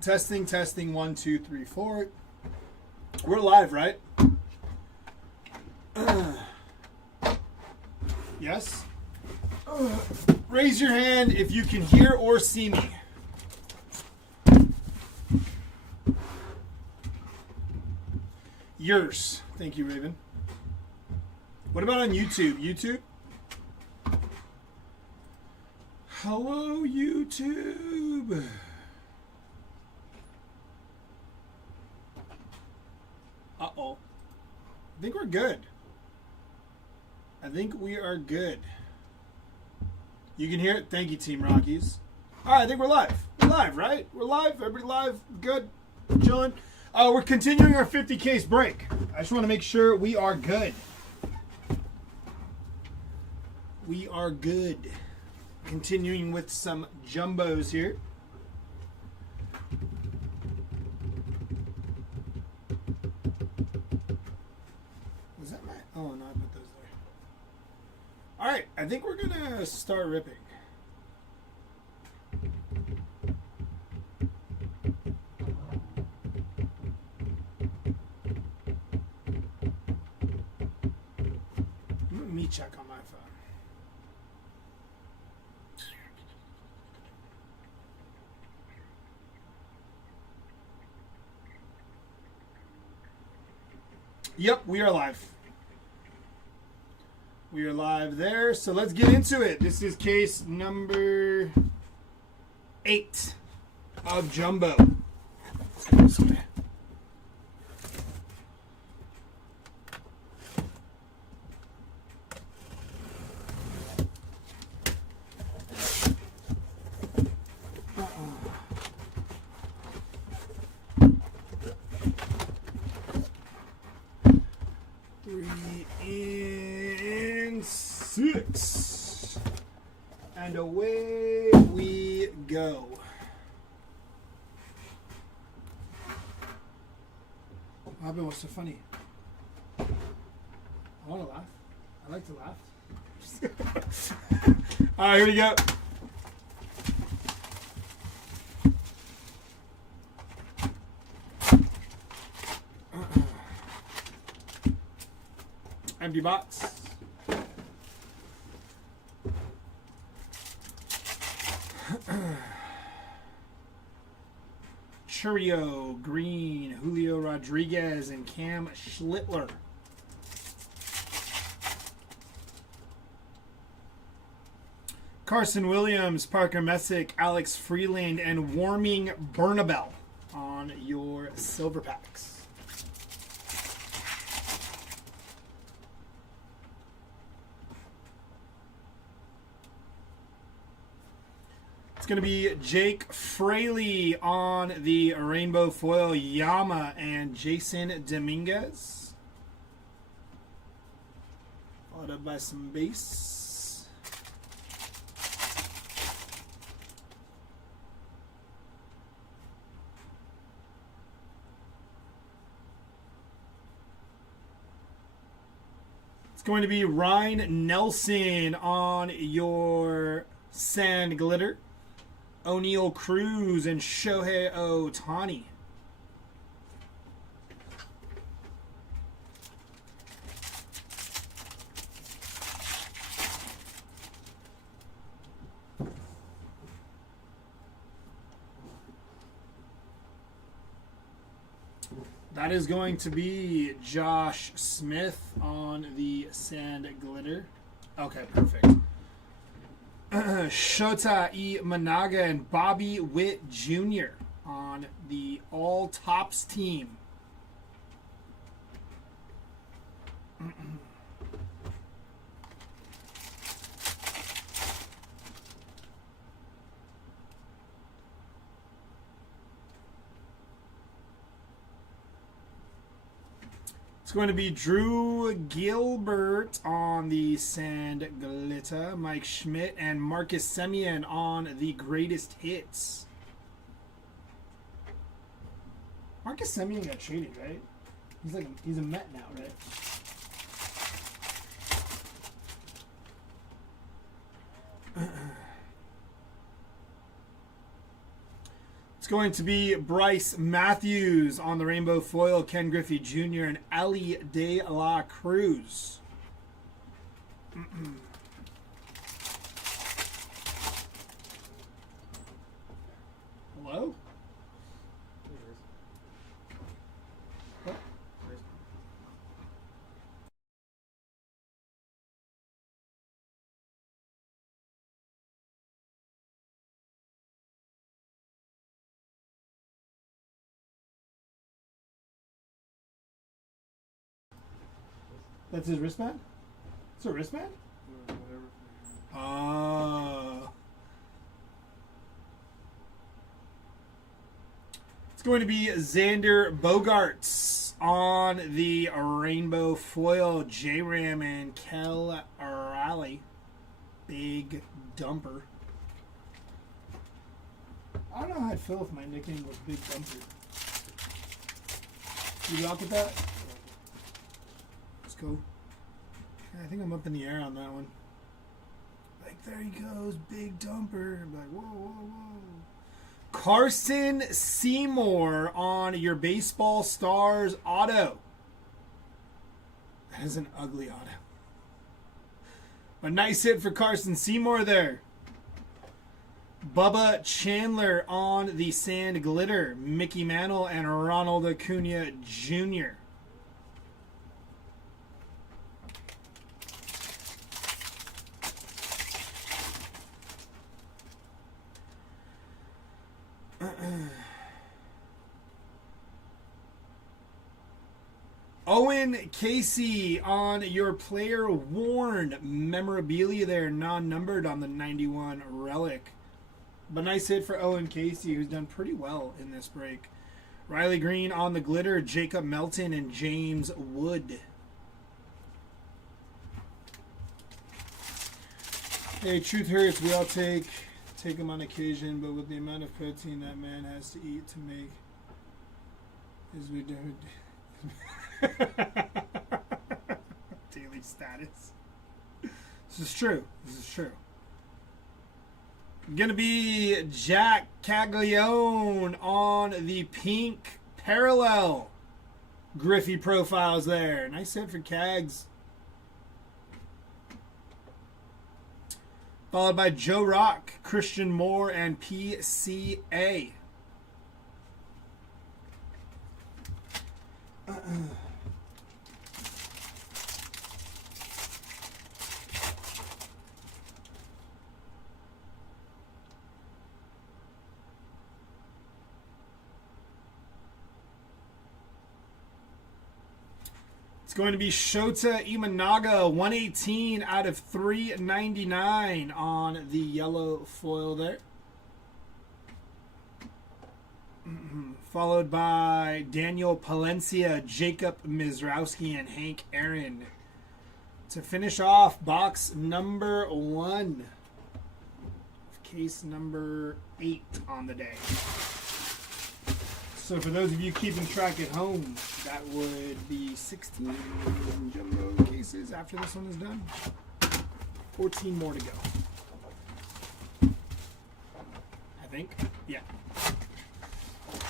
Testing, testing, 1, 2, 3, 4. We're live, right? Yes? Raise your hand if you can hear or see me. Yours. Thank you, Raven. What about on YouTube? YouTube? Hello, YouTube. Uh-oh. I think we're good. I think we are good. You can hear it? Thank you, Team Rockies. All right, I think we're live. We're live, right? We're live. Everybody live. Good. Chilling. We're continuing our 50 case break. I just want to make sure we are good. We are good. Continuing with some jumbos here. Was that my... Oh, no, I put those there. All right, I think we're going to start ripping. Let me check on my phone. Yep, we are live. We are live there, so let's get into it. This is case number 8 of Jumbo. Sorry. And away we go. What happened? What's so funny? I want to laugh. I like to laugh. All right, here we go. Empty box. Churio, Green, Julio Rodriguez, and Cam Schlittler. Carson Williams, Parker Messick, Alex Freeland, and Warming Bernabel on your silver packs. Going to be Jake Fraley on the rainbow foil, Yama and Jason Dominguez. Followed up by some base. It's going to be Ryan Nelson on your sand glitter. O'Neal Cruz and Shohei Ohtani. That is going to be Josh Smith on the sand glitter. Okay, perfect. Shota Imanaga and Bobby Witt Jr. on the All Tops team. It's going to be Drew Gilbert on the sand glitter, Mike Schmidt, and Marcus Semien on the greatest hits. Marcus Semien got traded, right? He's a Met now, right? It's going to be Bryce Matthews on the rainbow foil, Ken Griffey Jr. and Ellie De La Cruz. Hello? What? That's his wristband? It's a wristband? Oh. It's going to be Xander Bogaerts on the rainbow foil, J-Ram and Kel Raleigh. Big dumper. I don't know how I'd feel if my nickname was Big Dumper. You rock with that? Let's go. I think I'm up in the air on that one. Like, there he goes, Big Dumper. I'm like, whoa, whoa, whoa. Carson Seymour on your Baseball Stars auto. That is an ugly auto. A nice hit for Carson Seymour there. Bubba Chandler on the Sand Glitter. Mickey Mantle and Ronald Acuna Jr. Owen Casey on your player worn memorabilia there, non-numbered on the 91 relic. But nice hit for Owen Casey, who's done pretty well in this break. Riley Green on the glitter, Jacob Melton and James Wood. Hey, truth hurts. We all take them on occasion, but with the amount of protein that man has to eat to make his daily status. This is true. This is true. Gonna be Jack Caglione on the pink parallel Griffey profiles there. Nice hit for Cags. Followed by Joe Rock, Christian Moore, and PCA. It's going to be Shota Imanaga, 118 out of 399 on the yellow foil there. Followed by Daniel Palencia, Jacob Mizrowski, and Hank Aaron. To finish off box number 1. Case number 8 on the day. So for those of you keeping track at home, that would be 16 jumbo cases after this one is done. 14 more to go. I think. Yeah.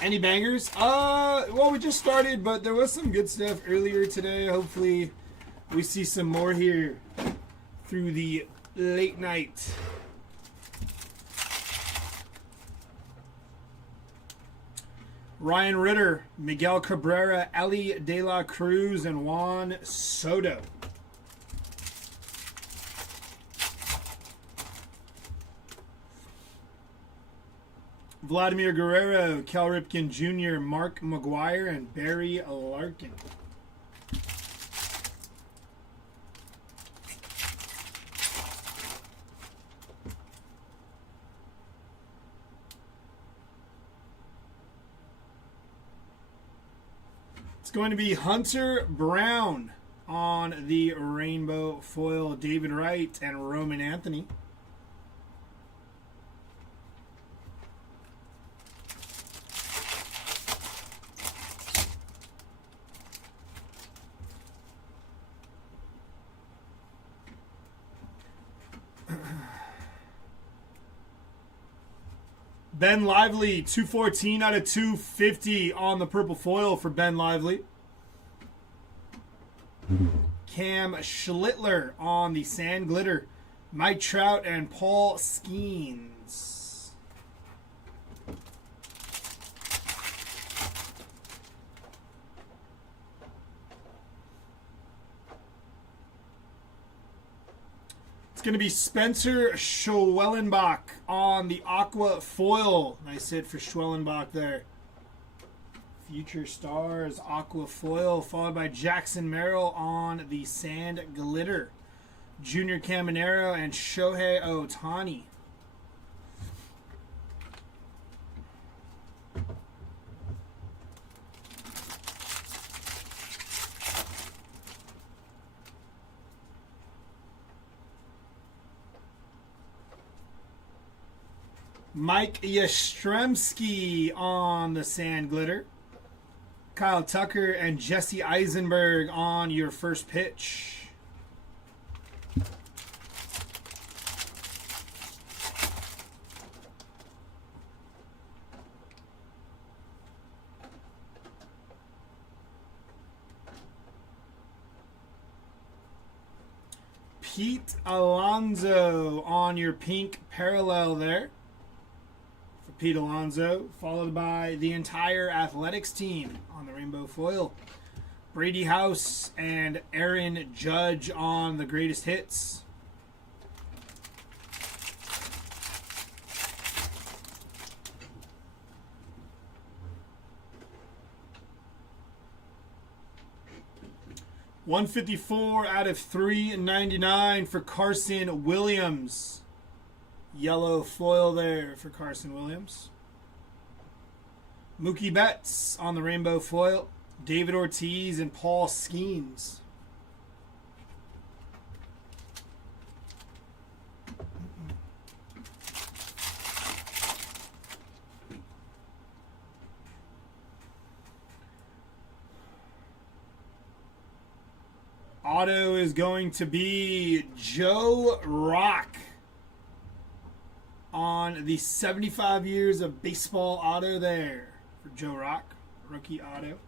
Any bangers? Well, we just started, but there was some good stuff earlier today. Hopefully we see some more here through the late night. Ryan Ritter, Miguel Cabrera, Ellie De La Cruz, and Juan Soto. Vladimir Guerrero, Cal Ripken Jr., Mark McGuire, and Barry Larkin. It's going to be Hunter Brown on the rainbow foil, David Wright and Roman Anthony. Ben Lively, 214 out of 250 on the purple foil for Ben Lively. Cam Schlittler on the sand glitter. Mike Trout and Paul Skeens. It's going to be Spencer Schwellenbach on the aqua foil. Nice hit for Schwellenbach there. Future Stars aqua foil, followed by Jackson Merrill on the sand glitter. Junior Caminero and Shohei Ohtani. Mike Yastrzemski on the sand glitter. Kyle Tucker and Jesse Eisenberg on your first pitch. Pete Alonso on your pink parallel there. For Pete Alonso, followed by the entire athletics team on the rainbow foil. Brady House and Aaron Judge on the greatest hits. $154 out of $399 for Carson Williams. Yellow foil there for Carson Williams. Mookie Betts on the rainbow foil. David Ortiz and Paul Skeens. Auto is going to be Joe Rock on the 75 years of baseball auto there for Joe Rock. Rookie auto.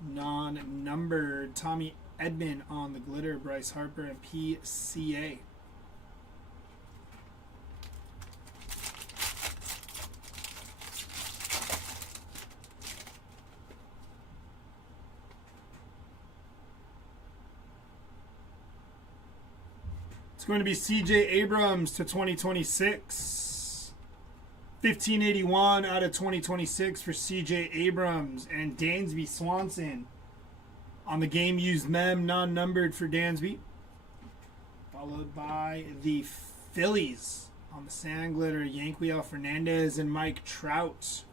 Non-numbered. Tommy Edman on the glitter. Bryce Harper and PCA. It's going to be CJ Abrams to 2026. 1581 out of 2026 for CJ Abrams. And Dansby Swanson on the game used mem, non-numbered for Dansby. Followed by the Phillies on the sand glitter. Yanquiel Fernandez and Mike Trout.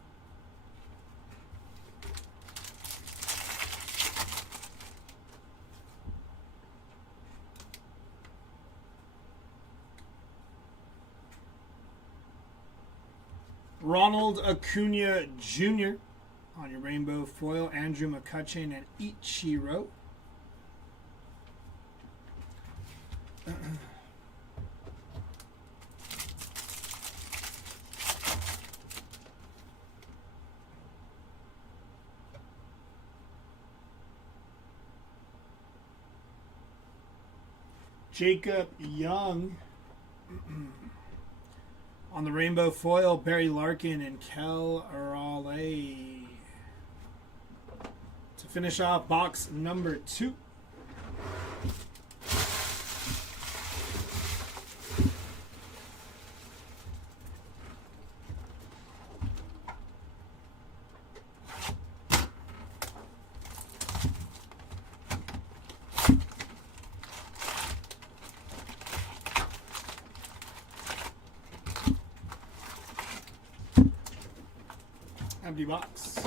Ronald Acuna Jr. on your rainbow foil. Andrew McCutchen and Ichiro. Jacob Young. On the rainbow foil, Barry Larkin and Kel Raleigh. To finish off box number 2. Empty box.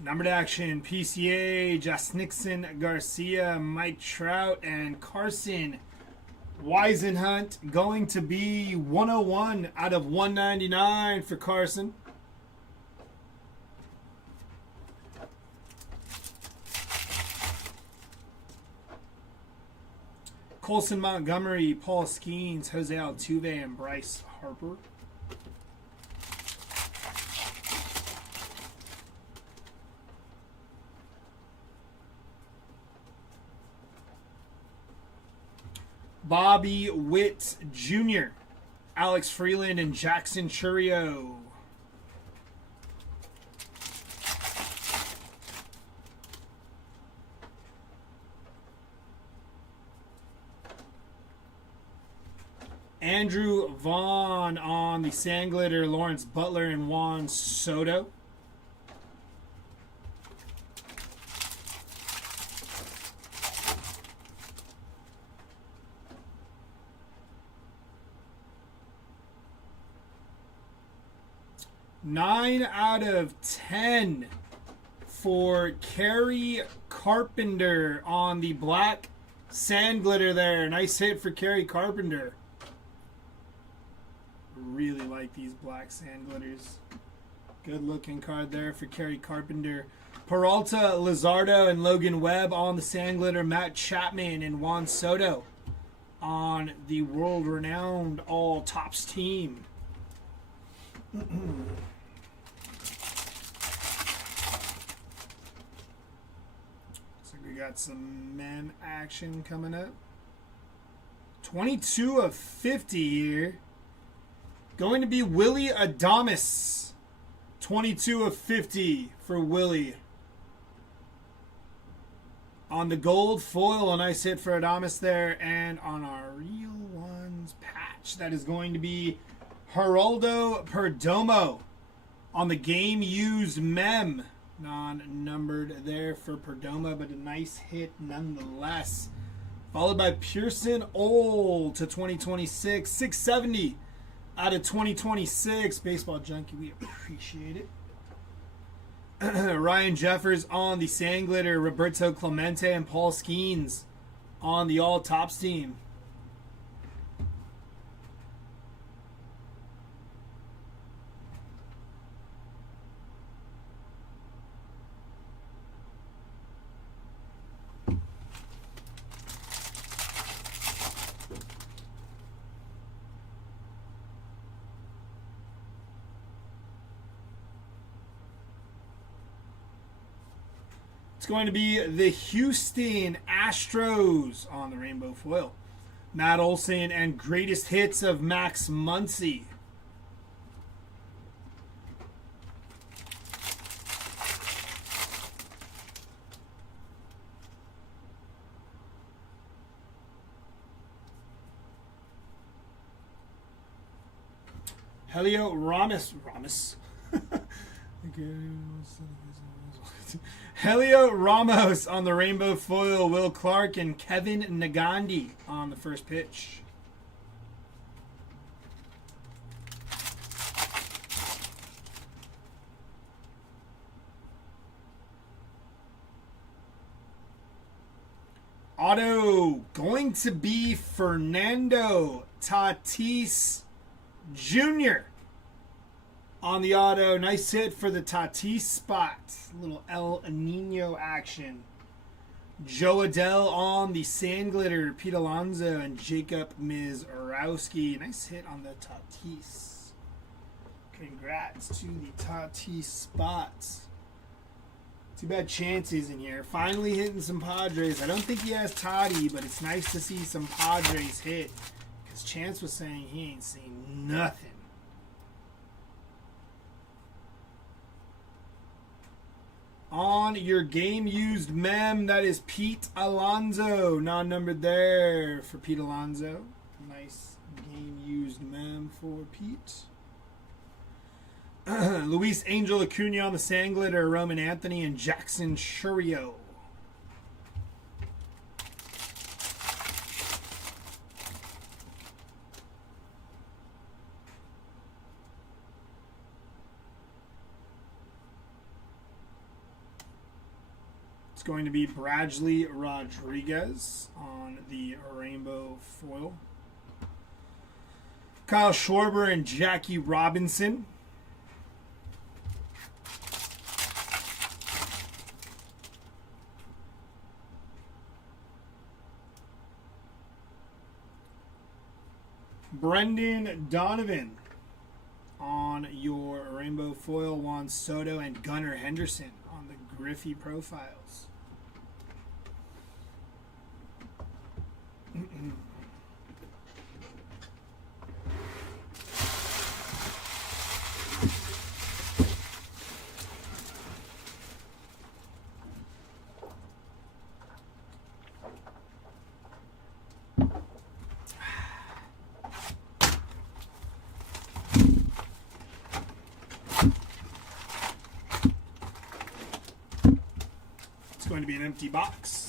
Numbered action, PCA, Josh Nixon, Garcia, Mike Trout, and Carson Weisenhunt. Going to be 101 out of 199 for Carson. Colson Montgomery, Paul Skeens, Jose Altuve, and Bryce Harper. Bobby Witt Jr., Alex Freeland, and Jackson Chourio. Andrew Vaughn on the Sandglitter, Lawrence Butler, and Juan Soto. Nine out of 10 for Kerry Carpenter on the black Sandglitter there. Nice hit for Kerry Carpenter. Really like these black Sandglitters. Good looking card there for Kerry Carpenter. Peralta, Luzardo, and Logan Webb on the Sandglitter. Matt Chapman and Juan Soto on the world-renowned all-tops team. Looks like we got some mem action coming up. 22 of 50 here. Going to be Willie Adames. 22 of 50 for Willie. On the gold foil, a nice hit for Adames there. And on our real ones patch, that is going to be Geraldo Perdomo. On the game used mem. Non-numbered there for Perdomo, but a nice hit nonetheless. Followed by Pearson Old to 2026. 670 out of 2026. Baseball Junkie, we appreciate it. Ryan Jeffers on the Sandglitter. Roberto Clemente and Paul Skeens on the all-tops team. It's going to be the Houston Astros on the rainbow foil. Matt Olson and greatest hits of Max Muncy. Helio Ramos. Helio Ramos on the rainbow foil. Will Clark and Kevin Nagandi on the first pitch. Auto going to be Fernando Tatis Jr. on the auto. Nice hit for the Tatis spot. Little El Nino action. Joe Adell on the Sandglitter. Pete Alonso and Jacob Mizrowski. Nice hit on the Tatis. Congrats to the Tatis spots. Too bad Chancey's in here. Finally hitting some Padres. I don't think he has Toddy, but it's nice to see some Padres hit. Because Chance was saying he ain't seen nothing. On your game used mem, that is Pete Alonso. Non-numbered there for Pete Alonso. Nice game used mem for Pete. Luis Angel Acuna on the Sandglitter. Roman Anthony and Jackson Chourio. It's going to be Bradley Rodriguez on the rainbow foil. Kyle Schwarber and Jackie Robinson. Brendan Donovan on your rainbow foil. Juan Soto and Gunnar Henderson on the Griffey profiles. It's going to be an empty box.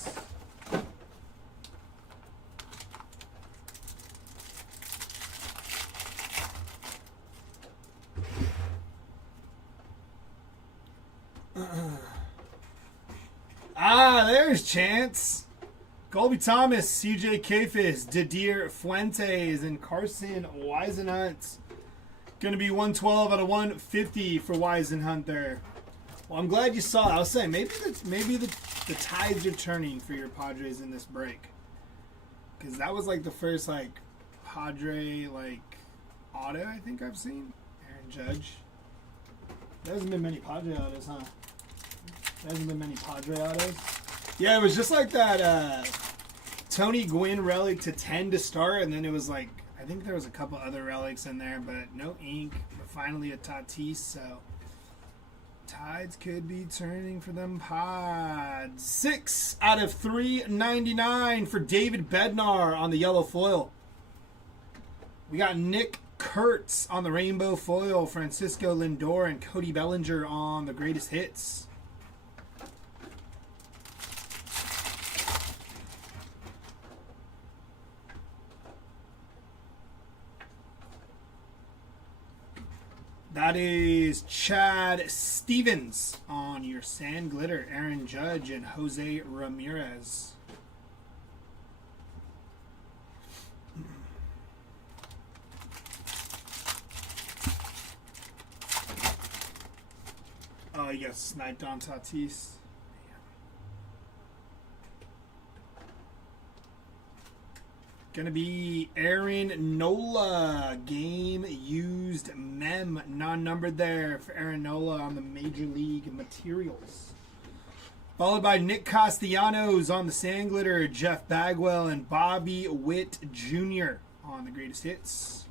There's Chance. Colby Thomas, CJ Kafis, Didier Fuentes, and Carson Weisenhunt. Going to be 112 out of 150 for Weisenhunt there. Well, I'm glad you saw it. I was saying maybe the tides are turning for your Padres in this break, because that was like the first like Padre like auto I think I've seen. Aaron Judge. There hasn't been many Padre autos, huh? There hasn't been many Padre autos. Yeah, it was just like that Tony Gwynn relic to 10 to start, and then it was like I think there was a couple other relics in there, but no ink. But finally a Tatis, so tides could be turning for them Pods. 6 out of 399 for David Bednar on the yellow foil. We got Nick Kurtz on the rainbow foil, Francisco Lindor and Cody Bellinger on the greatest hits. That is Chad Stevens on your Sand Glitter, Aaron Judge and Jose Ramirez. Oh, you got sniped on Tatis. Gonna be Aaron Nola, game used mem, non-numbered there for Aaron Nola on the Major League Materials. Followed by Nick Castellanos on the Sand Glitter, Jeff Bagwell and Bobby Witt Jr. on the greatest hits.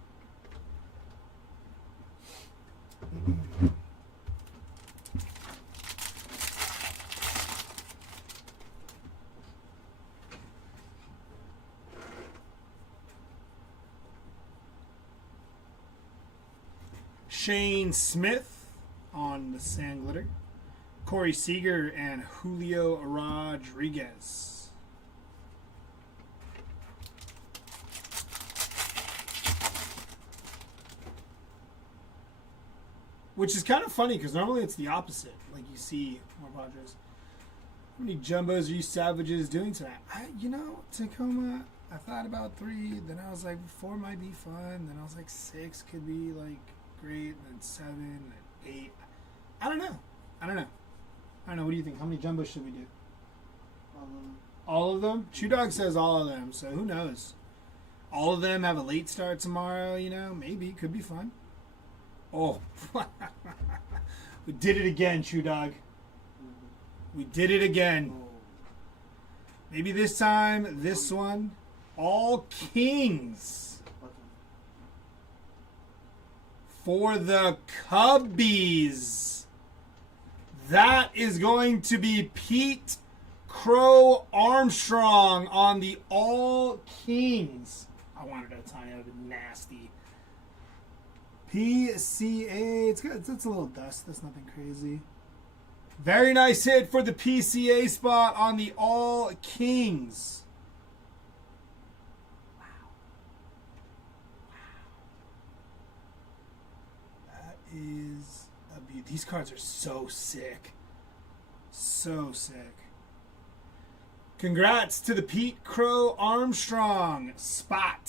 Shane Smith on the Sand Glitter, Corey Seager and Julio Rodriguez. Which is kind of funny because normally it's the opposite. Like you see more Padres. How many jumbos are you savages doing tonight? Tacoma, I thought about 3. Then I was like 4 might be fun. Then I was like 6 could be like great, and then 7, and 8. I don't know. What do you think? How many jumbos should we do? All of them? Chew Dog says all of them, so who knows? All of them have a late start tomorrow, maybe. Could be fun. Oh. We did it again, Chew Dog. We did it again. Maybe this time, this one. All Kings. For the Cubbies, that is going to be Pete Crow Armstrong on the All Kings. I wanted a tiny, that would have been nasty. PCA, it's a little dust. That's nothing crazy. Very nice hit for the PCA spot on the All Kings. Is a beauty. These cards are so sick. So sick. Congrats to the Pete Crow Armstrong spot.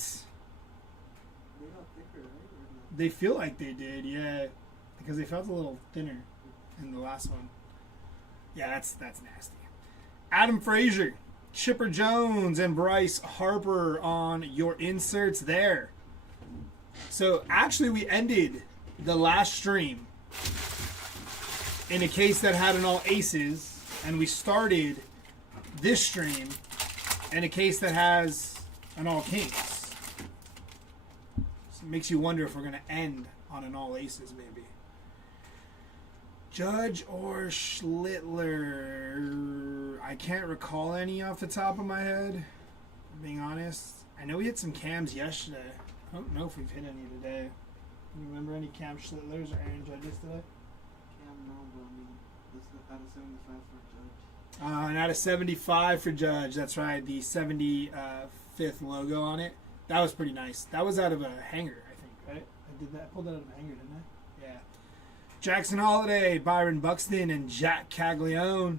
They got thicker, right? They feel like they did, yeah. Because they felt a little thinner in the last one. Yeah, that's nasty. Adam Frazier, Chipper Jones, and Bryce Harper on your inserts there. So actually, we ended the last stream in a case that had an all aces, and we started this stream in a case that has an all kings. So it makes you wonder if we're going to end on an all aces, maybe. Judge or Schlittler? I can't recall any off the top of my head, I'm being honest. I know we hit some cams yesterday. I don't know if we've hit any today. You remember any Cam Schlittlers or Aaron Judges today? Cam, no, but I mean, this is out of 75 for Judge. And out of 75 for Judge, that's right, the 75th logo on it. That was pretty nice. That was out of a hanger, I think, right? I did that. I pulled that out of a hanger, didn't I? Yeah. Jackson Holiday, Byron Buxton, and Jack Caglione.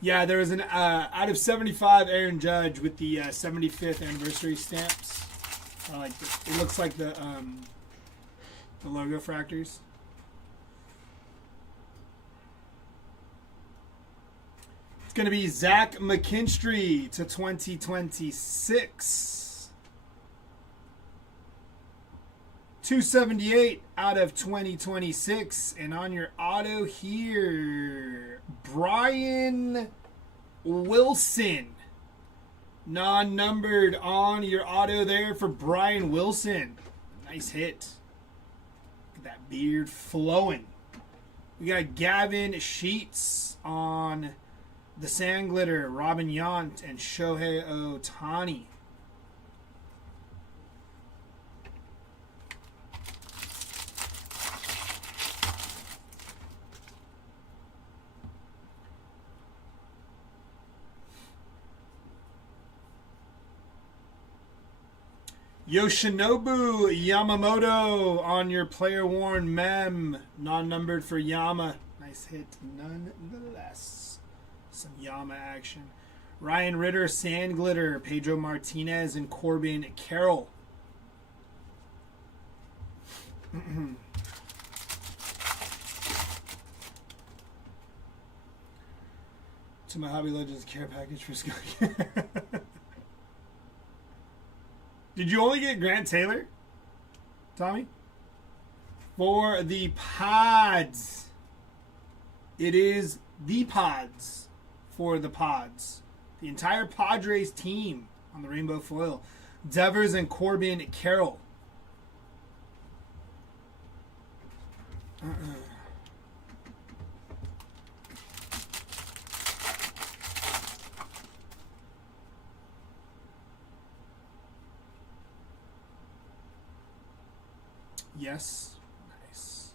Yeah, there was an out of 75 Aaron Judge with the 75th anniversary stamps. It looks like the logo fractors. It's going to be Zach McKinstry to 2026. 278 out of 2026. And on your auto here, Brian Wilson. Non-numbered on your auto there for Brian Wilson. Nice hit. Look at that beard flowing. We got Gavin Sheets on the Sand Glitter, Robin Yount, and Shohei Ohtani. Yoshinobu Yamamoto on your player worn mem. Non-numbered for Yama. Nice hit nonetheless. Some Yama action. Ryan Ritter, Sand Glitter, Pedro Martinez, and Corbin Carroll. To my Hobby Legends care package for Scott. Did you only get Grant Taylor, Tommy? For the Pods. It is the Pods for the Pods. The entire Padres team on the Rainbow Foil. Devers and Corbin Carroll. Yes. Nice.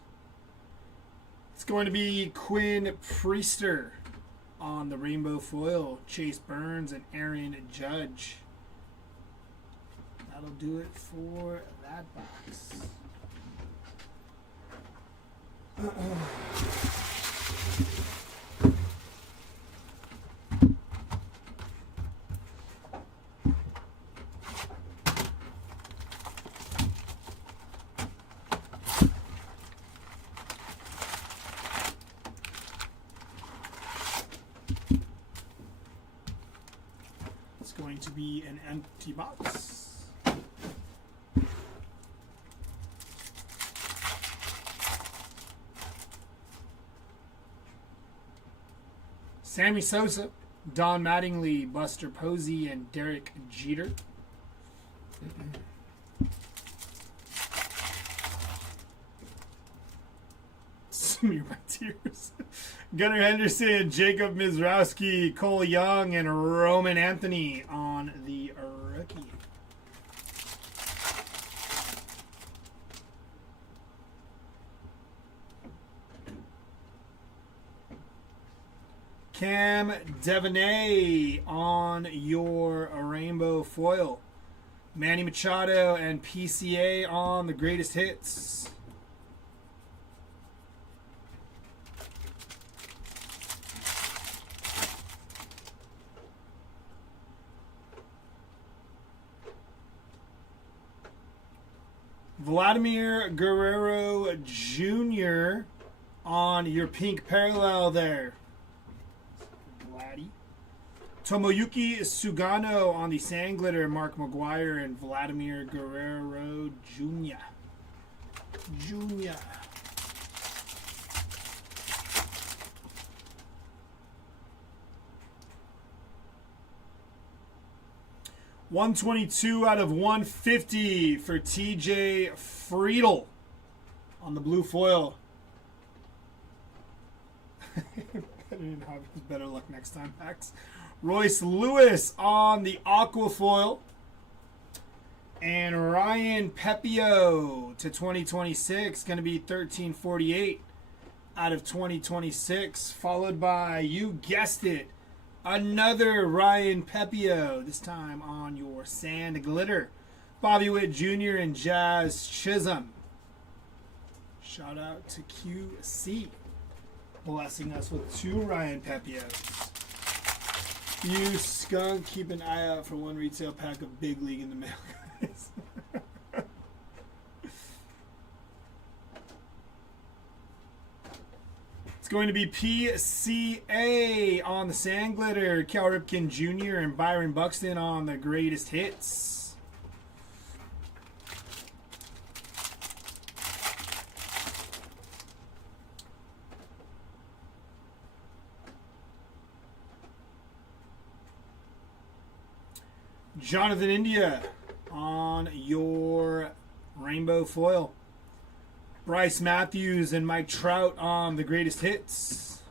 It's going to be Quinn Priester on the Rainbow Foil. Chase Burns and Aaron Judge. That'll do it for that box. Going to be an empty box. Sammy Sosa, Don Mattingly, Buster Posey, and Derek Jeter. Smear my tears. Gunnar Henderson, Jacob Mizrowski, Cole Young, and Roman Anthony on the rookie. Cam Devaney on your Rainbow Foil. Manny Machado and PCA on the greatest hits. Vladimir Guerrero Jr. on your pink parallel there. Vladdy. Tomoyuki Sugano on the Sand Glitter, Mark McGuire, and Vladimir Guerrero Jr. Jr. $122 out of 150 for TJ Friedel on the blue foil. Better luck next time, Max. Royce Lewis on the aqua foil. And Ryan Pepio to 2026. Going to be 1348 out of 2026. Followed by, you guessed it, another Ryan Pepio. This time on your sand glitter. Bobby Witt Jr. and Jazz Chisholm. Shout out to QC. Blessing us with 2 Ryan Pepios. You skunk, keep an eye out for one retail pack of Big League in the mail, guys. It's going to be PCA on the sand glitter. Cal Ripken Jr. and Byron Buxton on the greatest hits. Jonathan India on your rainbow foil. Bryce Matthews and Mike Trout on the greatest hits.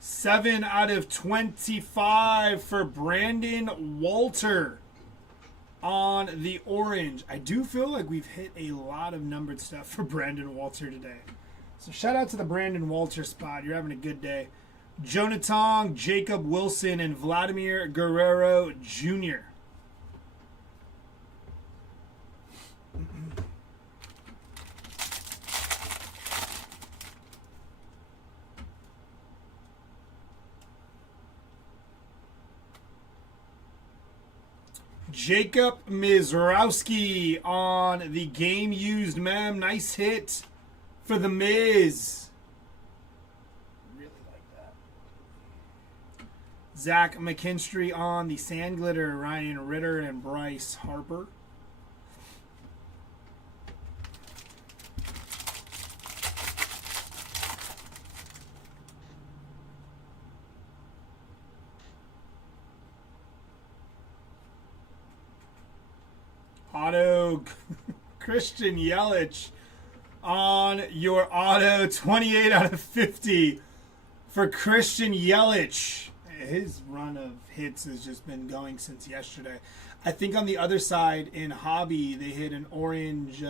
$7 out of 25 for Brandon Walter on the orange. I do feel like we've hit a lot of numbered stuff for Brandon Walter today. So shout out to the Brandon Walter spot. You're having a good day. Jonah Tong, Jacob Wilson, and Vladimir Guerrero Jr. Jacob Mizrowski on the game used mem. Nice hit for the Miz. Really like that. Zach McKinstry on the sand glitter. Ryan Ritter and Bryce Harper. Auto Christian Yelich on your auto. 28 out of 50 for Christian Yelich. His run of hits has just been going since yesterday. I think on the other side in hobby they hit an orange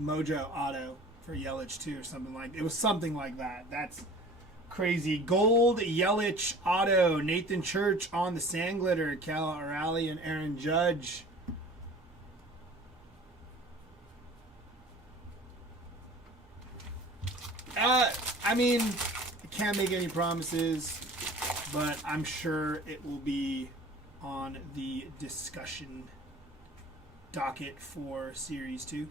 Mojo auto for Yelich too, or something like it was something like that. That's crazy. Gold Yelich auto. Nathan Church on the sand glitter. Cal O'Reilly and Aaron Judge. I mean, I can't make any promises, but I'm sure it will be on the discussion docket for Series 2.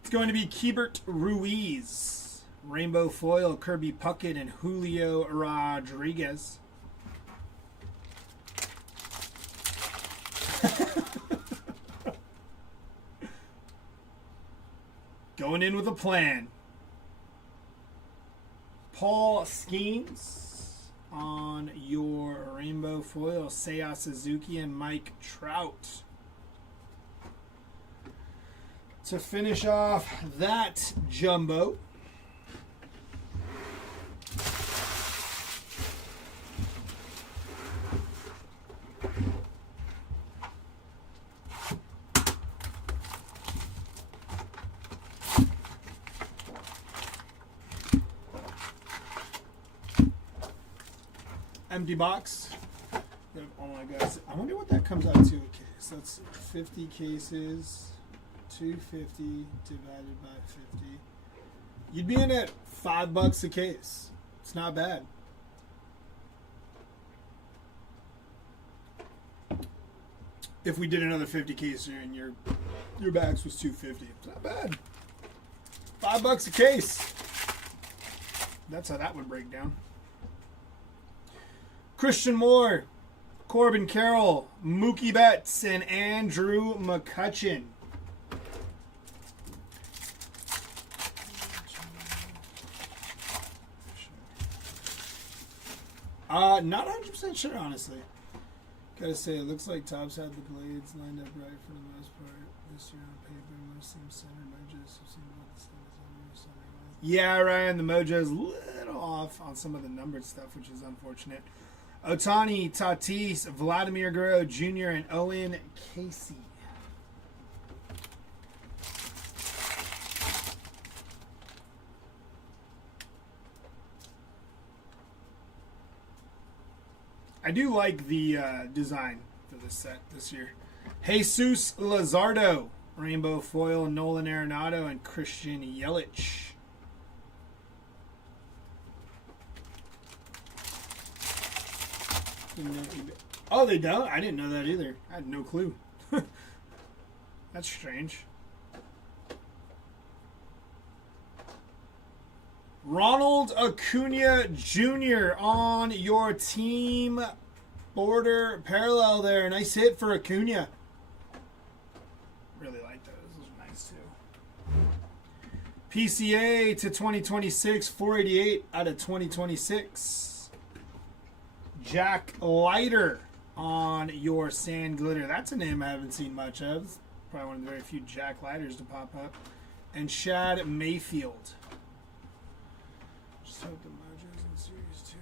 It's going to be Keibert Ruiz, Rainbow Foil, Kirby Puckett, and Julio Rodriguez. Going in with a plan. Paul Skeens on your rainbow foil. Seiya Suzuki and Mike Trout. To finish off that jumbo, empty box. Oh my gosh. I wonder what that comes out to a case. That's 50 cases, 250 divided by 50. You'd be in at $5 a case. It's not bad. If we did another 50 case and your bags was 250, it's not bad. $5 a case. That's how that would break down. Christian Moore, Corbin Carroll, Mookie Betts, and Andrew McCutchen. Not 100% sure, honestly. Gotta say, it looks like Topps had the blades lined up right for the most part this year on paper. Most seem centered. Mojos have seemed about the same as every Sunday. Yeah, Ryan, the Mojo's a little off on some of the numbered stuff, which is unfortunate. Otani, Tatis, Vladimir Guerrero Jr., and Owen Casey. I do like the design for this set this year. Jesus Luzardo, Rainbow Foil, Nolan Arenado, and Christian Yelich. Oh, they don't? I didn't know that either. I had no clue. That's strange. Ronald Acuna Jr. on your team border parallel there. Nice hit for Acuna. Really like those. Those are nice too. PCA to 2026, 488 out of 2026. Jack Leiter on your Sand Glitter. That's a name I haven't seen much of. It's probably one of the very few Jack Leiters to pop up. And Shad Mayfield. Just hope the Mojo's in Series 2.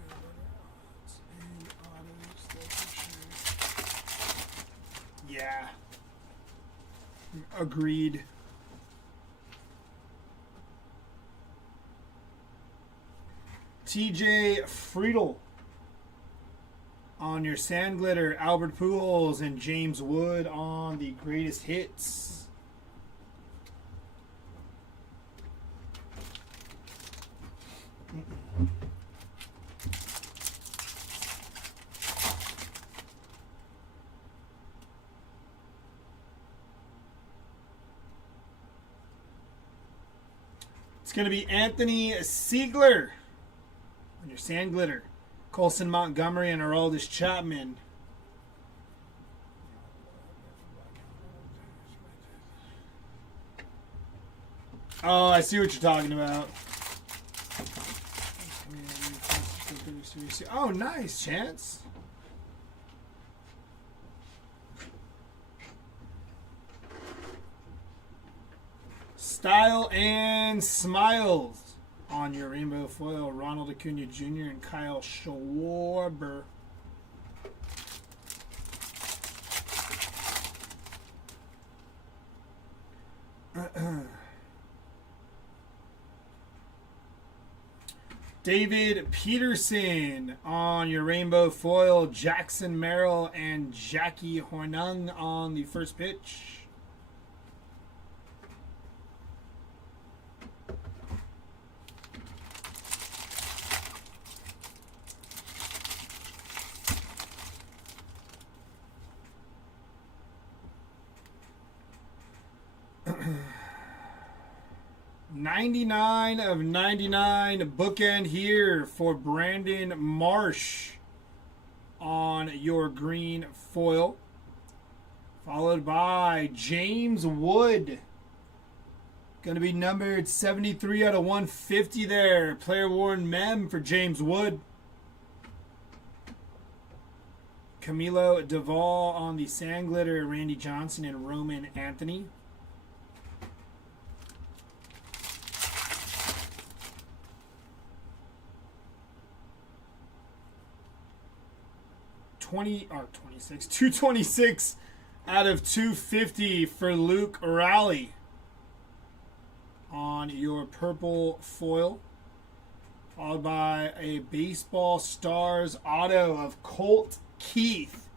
And autos, that's for sure. Yeah. Agreed. TJ Friedel on your Sand Glitter. Albert Pujols and James Wood on the greatest hits. It's going to be Anthony Siegler on your Sand Glitter. Colson Montgomery and Aroldis Chapman. Oh, I see what you're talking about. Oh, nice, Chance. Style and Smiles on your Rainbow Foil. Ronald Acuna Jr. and Kyle Schwarber. David Peterson on your Rainbow Foil. Jackson Merrill and Jackie Hornung on the first pitch. $99 of 99 bookend here for Brandon Marsh on your green foil. Followed by James Wood. Going to be numbered 73 out of 150 there. Player worn mem for James Wood. Camilo Duvall on the Sand Glitter. Randy Johnson and Roman Anthony. Or 226 out of 250 for Luke Raleigh on your purple foil. Followed by a Baseball Stars auto of Colt Keith.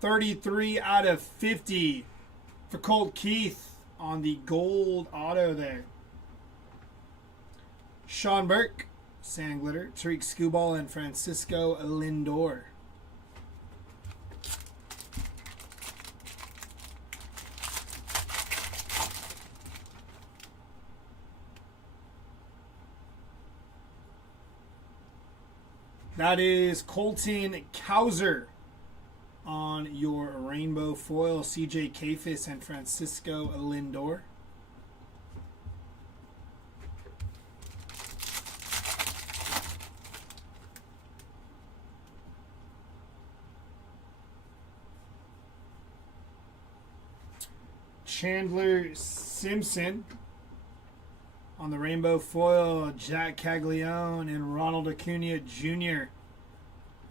33 out of 50 for Colt Keith on the gold auto there. Sean Burke, Sand Glitter. Tariq Skubal and Francisco Lindor. That is Colton Cowser on your rainbow foil. CJ Kafis and Francisco Lindor. Chandler Simpson on the rainbow foil, Jack Caglione and Ronald Acuna Jr.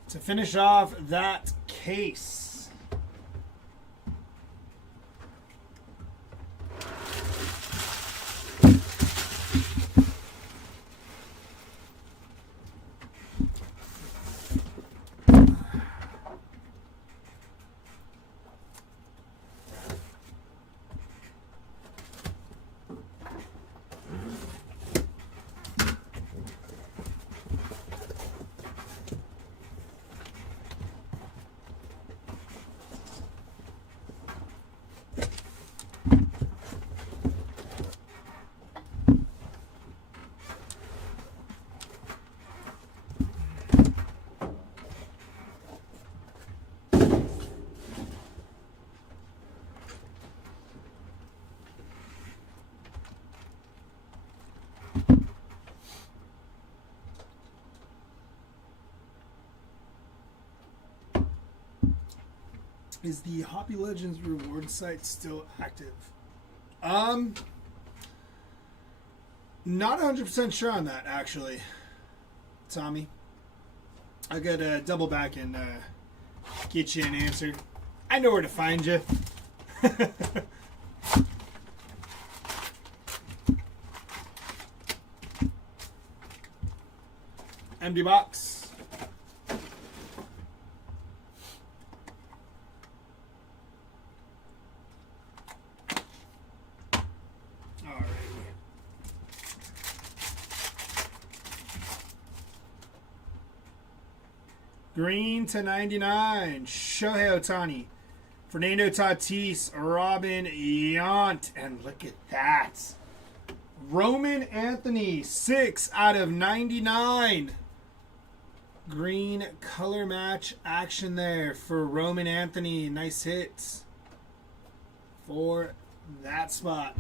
to finish off that case. Is the Hobby Legends reward site still active? Not 100% sure on that, actually, Tommy. I gotta double back and get you an answer. I know where to find you. Empty box. Green to 99, Shohei Ohtani, Fernando Tatis, Robin Yount, and look at that. Roman Anthony, 6 out of 99. Green color match action there for Roman Anthony. Nice hits for that spot.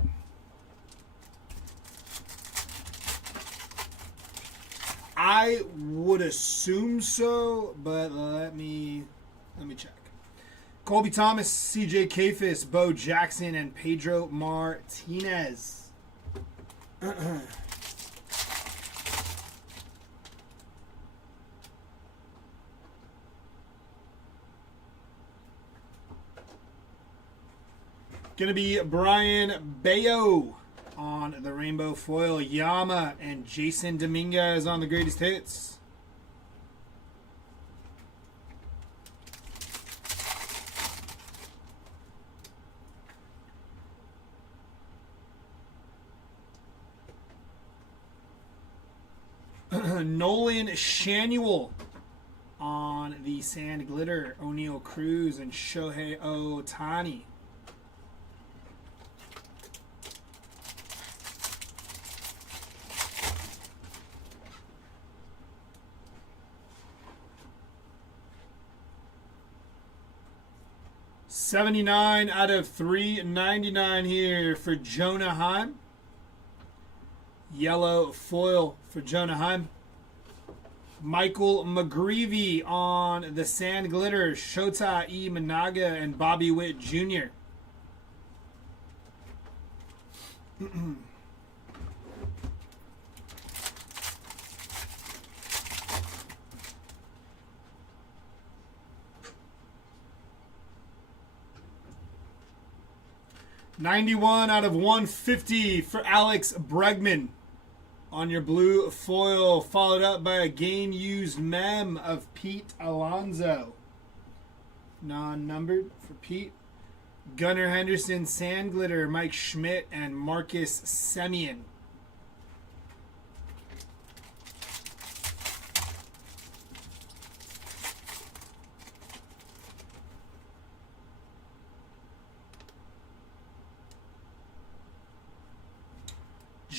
I would assume so, but let me check. Colby Thomas, CJ Kafis, Bo Jackson, and Pedro Martinez. Gonna be Brian Bayo on the rainbow foil, Yama and Jason Dominguez on the greatest hits. Nolan Shanuel on the sand glitter, O'Neal Cruz and Shohei Ohtani. $79 out of $399 here for Jonah Heim. Yellow foil for Jonah Heim. Michael McGreevy on the sand glitter, Shota Imanaga and Bobby Witt Jr. $91 out of $150 for Alex Bregman on your blue foil, followed up by a game-used mem of Pete Alonso. Non-numbered for Pete. Gunnar Henderson, sand glitter, Mike Schmidt, and Marcus Semien.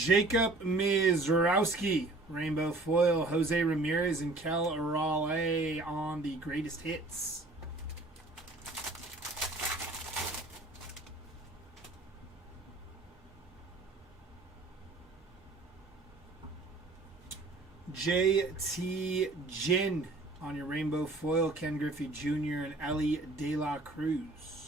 Jacob Mizrowski, rainbow foil. Jose Ramirez and Cal Raleigh on the greatest hits. JT Jin on your rainbow foil. Ken Griffey Jr. and Ellie De La Cruz.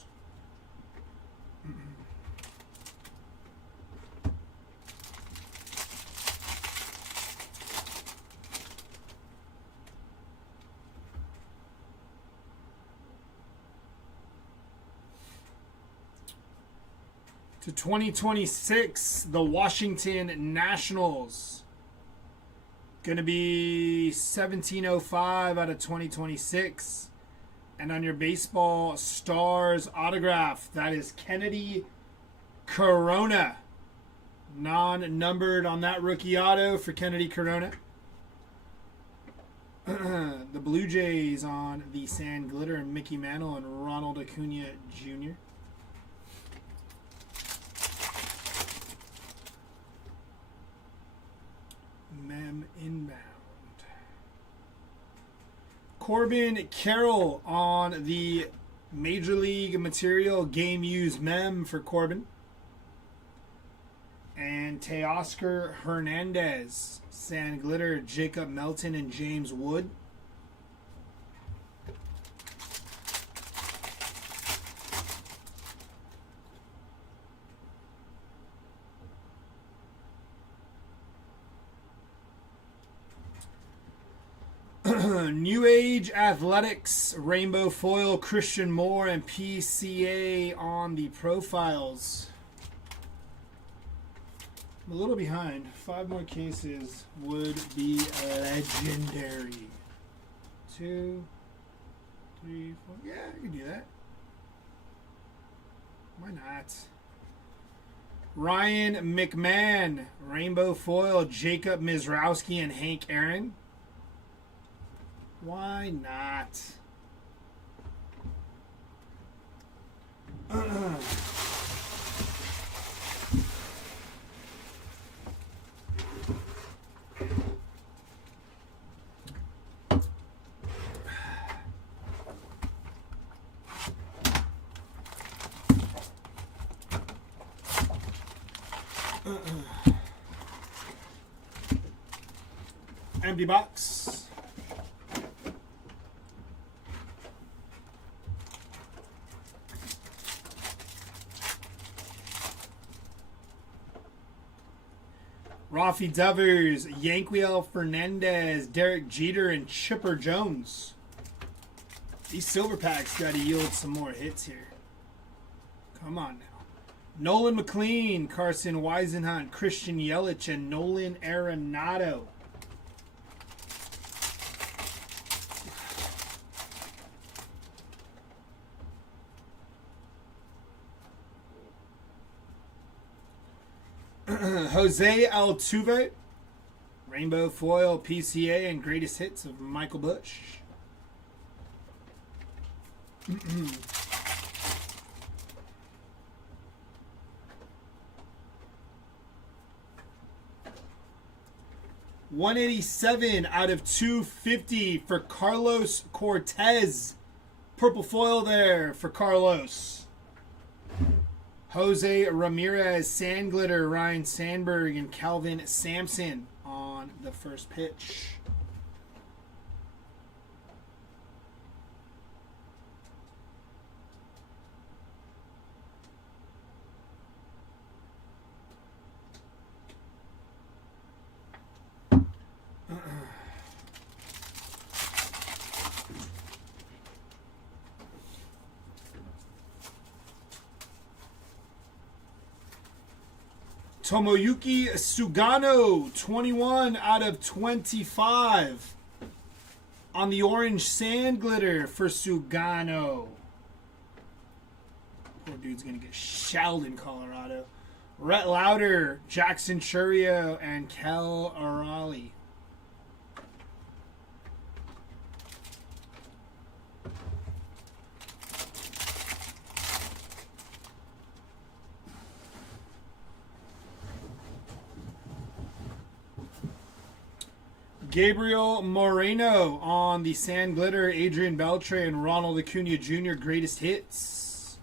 To 2026, the Washington Nationals. Going to be 1705 out of 2026. And on your baseball stars autograph, that is Kennedy Corona. Non-numbered on that rookie auto for Kennedy Corona. The Blue Jays on the Sand Glitter and Mickey Mantle and Ronald Acuna Jr. Mem inbound. Corbin Carroll on the Major League Material Game Used Mem for Corbin. And Teoscar Hernandez, Sand Glitter, Jacob Melton and James Wood. New Age Athletics, Rainbow Foil, Christian Moore, and PCA on the profiles. I'm a little behind. 5 more cases would be legendary. 2, 3, 4. Yeah, I can do that. Why not? Ryan McMahon, Rainbow Foil, Jacob Mizrowski, and Hank Aaron. Why not? Empty box. Rafi Devers, Yanquiel Fernandez, Derek Jeter, and Chipper Jones. These silver packs got to yield some more hits here. Come on now. Nolan McLean, Carson Weisenhunt, Christian Yelich, and Nolan Arenado. Jose Altuve, Rainbow Foil, PCA, and Greatest Hits of Michael Bush. $187 out of 250 for Carlos Cortez. Purple foil there for Carlos. Jose Ramirez, Sand Glitter, Ryan Sandberg, and Calvin Sampson on the first pitch. Tomoyuki Sugano, 21 out of 25 on the orange Sand Glitter for Sugano. Poor dude's going to get shelled in Colorado. Rhett Lauder, Jackson Churio, and Kel Raleigh. Gabriel Moreno on the Sand Glitter, Adrian Beltre, and Ronald Acuna Jr. greatest hits.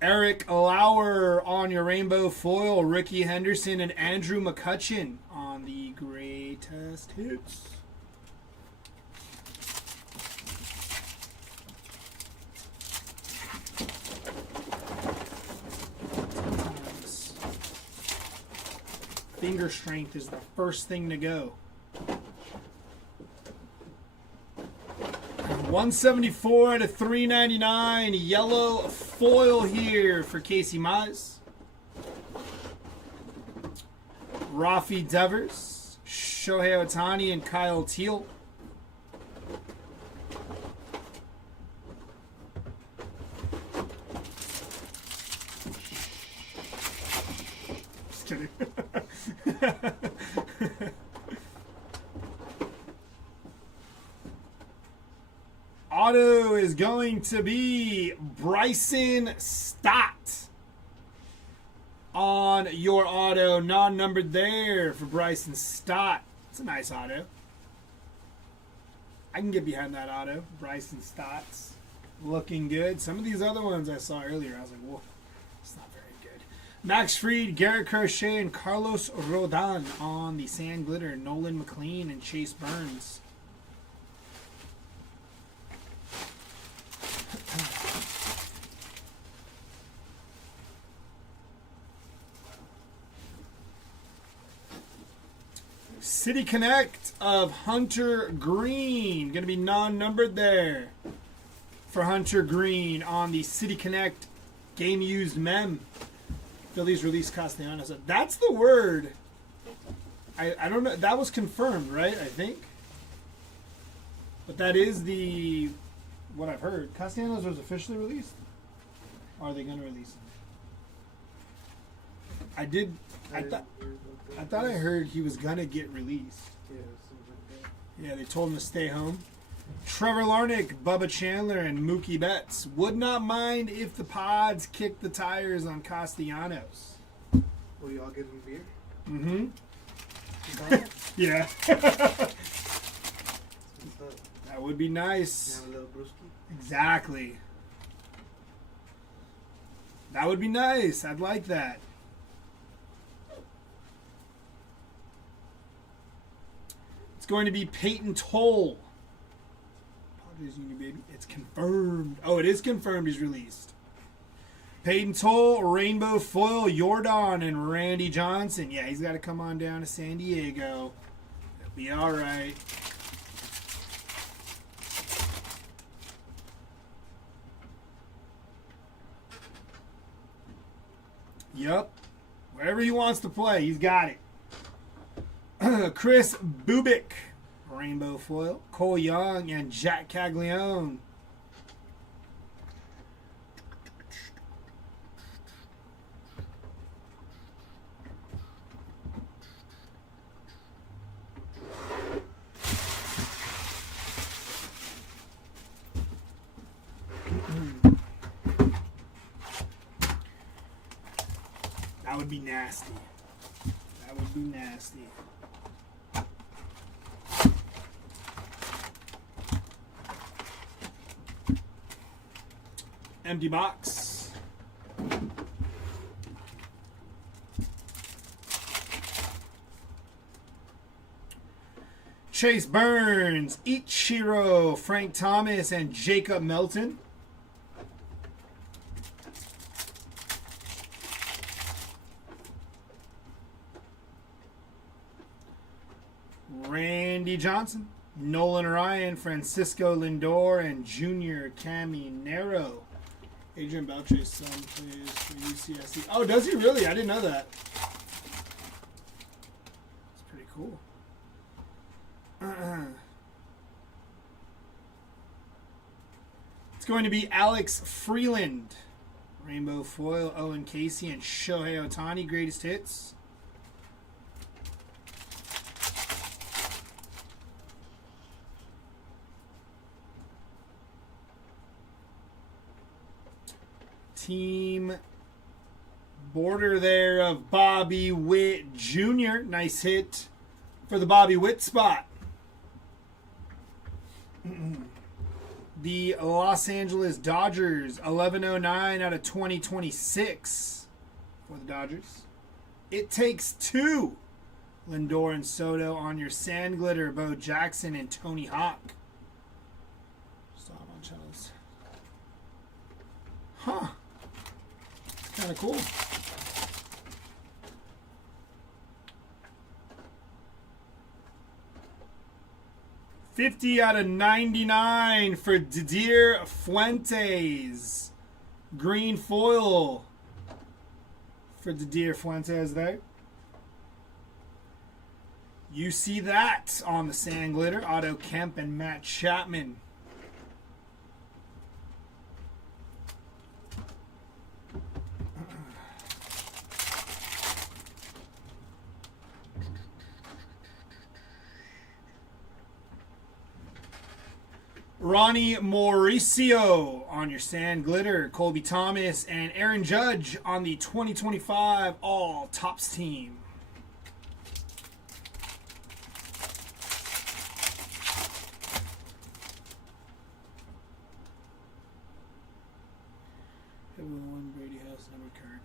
Eric Lauer on your rainbow foil, Ricky Henderson and Andrew McCutchen on the greatest hits. Sometimes finger strength is the first thing to go. 174 out of 399. Yellow foil here for Casey Mize. Rafi Devers, Shohei Ohtani, and Kyle Teal. Just kidding. Auto is going to be Bryson Stott on your auto. Non-numbered there for Bryson Stott. It's a nice auto. I can get behind that auto. Bryson Stott's looking good. Some of these other ones I saw earlier, I was like, whoa, it's not very good. Max Fried, Garrett Crochet, and Carlos Rodon on the Sand Glitter. Nolan McLean and Chase Burns. City Connect of Hunter Green. Going to be non-numbered there for Hunter Green on the City Connect game used mem. Phillies release Castellanos. That's the word. I don't know. That was confirmed, right? I think. But that is the what I've heard. Castellanos was officially released. Or are they going to release him? I thought I heard he was gonna get released. Yeah, something like that. Yeah, they told him to stay home. Trevor Larnach, Bubba Chandler, and Mookie Betts. Would not mind if the Pods kicked the tires on Castellanos. Will you all get him beer? Mm-hmm. That Yeah. That would be nice. have a little brewski. Exactly. That would be nice. I'd like that. Going to be Peyton Toll. Padres Union, baby. It's confirmed. Oh, it is confirmed he's released. Peyton Toll, Rainbow Foil, Jordan, and Randy Johnson. Yeah, he's got to come on down to San Diego. It'll be all right. Yup. Wherever he wants to play, he's got it. Chris Bubik, Rainbow Foil, Cole Young, and Jack Caglione. That would be nasty. That would be nasty. Empty box. Chase Burns, Ichiro, Frank Thomas, and Jacob Melton. Randy Johnson, Nolan Ryan, Francisco Lindor, and Junior Caminero. Adrian Beltre's son plays for UCSC. Oh, does he really? I didn't know that. That's pretty cool. It's going to be Alex Freeland. Rainbow Foil, Owen Casey, and Shohei Ohtani. Greatest hits. team border there of Bobby Witt Jr. Nice hit for the Bobby Witt spot. The Los Angeles Dodgers, 1109 out of 2026 for the Dodgers. It takes two. Lindor and Soto on your Sand Glitter, Bo Jackson and Tony Hawk. Saw him on channels. Huh. Kind of cool. $50 out of 99 for Didier Fuentes. Green foil for Didier Fuentes there. You see that on the Sand Glitter. Otto Kemp and Matt Chapman. Ronnie Mauricio on your Sand Glitter. Colby Thomas and Aaron Judge on the 2025 All Tops team. One Brady House number card.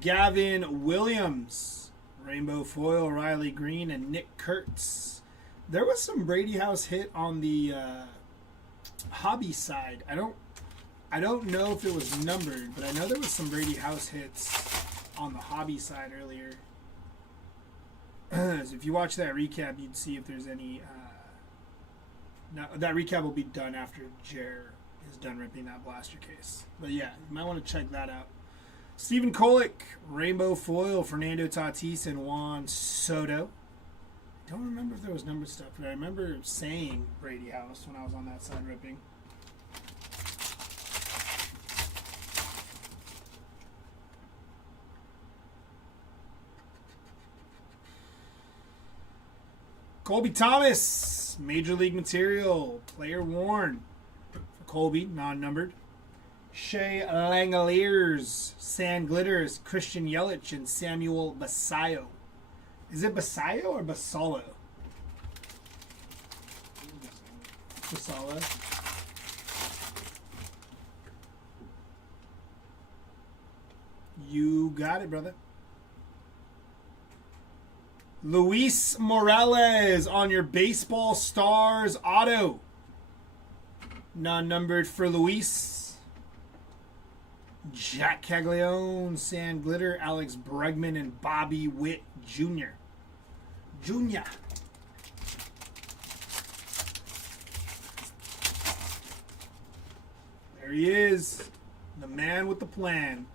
Gavin Williams, Rainbow Foil, Riley Green, and Nick Kurtz. There was some Brady House hit on the hobby side. I don't know if it was numbered, but I know there was some Brady House hits on the hobby side earlier. So if you watch that recap, you'd see if there's any. Now that recap will be done after Jer is done ripping that blaster case. But yeah, you might want to check that out. Stephen Kolick, Rainbow Foil, Fernando Tatis, and Juan Soto. I don't remember if there was number stuff, but I remember saying Brady House when I was on that side ripping. Colby Thomas, Major League Material, player worn for Colby, non-numbered. Shea Langoliers, Sand Glitters, Christian Yelich, and Samuel Basallo. Is it Basallo or Basallo? Basallo. You got it, brother. Luis Morales on your Baseball Stars auto. Non-numbered for Luis. Jack Caglione, Sand Glitter, Alex Bregman, and Bobby Witt Jr. There he is. The man with the plan.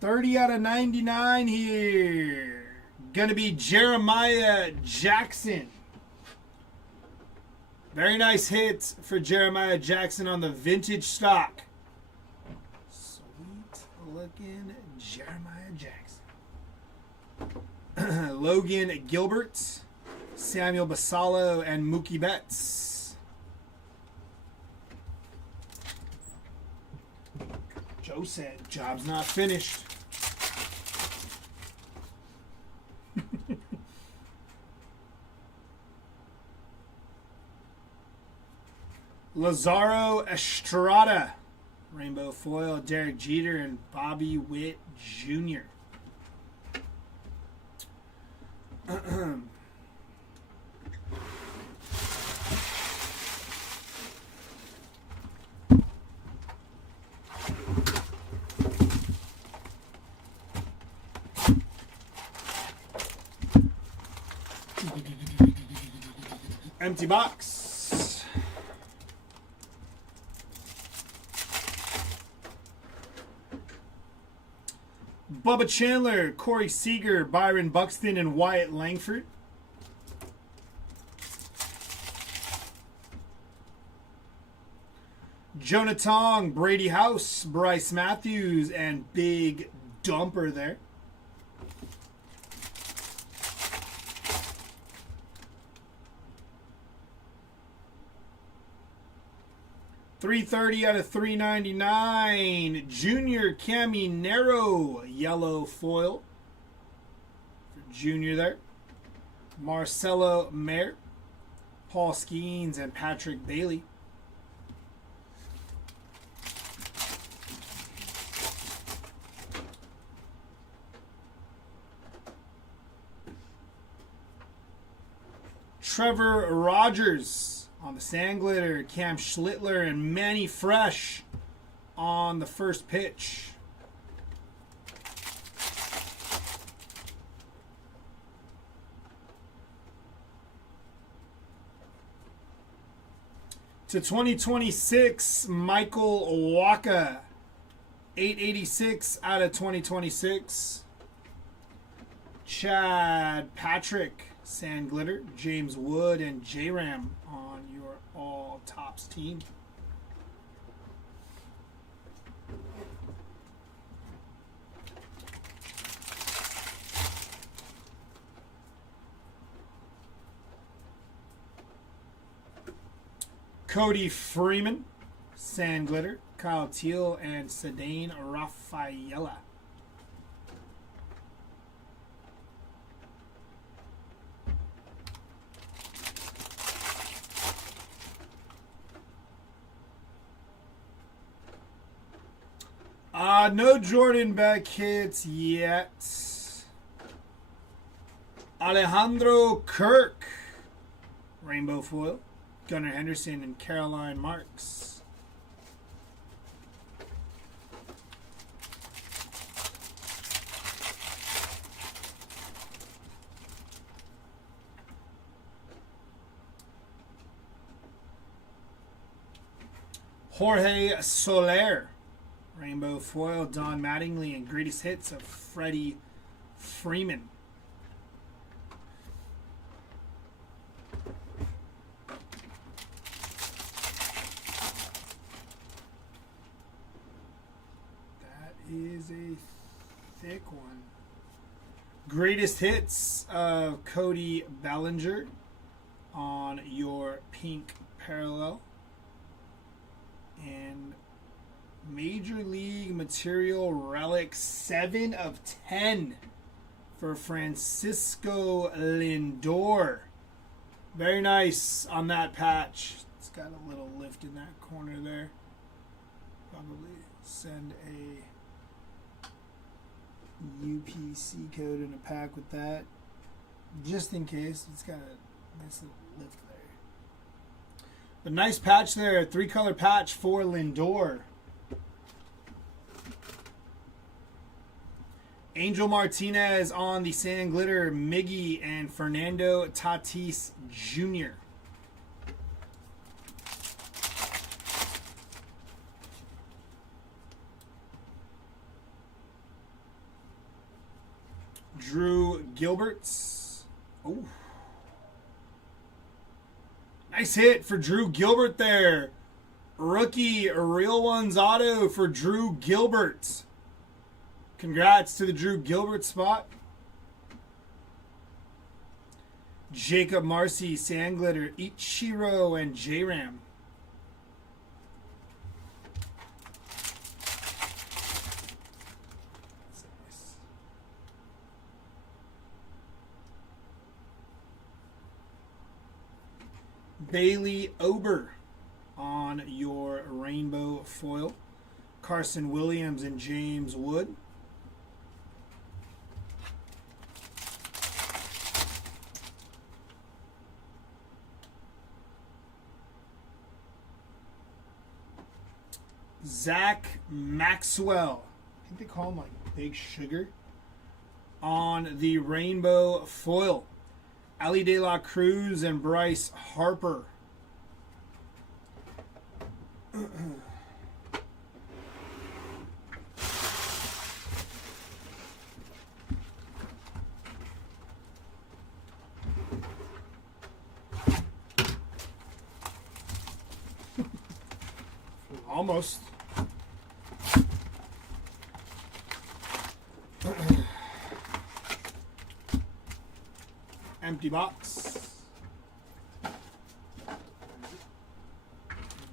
30 out of 99 here. Gonna be Jeremiah Jackson. Very nice hit for Jeremiah Jackson on the vintage stock. Sweet looking Jeremiah Jackson. Logan Gilbert, Samuel Basallo, and Mookie Betts. Joe said, job's not finished. Lazaro Estrada, Rainbow Foil, Derek Jeter, and Bobby Witt Jr. Empty box. Bubba Chandler, Corey Seager, Byron Buxton, and Wyatt Langford. Jonah Tong, Brady House, Bryce Matthews, and Big Dumper there. 330 out of 399. Junior Caminero, yellow foil. For Junior there. Marcelo Mayer, Paul Skeens, and Patrick Bailey. Trevor Rogers on the sand glitter. Cam Schlittler and Manny Fresh on the first pitch. To 2026, Michael Waka. 886 out of 2026. Chad Patrick, sand glitter. James Wood and J-Ram on your all tops team. Cody Freeman, sand glitter. Kyle Teal and Sedane Rafaela. No Jordan Beck hits yet. Alejandro Kirk, rainbow foil. Gunnar Henderson and Caroline Marks. Jorge Soler, rainbow foil. Don Mattingly and greatest hits of Freddie Freeman. Is a thick one. Greatest hits of Cody Bellinger on your pink parallel. And Major League Material Relic 7 of 10 for Francisco Lindor. Very nice on that patch. It's got a little lift in that corner there. Probably send a UPC code in a pack with that, just in case. It's got a nice little lift there. But nice patch there, 3-color patch for Lindor. Angel Martinez on the sand glitter, Miggy and Fernando Tatis Jr. Drew Gilbert's. Oh. Nice hit for Drew Gilbert there. Rookie Real Ones auto for Drew Gilbert. Congrats to the Drew Gilbert spot. Jacob Marcy, sand glitter, Ichiro and J-Ram. Bailey Ober on your rainbow foil. Carson Williams and James Wood. Zach Maxwell. I think they call him like Big Sugar. On the rainbow foil. Ali De La Cruz and Bryce Harper. Almost. Empty box.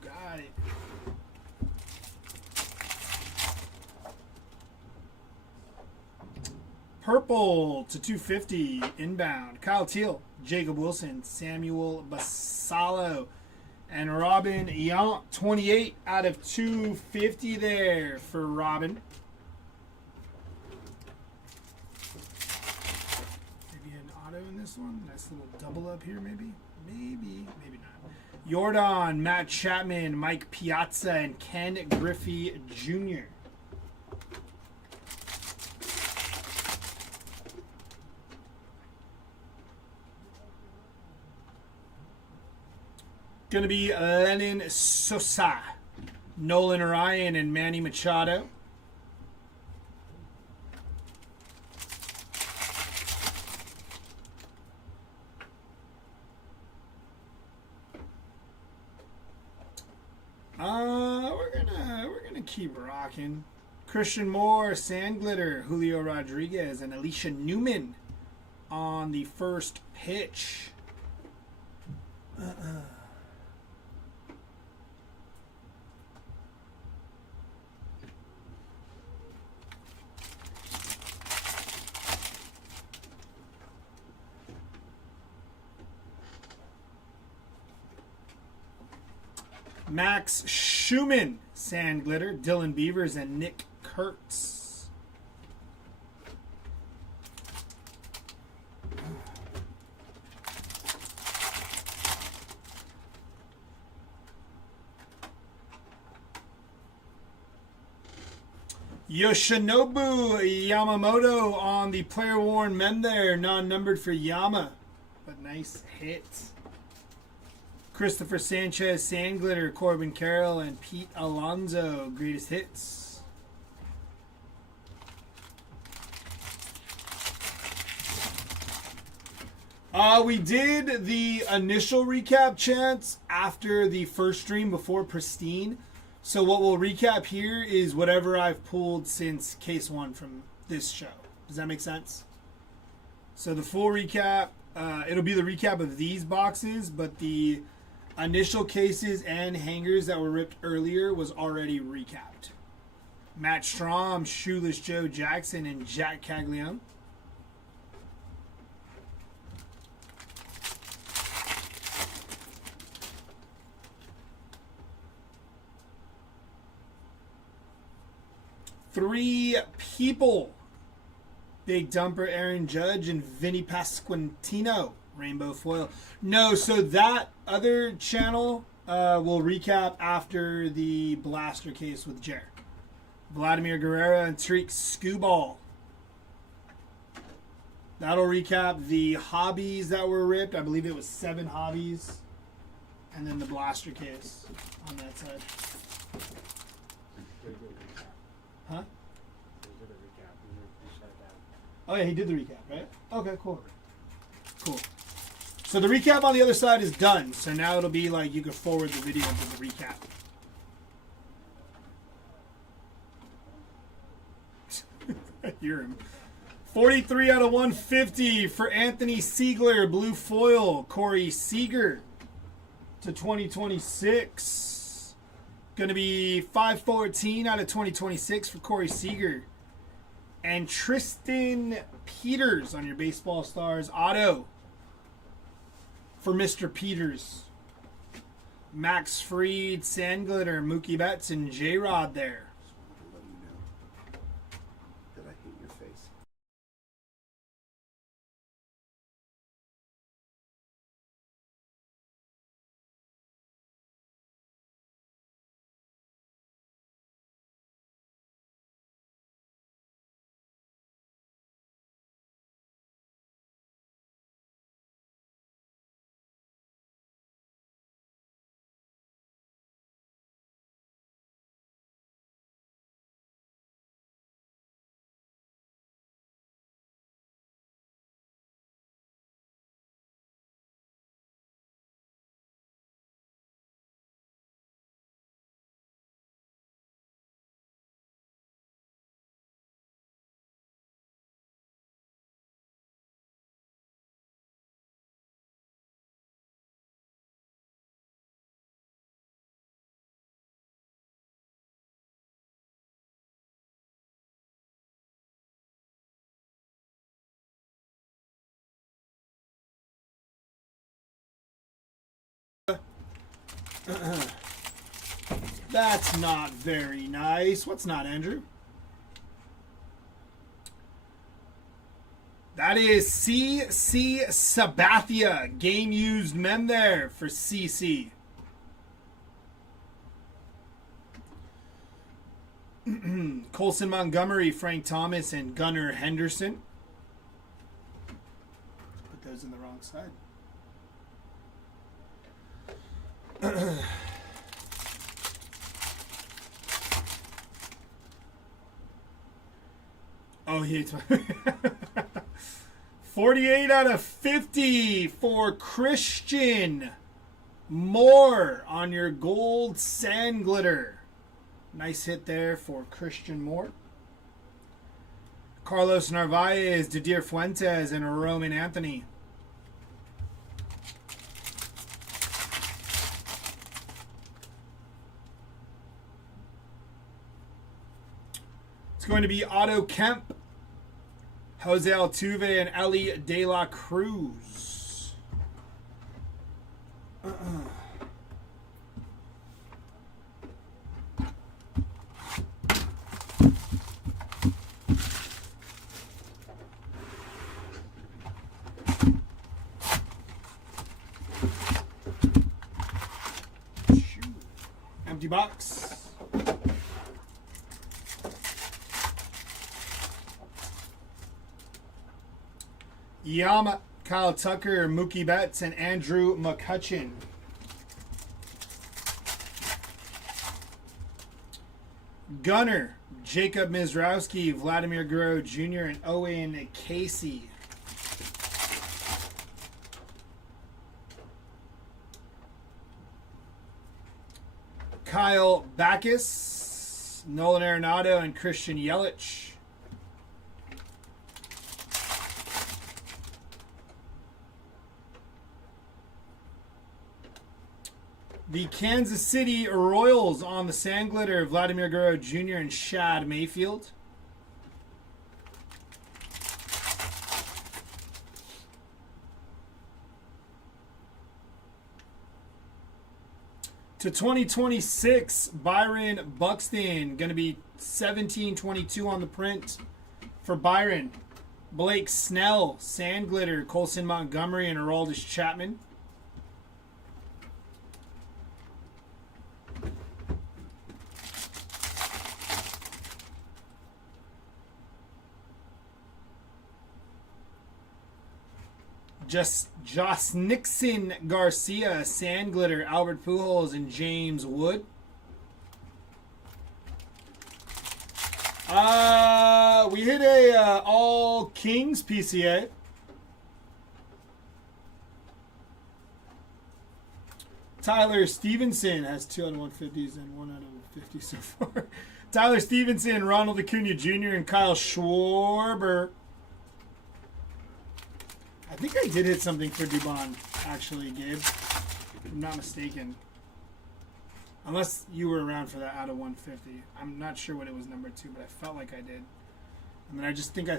Got it. Purple to 250 inbound. Kyle Teal, Jacob Wilson, Samuel Basallo, and Robin Yount, 28 out of 250 there for Robin. Maybe an auto in this one. Nice little double up here, maybe. Maybe not. Jordan, Matt Chapman, Mike Piazza, and Ken Griffey Jr. Going to be Lennon Sosa, Nolan Ryan, and Manny Machado. We're gonna keep rocking. Christian Moore, Sand Glitter, Julio Rodriguez, and Alicia Newman on the first pitch. Max Schumann, Sand Glitter, Dylan Beavers, and Nick Kurtz. Yoshinobu Yamamoto on the player worn mem there, non-numbered for Yama, but nice hit. Christopher Sanchez, Sand Glitter, Corbin Carroll, and Pete Alonso, greatest hits. We did the initial recap chants after the first stream before Pristine. So what we'll recap here is whatever I've pulled since case 1 from this show. Does that make sense? So the full recap, it'll be the recap of these boxes, but the initial cases and hangers that were ripped earlier was already recapped. Matt Strom, Shoeless Joe Jackson, and Jack Caglione. Three people. Big Dumper, Aaron Judge, and Vinny Pasquantino. Rainbow foil. No, so that other channel will recap after the blaster case with Jer. Vladimir Guerrero and Tariq Skubal. That'll recap the hobbies that were ripped. I believe it was 7 hobbies. And then the blaster case on that side. Huh? Oh yeah, he did the recap, right? Okay, cool. Cool. So the recap on the other side is done. So now it'll be like you can forward the video to the recap. I hear him. 43 out of 150 for Anthony Siegler, blue foil. Corey Seager to 2026. Going to be 514 out of 2026 for Corey Seager. And Tristan Peters on your Baseball Stars auto for Mr. Peters. Max Fried, Sand Glitter, Mookie Betts, and J-Rod there. That's not very nice. What's not, Andrew? That is CC Sabathia. Game used mem there for CC. Colson Montgomery, Frank Thomas, and Gunnar Henderson. Put those in the wrong side. Oh, he hates my 48 out of 50 for Christian Moore on your gold sand glitter. Nice hit there for Christian Moore. Carlos Narvaez, Didier Fuentes, and Roman Anthony. It's going to be Otto Kemp, Jose Altuve, and Ellie De La Cruz. Empty box. Yama, Kyle Tucker, Mookie Betts, and Andrew McCutchen. Gunner, Jacob Mizrowski, Vladimir Guerrero Jr., and Owen Casey. Kyle Backus, Nolan Arenado, and Christian Yelich. The Kansas City Royals on the sand glitter, Vladimir Guerrero Jr. and Shad Mayfield. To 2026, Byron Buxton. Going to be 1722 on the print for Byron. Blake Snell, sand glitter, Colson Montgomery, and Aroldis Chapman. Just Joss Nixon Garcia, sand glitter, Albert Pujols, and James Wood. We hit a all Kings PCA. Tyler Stevenson has 2 out of 150s and 1 out of 50 so far. Tyler Stevenson, Ronald Acuna Jr., and Kyle Schwarber. I think I did hit something for Dubon, actually, Gabe. If I'm not mistaken. Unless you were around for that out of 150. I'm not sure what it was number 2, but I felt like I did. I mean, I just think I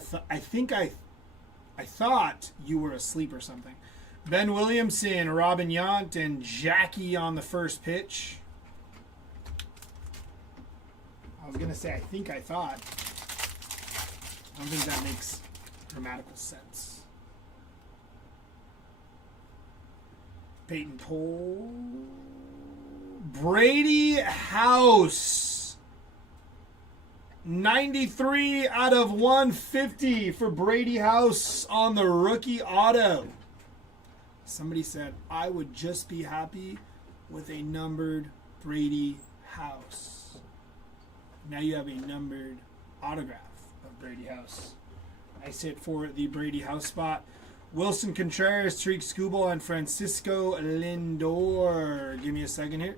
thought you were asleep or something. Ben Williamson, Robin Yount, and Jackie on the first pitch. I was going to say I think I thought. I don't think that makes grammatical sense. Peyton Cole. Brady House. 93 out of 150 for Brady House on the rookie auto. Somebody said, I would just be happy with a numbered Brady House. Now you have a numbered autograph of Brady House. Nice hit for the Brady House spot. Wilson Contreras, Tariq Skubal, and Francisco Lindor. Give me a second here.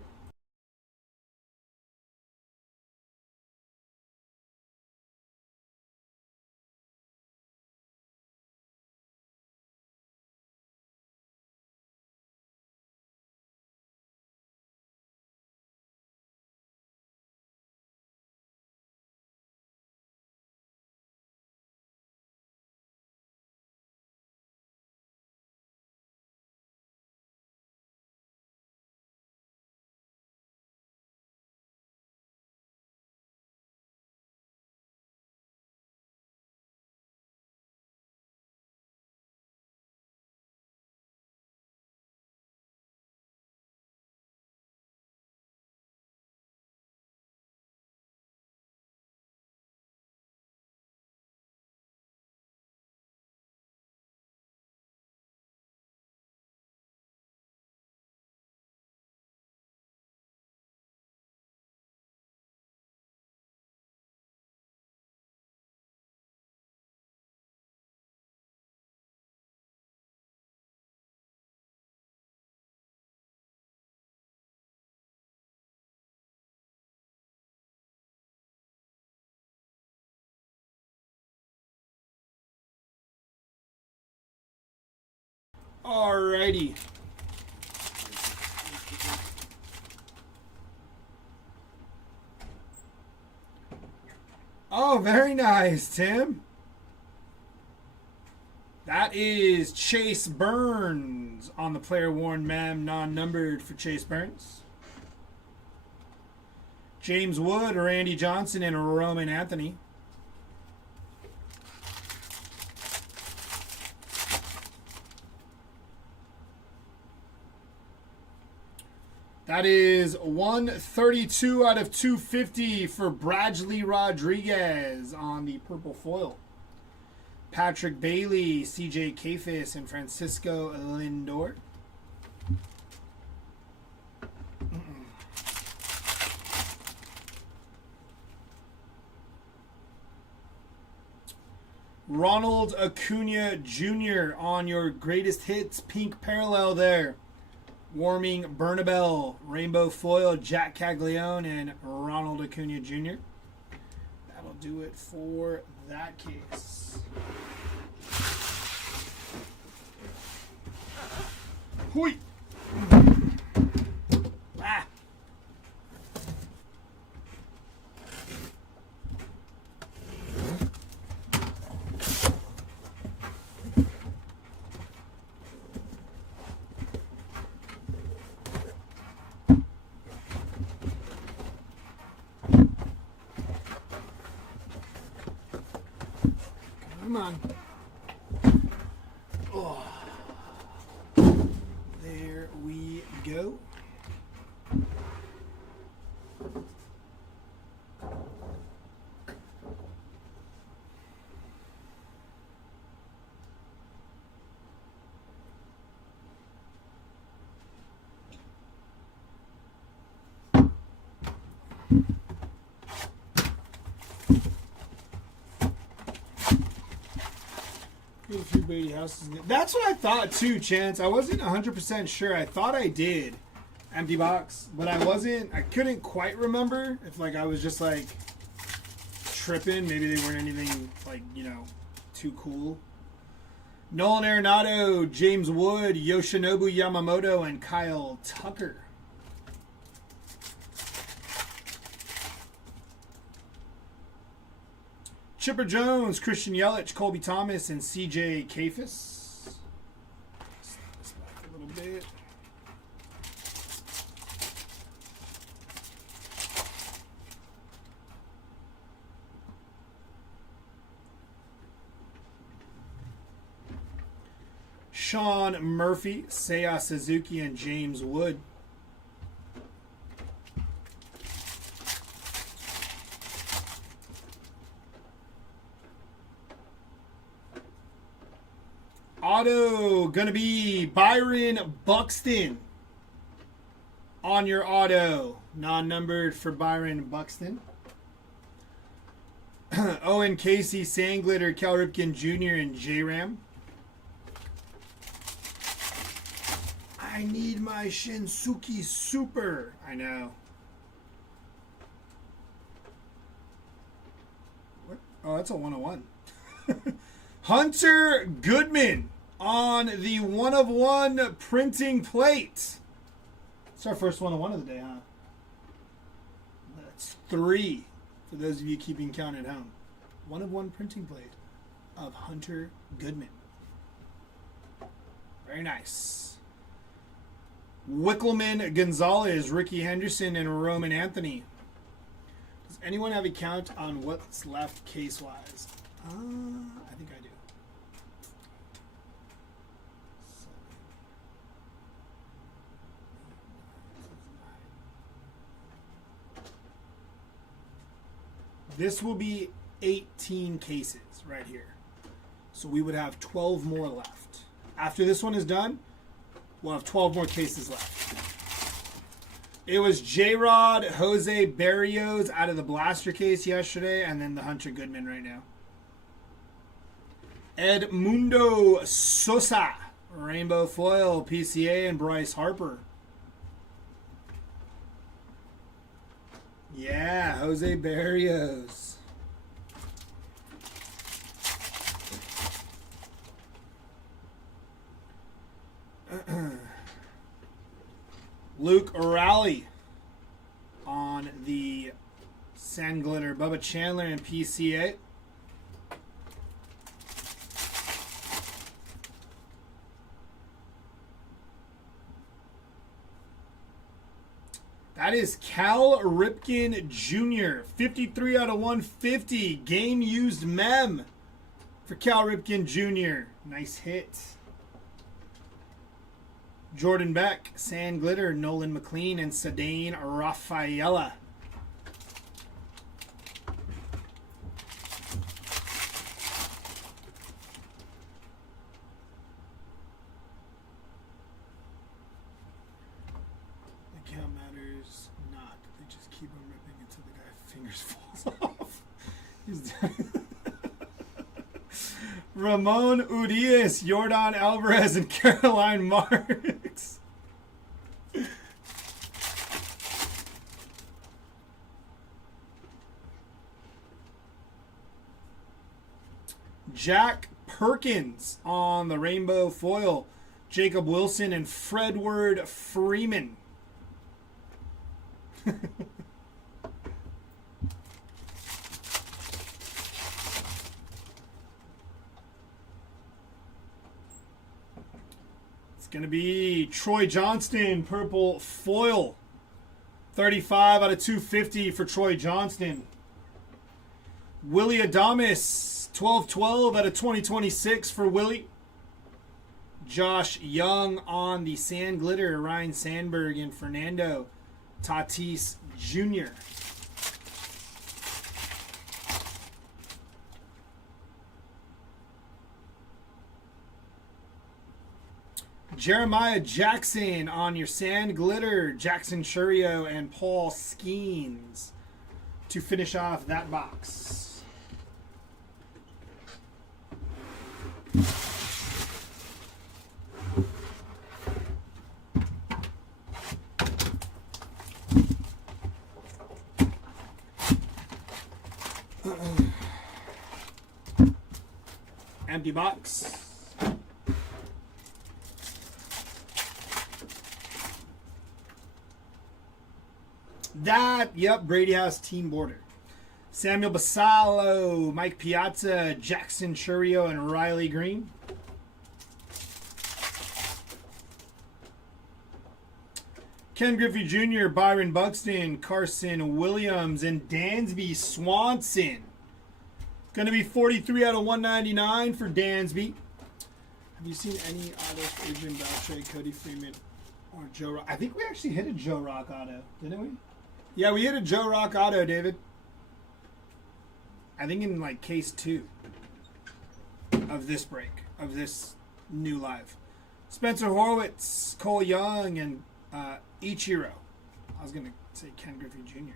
Alrighty. Oh, very nice, Tim. That is Chase Burns on the player worn mem, non-numbered for Chase Burns. James Wood, Randy Johnson, and Roman Anthony. That is 132 out of 250 for Bradley Rodriguez on the purple foil. Patrick Bailey, CJ Kafis, and Francisco Lindor. Ronald Acuna Jr. on your greatest hits pink parallel there. Warming Bernabel, Rainbow Foil, Jack Caglione, and Ronald Acuna Jr. That'll do it for that case. Hui! Ah! Come on. Oh. There we go. A few Brady houses. That's what I thought too, Chance. I wasn't 100% sure. I thought I did empty box, but I wasn't. I couldn't quite remember if like I was just like tripping. Maybe they weren't anything like, you know, too cool. Nolan Arenado, James Wood, Yoshinobu Yamamoto, and Kyle Tucker. Chipper Jones, Christian Yelich, Colby Thomas, and CJ Kafis. Slide this back a little bit. Sean Murphy, Seiya Suzuki, and James Wood. Auto gonna be Byron Buxton on your auto, non-numbered for Byron Buxton. Owen Casey, Sandglitter, Cal Ripken Jr., and J-Ram. I need my Shinsuke Super. I know. What? Oh, that's a 101. Hunter Goodman on the 1/1 printing plate. It's our first 1/1 of the day, huh? That's 3 for those of you keeping count at home. 1/1 printing plate of Hunter Goodman. Very nice. Wickelman Gonzalez, Ricky Henderson, and Roman Anthony. Does anyone have a count on what's left case-wise? I think I do. This will be 18 cases right here. So we would have 12 more left. After this one is done, we'll have 12 more cases left. It was J-Rod, Jose Barrios out of the blaster case yesterday, and then the Hunter Goodman right now. Edmundo Sosa, Rainbow Foil, PCA, and Bryce Harper. Yeah, Jose Barrios. Luke Raleigh on the Sand Glitter. Bubba Chandler and PCA. That is Cal Ripken Jr. 53 out of 150. Game used mem for Cal Ripken Jr. Nice hit. Jordan Beck, Sand Glitter, Nolan McLean, and Sedane Rafaela. The count matters not. They just keep on ripping until the guy's fingers falls off. He's Ramon Urias, Jordan Alvarez, and Caroline Marks. Jack Perkins on the rainbow foil. Jacob Wilson and Fredward Freeman. It's going to be Troy Johnston, purple foil. 35 out of 250 for Troy Johnston. Willie Adames, 12-12 out of 2026 for Willie. Josh Young on the Sand Glitter, Ryan Sandberg and Fernando Tatis Jr. Jeremiah Jackson on your Sand Glitter, Jackson Churio and Paul Skeens to finish off that box. Empty box. Yep, Brady House team border. Samuel Basallo, Mike Piazza, Jackson Churio, and Riley Green. Ken Griffey Jr., Byron Buxton, Carson Williams, and Dansby Swanson. Going to be 43 out of 199 for Dansby. Have you seen any autos for Adrian Beltre, Cody Freeman, or Joe Rock? I think we actually hit a Joe Rock auto, didn't we? Yeah, we hit a Joe Rock auto, David. I think in like case 2 of this break, of this new live. Spencer Horwitz, Cole Young, and Ichiro. I was going to say Ken Griffey Jr.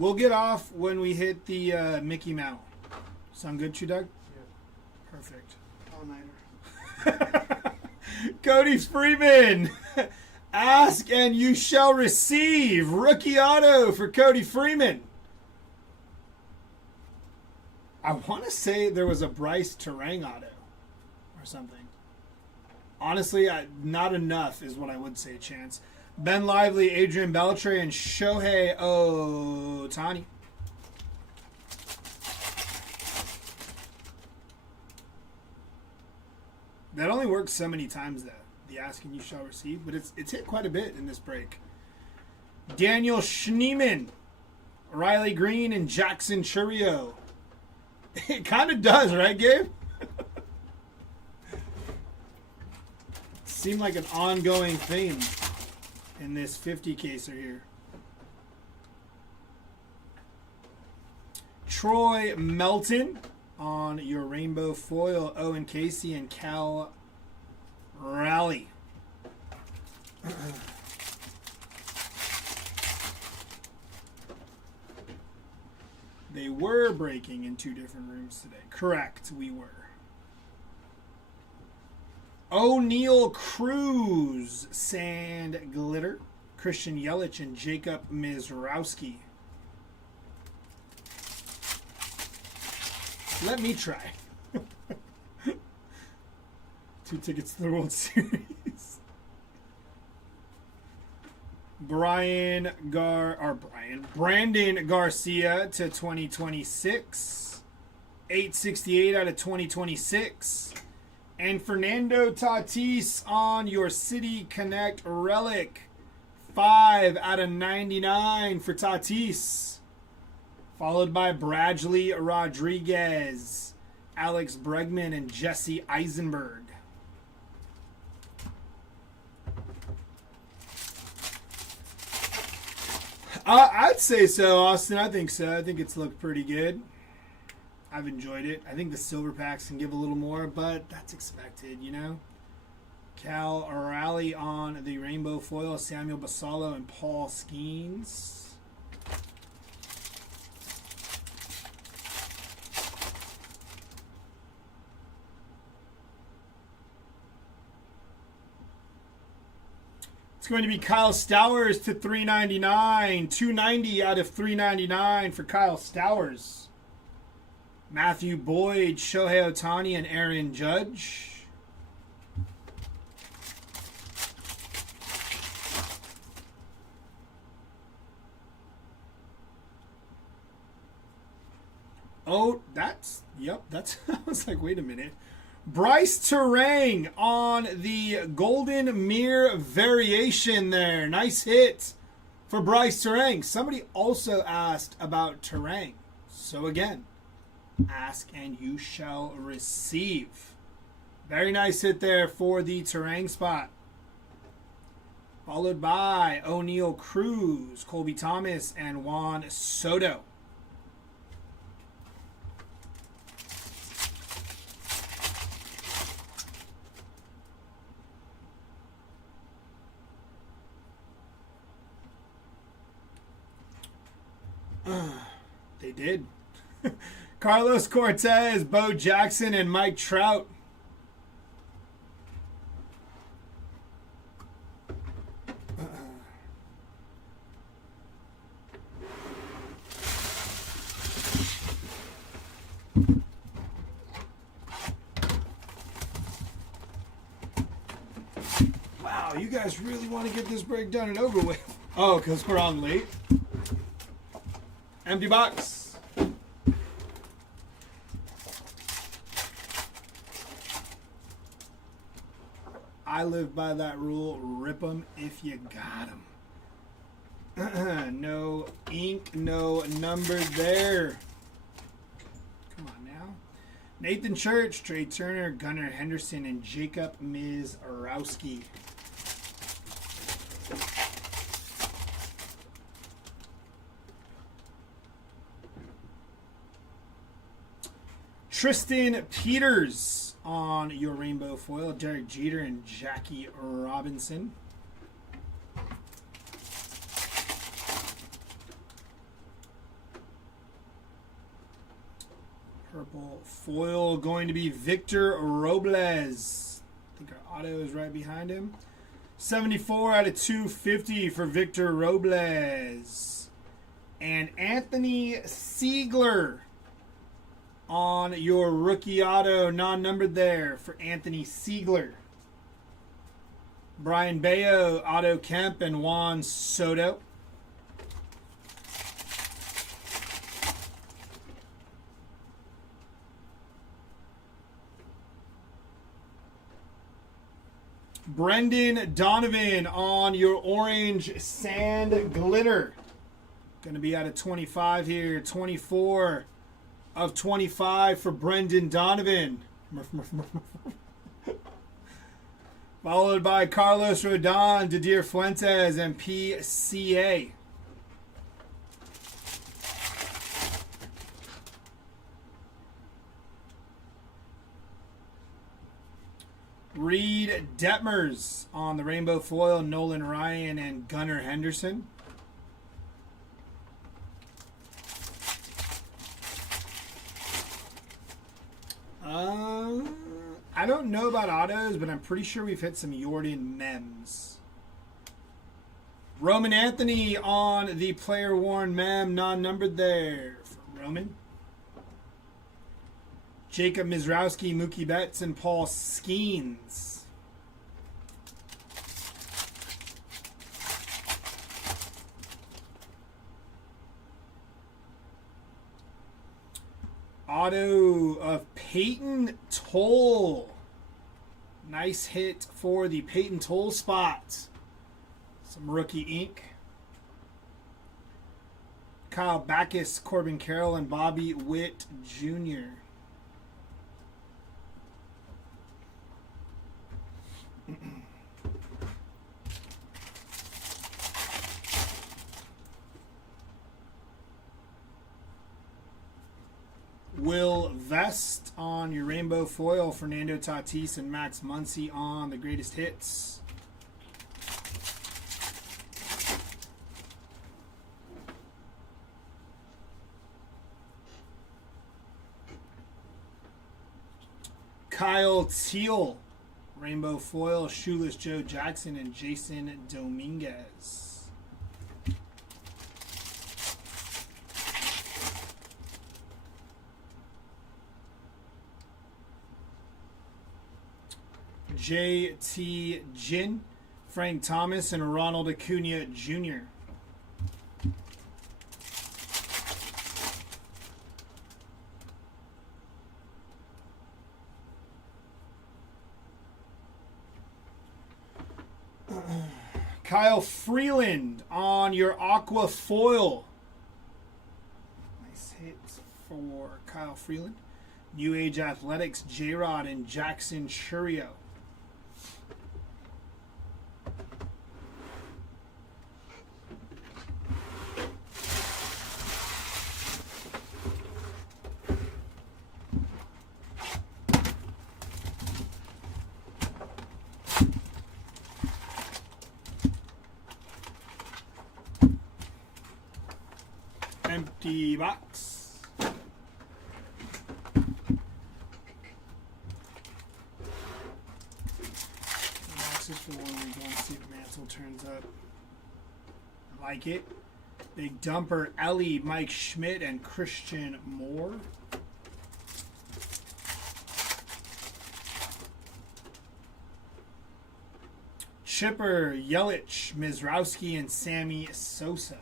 We'll get off when we hit the Mickey Mouse. Sound good, Chu Doug? Yeah. Perfect. All-nighter. Cody Freeman. Ask and you shall receive. Rookie auto for Cody Freeman. I want to say there was a Bryce Terang auto or something. Honestly, not enough is what I would say, Chance. Ben Lively, Adrian Beltre, and Shohei Ohtani. That only works so many times, though. The ask and you shall receive, but it's hit quite a bit in this break. Daniel Schneemann, Riley Green, and Jackson Churio. It kind of does, right, Gabe? Seemed like an ongoing theme in this 50 caser here. Troy Melton on your rainbow foil. Owen Casey and Cal Raleigh. They were breaking in 2 different rooms today. Correct, we were. O'Neal Cruz, Sand Glitter. Christian Yelich and Jacob Mizrowski. Let me try. 2 tickets to the World Series. Brandon Garcia to 2026. 868 out of 2026. And Fernando Tatis on your City Connect relic. 5 out of 99 for Tatis. Followed by Bradley Rodriguez, Alex Bregman, and Jesse Eisenberg. I'd say so, Austin. I think so. I think it's looked pretty good. I've enjoyed it. I think the silver packs can give a little more, but that's expected, you know? Cal Raleigh on the rainbow foil, Samuel Basallo and Paul Skeens. It's going to be Kyle Stowers to 399. 290 out of 399 for Kyle Stowers. Matthew Boyd, Shohei Ohtani, and Aaron Judge. Oh, that's, I was like, wait a minute. Bryce Terang on the Golden Mirror variation there. Nice hit for Bryce Terang. Somebody also asked about Terang. So again, ask and you shall receive. Very nice hit there for the Terang spot. Followed by O'Neal Cruz, Colby Thomas, and Juan Soto. They did. Carlos Cortez, Bo Jackson, and Mike Trout. Wow, you guys really want to get this break done and over with. Oh, because we're on late. Empty box. I live by that rule. Rip them if you got them. No ink, no number there. Come on now. Nathan Church, Trey Turner, Gunnar Henderson, and Jacob Mizrowski. Tristan Peters on your rainbow foil. Derek Jeter and Jackie Robinson. Purple foil going to be Victor Robles. I think our auto is right behind him. 74 out of 250 for Victor Robles. And Anthony Siegler on your rookie auto, non-numbered there for Anthony Siegler. Brian Bayo, Otto Kemp, and Juan Soto. Brendan Donovan on your orange sand glitter. Going to be out of 25 here. 24 of 25 for Brendan Donovan. Followed by Carlos Rodon, Didier Fuentes, and PCA. Reed Detmers on the rainbow foil, Nolan Ryan and Gunnar Henderson. I don't know about autos, but I'm pretty sure we've hit some Jordan Mems. Roman Anthony on the player worn mem, non-numbered there for Roman. Jacob Mizrowski, Mookie Betts, and Paul Skeens. Auto of Peyton Toll. Nice hit for the Peyton Toll spot. Some rookie ink. Kyle Backus, Corbin Carroll, and Bobby Witt Jr. Will Vest on your rainbow foil. Fernando Tatis and Max Muncy on the greatest hits. Kyle Teal, rainbow foil. Shoeless Joe Jackson and Jason Dominguez. J.T. Jin, Frank Thomas, and Ronald Acuna Jr. Kyle Freeland on your aqua foil. Nice hit for Kyle Freeland. New Age Athletics, J-Rod and Jackson Churio. Empty box. Boxes for when we go and see if Mantle turns up. I like it. Big dumper, Ellie, Mike Schmidt, and Christian Moore. Chipper, Yelich, Mizrowski, and Sammy Sosa.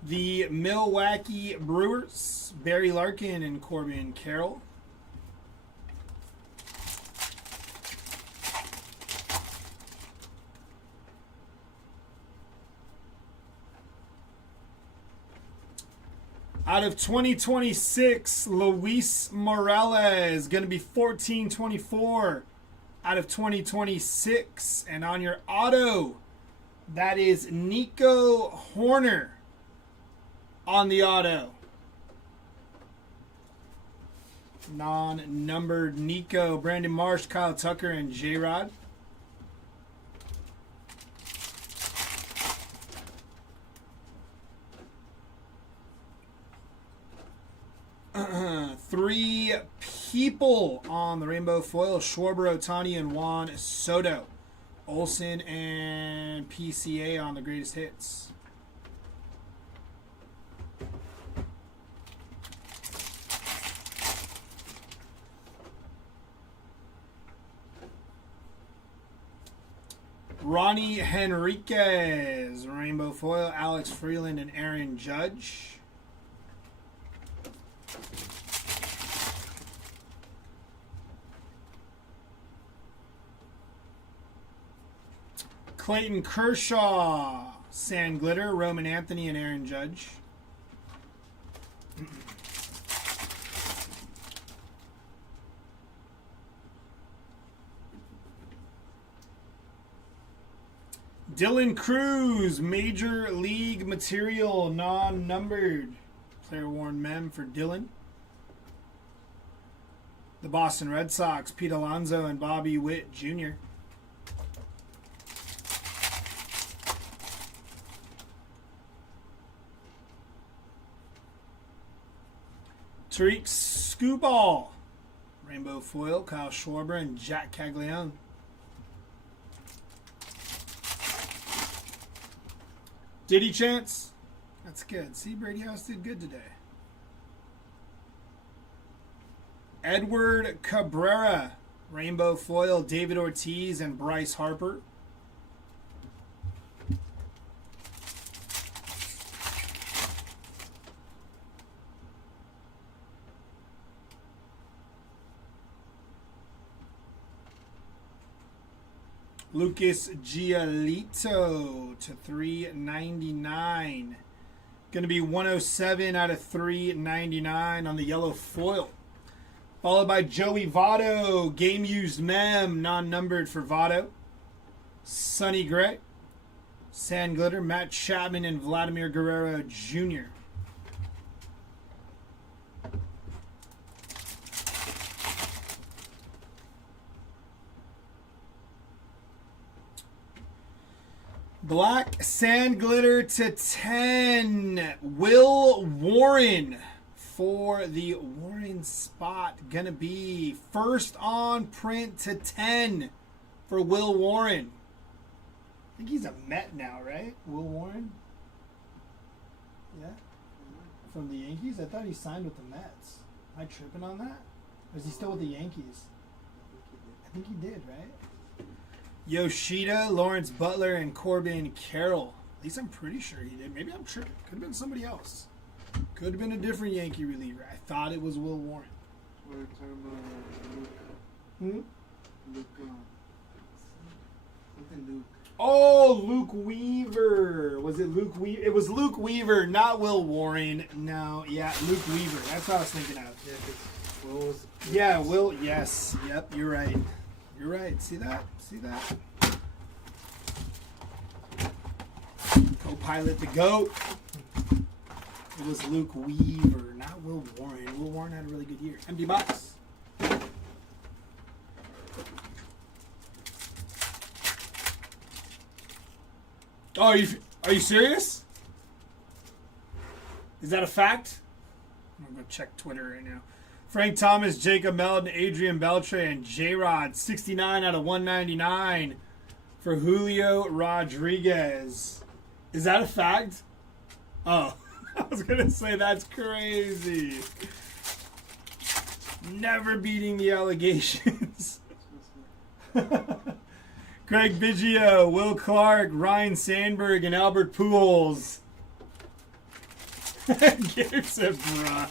The Milwaukee Brewers, Barry Larkin and Corbin Carroll. Out of 2026, Luis Morales, going to be 1424 out of 2026. And on your auto, that is Nico Horner. On the auto. Non-numbered Nico, Brandon Marsh, Kyle Tucker, and J-Rod. Three people on the rainbow foil. Schwarber, Ohtani, and Juan Soto. Olsen and PCA on the greatest hits. Ronnie Henriquez, rainbow foil. Alex Freeland and Aaron Judge. Clayton Kershaw, Sand Glitter, Roman Anthony, and Aaron Judge. Dylan Cruz, Major League Material, non-numbered. Player worn mem for Dylan. The Boston Red Sox, Pete Alonso and Bobby Witt Jr. Tariq Skubal, rainbow foil, Kyle Schwarber and Jack Caglione. Did he, Chance? That's good. See, Brady House did good today. Edward Cabrera, rainbow foil, David Ortiz and Bryce Harper. Lucas Giolito to 399. Going to be 107 out of 399 on the yellow foil. Followed by Joey Votto, game used mem, non-numbered for Votto. Sonny Gray, Sand Glitter, Matt Chapman, and Vladimir Guerrero Jr. Black Sand Glitter to 10. Will Warren for the Warren spot. Gonna be first on print to 10 for Will Warren. I think he's a Met now, right? Will Warren? Yeah? From the Yankees? I thought he signed with the Mets. Am I tripping on that? Or is he still with the Yankees? I think he did, right? Yoshida, Lawrence Butler, and Corbin Carroll. At least I'm pretty sure he did. Maybe I'm tripping. Could have been somebody else. Could have been a different Yankee reliever. I thought it was Will Warren. We're talking about Luke. Luke, something Luke. Oh, Luke Weaver. Was it Luke Weaver? It was Luke Weaver, not Will Warren. No, yeah, Luke Weaver. That's what I was thinking of. Yeah, Will was. Yeah, Will. Yes. Yep, you're right. You're right. See that? See that? Co-pilot the GOAT. It was Luke Weaver, not Will Warren. Will Warren had a really good year. Empty box. Oh, are you serious? Is that a fact? I'm gonna go check Twitter right now. Frank Thomas, Jacob Melton, Adrian Beltre, and J-Rod. 69 out of 199 for Julio Rodriguez. Is that a fact? Oh, I was going to say that's crazy. Never beating the allegations. Craig Biggio, Will Clark, Ryan Sandberg, and Albert Pujols. Garrett said, bruh.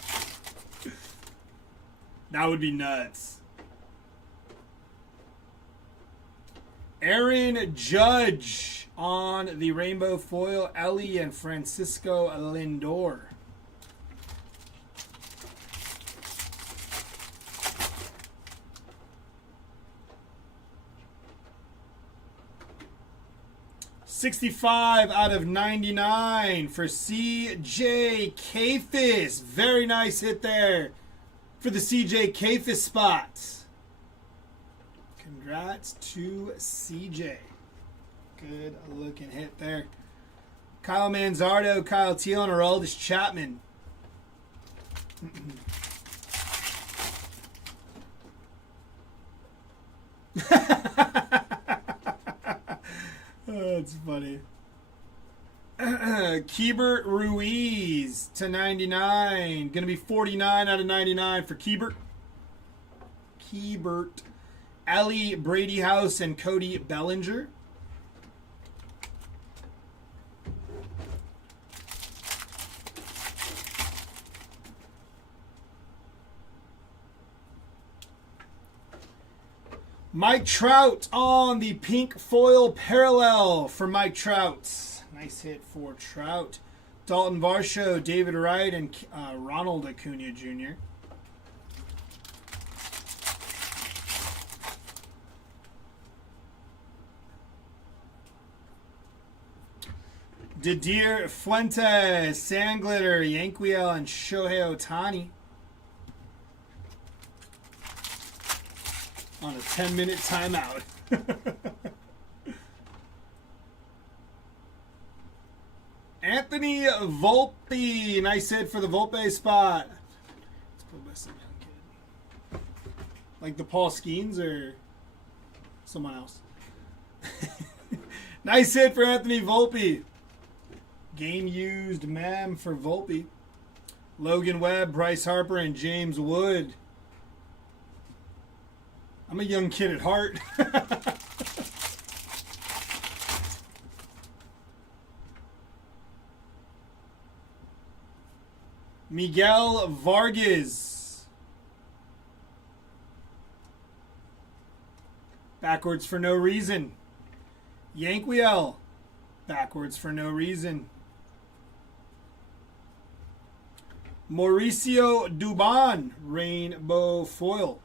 That would be nuts. Aaron Judge on the rainbow foil, Ellie and Francisco Lindor. $65 out of 99 for CJ Kafis. Very nice hit there for the CJ Kafis spot. Congrats to CJ. Good looking hit there. Kyle Manzardo, Kyle Teal, and Aroldis Chapman. Oh, that's funny. Keibert Ruiz to 99. Going to be 49 out of 99 for Keibert. Keibert. Ellie Brady House and Cody Bellinger. Mike Trout on the pink foil parallel for Mike Trout. Nice hit for Trout. Dalton Varsho, David Wright, and Ronald Acuna Jr. Didier Fuentes, Sandglitter, Yanquiel, and Shohei Ohtani. On a 10-minute timeout. Anthony Volpe. Nice hit for the Volpe spot. Let's pull by some young kid. Like the Paul Skeens or someone else? Nice hit for Anthony Volpe. Game used mem for Volpe. Logan Webb, Bryce Harper, and James Wood. I'm a young kid at heart. Miguel Vargas. Backwards for no reason. Yanquiel. Backwards for no reason. Mauricio Dubon. Rainbow foil.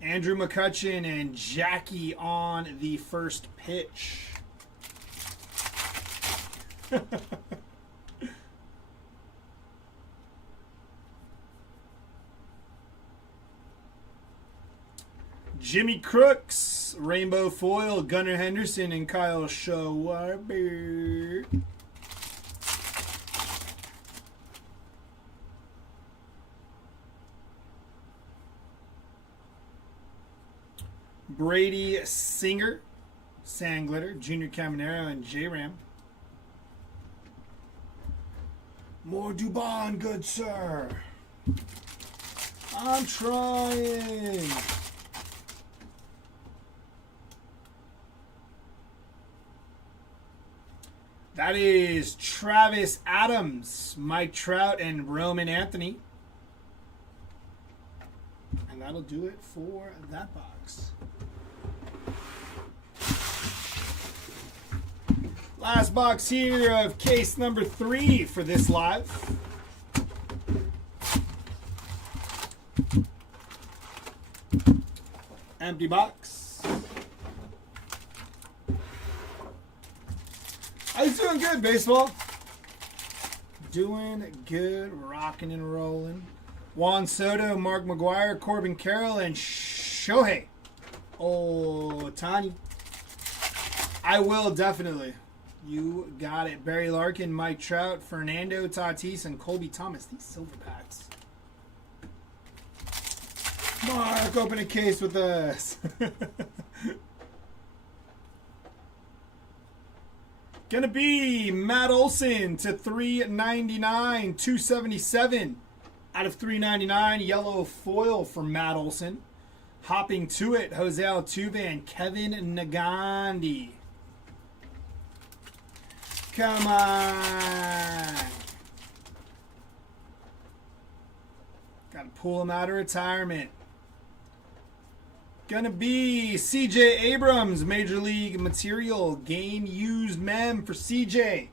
Andrew McCutchen and Jackie on the first pitch. Jimmy Crooks, Rainbow Foil, Gunnar Henderson, and Kyle Schwarber. Brady Singer, Sandglitter, Junior Caminero, and J-Ram. More Dubon, good sir. I'm trying. That is Travis Adams, Mike Trout, and Roman Anthony. And that'll do it for that box. Last box here of case number 3 for this live. Empty box. How you doing? Good, baseball. Doing good, rocking and rolling. Juan Soto, Mark McGuire, Corbin Carroll, and Shohei Ohtani. I will definitely. You got it. Barry Larkin, Mike Trout, Fernando Tatis, and Colby Thomas. These silver packs. Mark, open a case with us. Gonna be Matt Olson to 399, 277 out of 399. Yellow foil for Matt Olson. Hopping to it, Jose Altuve and Kevin Nagandi. Come on. Gotta pull him out of retirement. Gonna be CJ Abrams, Major League Material, game used mem for CJ.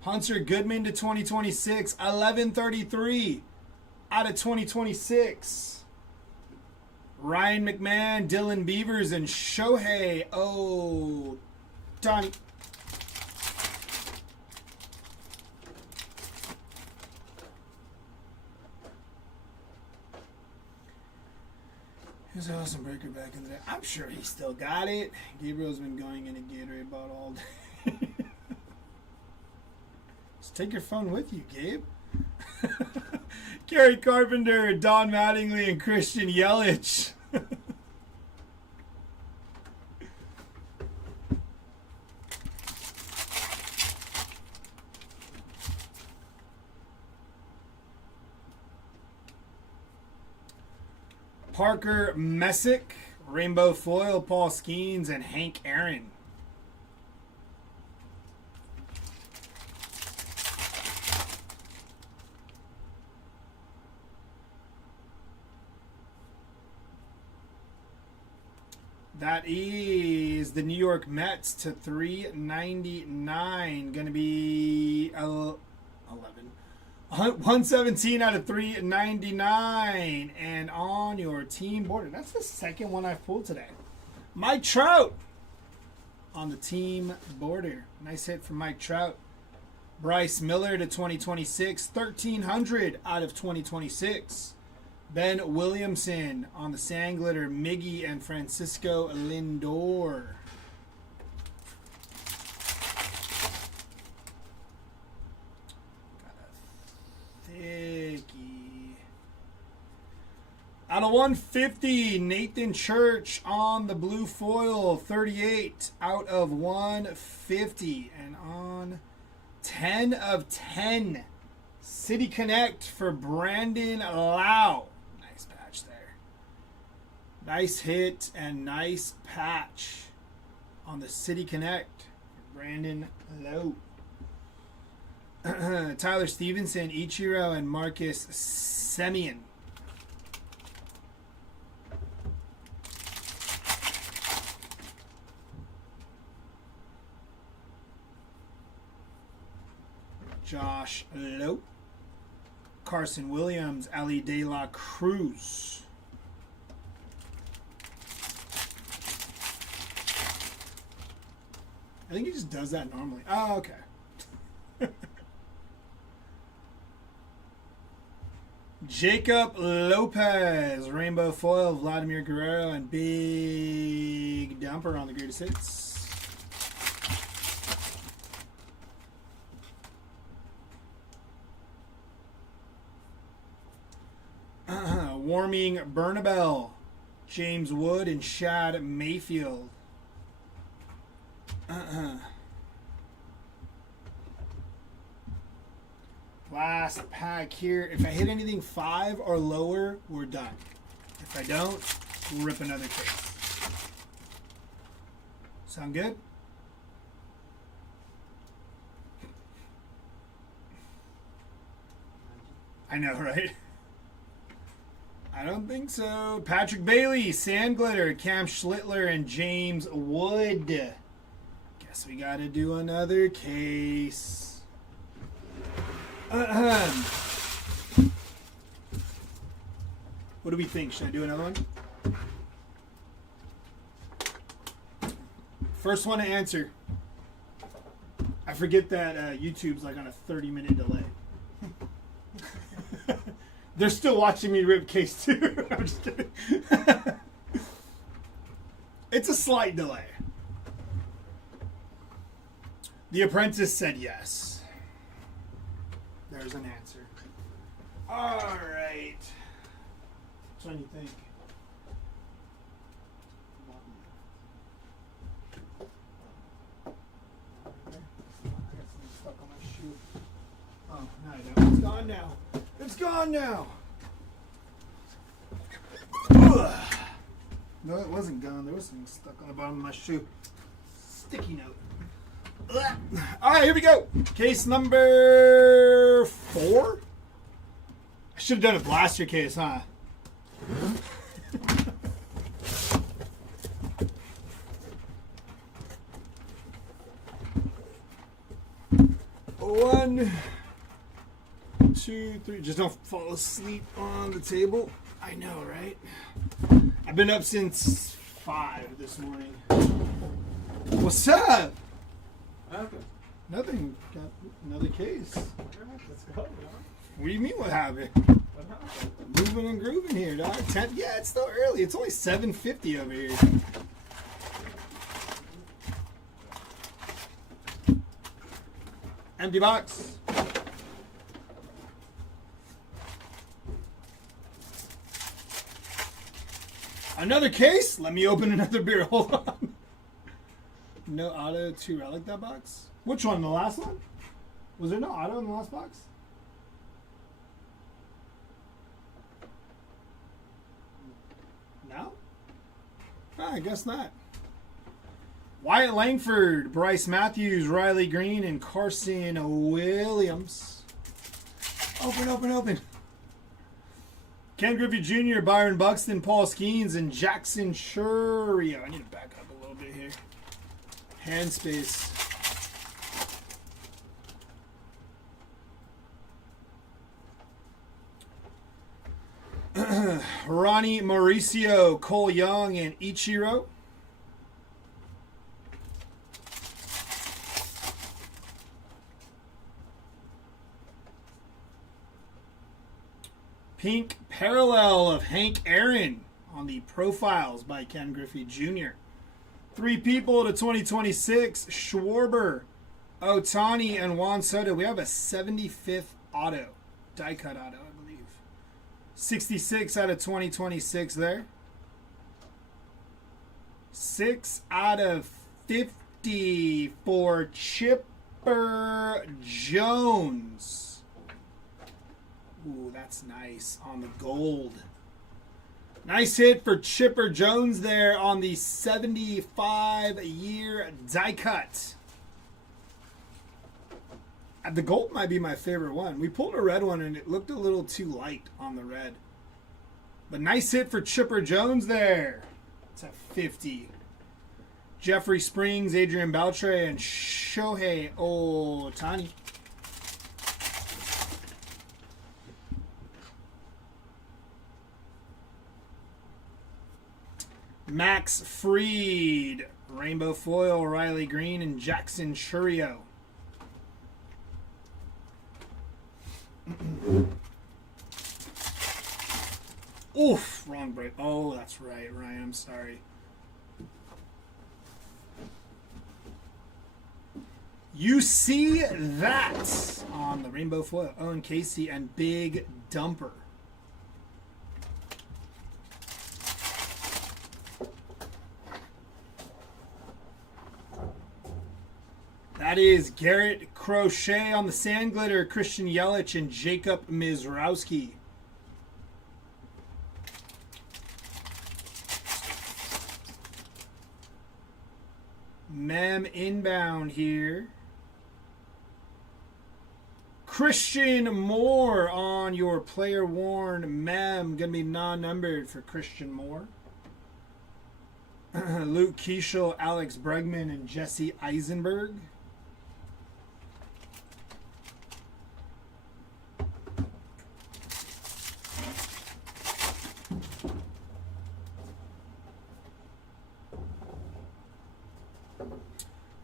Hunter Goodman to 2026, 1133 out of 2026. Ryan McMahon, Dylan Beavers, and Shohei Ohtani. Here's Austin Breaker back in the day. I'm sure he still got it. Gabriel's been going in a Gatorade bottle all day. Just take your phone with you, Gabe. Gary Carpenter, Don Mattingly, and Christian Yelich. Parker Messick, Rainbow Foil, Paul Skeens, and Hank Aaron. That is the New York Mets to 399. Going to be 11. 117 out of 399. And on your team border. That's the second one I've pulled today. Mike Trout on the team border. Nice hit from Mike Trout. Bryce Miller to 2026. 1,300 out of 2026. Ben Williamson on the Sandglitter. Miggy and Francisco Lindor. Out of 150, Nathan Church on the blue foil, 38 out of 150. And on 10 of 10. City Connect for Brandon Lau. Nice patch there. Nice hit and nice patch on the City Connect for Brandon Lau. Tyler Stevenson, Ichiro, and Marcus Semien. Josh Lowe. Carson Williams, Ali De La Cruz. I think he just does that normally. Oh, okay. Jacob Lopez, Rainbow Foil, Vladimir Guerrero, and Big Dumper on the greatest hits. Warming Bernabel, James Wood, and Shad Mayfield. Last pack here. If I hit anything 5 or lower, we're done. If I don't, we'll rip another case. Sound good? I know, right? I don't think so. Patrick Bailey, Sand Glitter, Cam Schlittler, and James Wood. Guess we got to do another case. What do we think? Should I do another one? First one to answer. I forget that YouTube's like on a 30-minute delay. They're still watching me rip case 2. I'm just kidding. It's a slight delay. The Apprentice said yes. There's an answer. All right. Which one do you think? Stuck on my shoe. Oh, no, I don't. It's gone now. It's gone now. No, it wasn't gone. There was something stuck on the bottom of my shoe. Sticky note. All right, here we go. Case number 4. I should have done a blaster case, huh? One, 2, 3. Just don't fall asleep on the table. I know, right? I've been up since 5 this morning. What's up? Nothing. Got another case. Let's go, man. What do you mean what happened? What happened? Moving and grooving here, dog. 10, yeah, it's still early. It's only 7:50 over here. Empty box. Another case? Let me open another beer. Hold on. No auto, 2 relic that box? Which one? The last one? Was there no auto in the last box? No? Oh, I guess not. Wyatt Langford, Bryce Matthews, Riley Green, and Carson Williams. Open, open, open. Ken Griffey Jr., Byron Buxton, Paul Skeens, and Jackson Shurio. I need to back up a little bit here. Hand space. Ronnie Mauricio, Cole Young, and Ichiro. Pink Parallel of Hank Aaron on the Profiles by Ken Griffey Jr. 3 people to 2026. Schwarber, Otani, and Juan Soto. We have a 75th auto. Die cut auto, I believe. 66 out of 2026 there. 6 out of 50 for Chip Chipper Jones. Ooh, that's nice on the gold. Nice hit for Chipper Jones there on the 75-year die cut. The gold might be my favorite one. We pulled a red one and it looked a little too light on the red. But nice hit for Chipper Jones there. It's at 50. Jeffrey Springs, Adrian Beltre, and Shohei Ohtani. Max Fried, Rainbow Foil, Riley Green, and Jackson Churio. Oof, wrong break. Oh, that's right, Ryan. I'm sorry. You see that on the Rainbow Foil. Owen Casey and Big Dumper. That is Garrett Crochet on the Sand Glitter, Christian Yelich, and Jacob Mizrowski. Mem inbound here. Christian Moore on your player worn Mem. Going to be non-numbered for Christian Moore. Luke Keishel, Alex Bregman, and Jesse Eisenberg.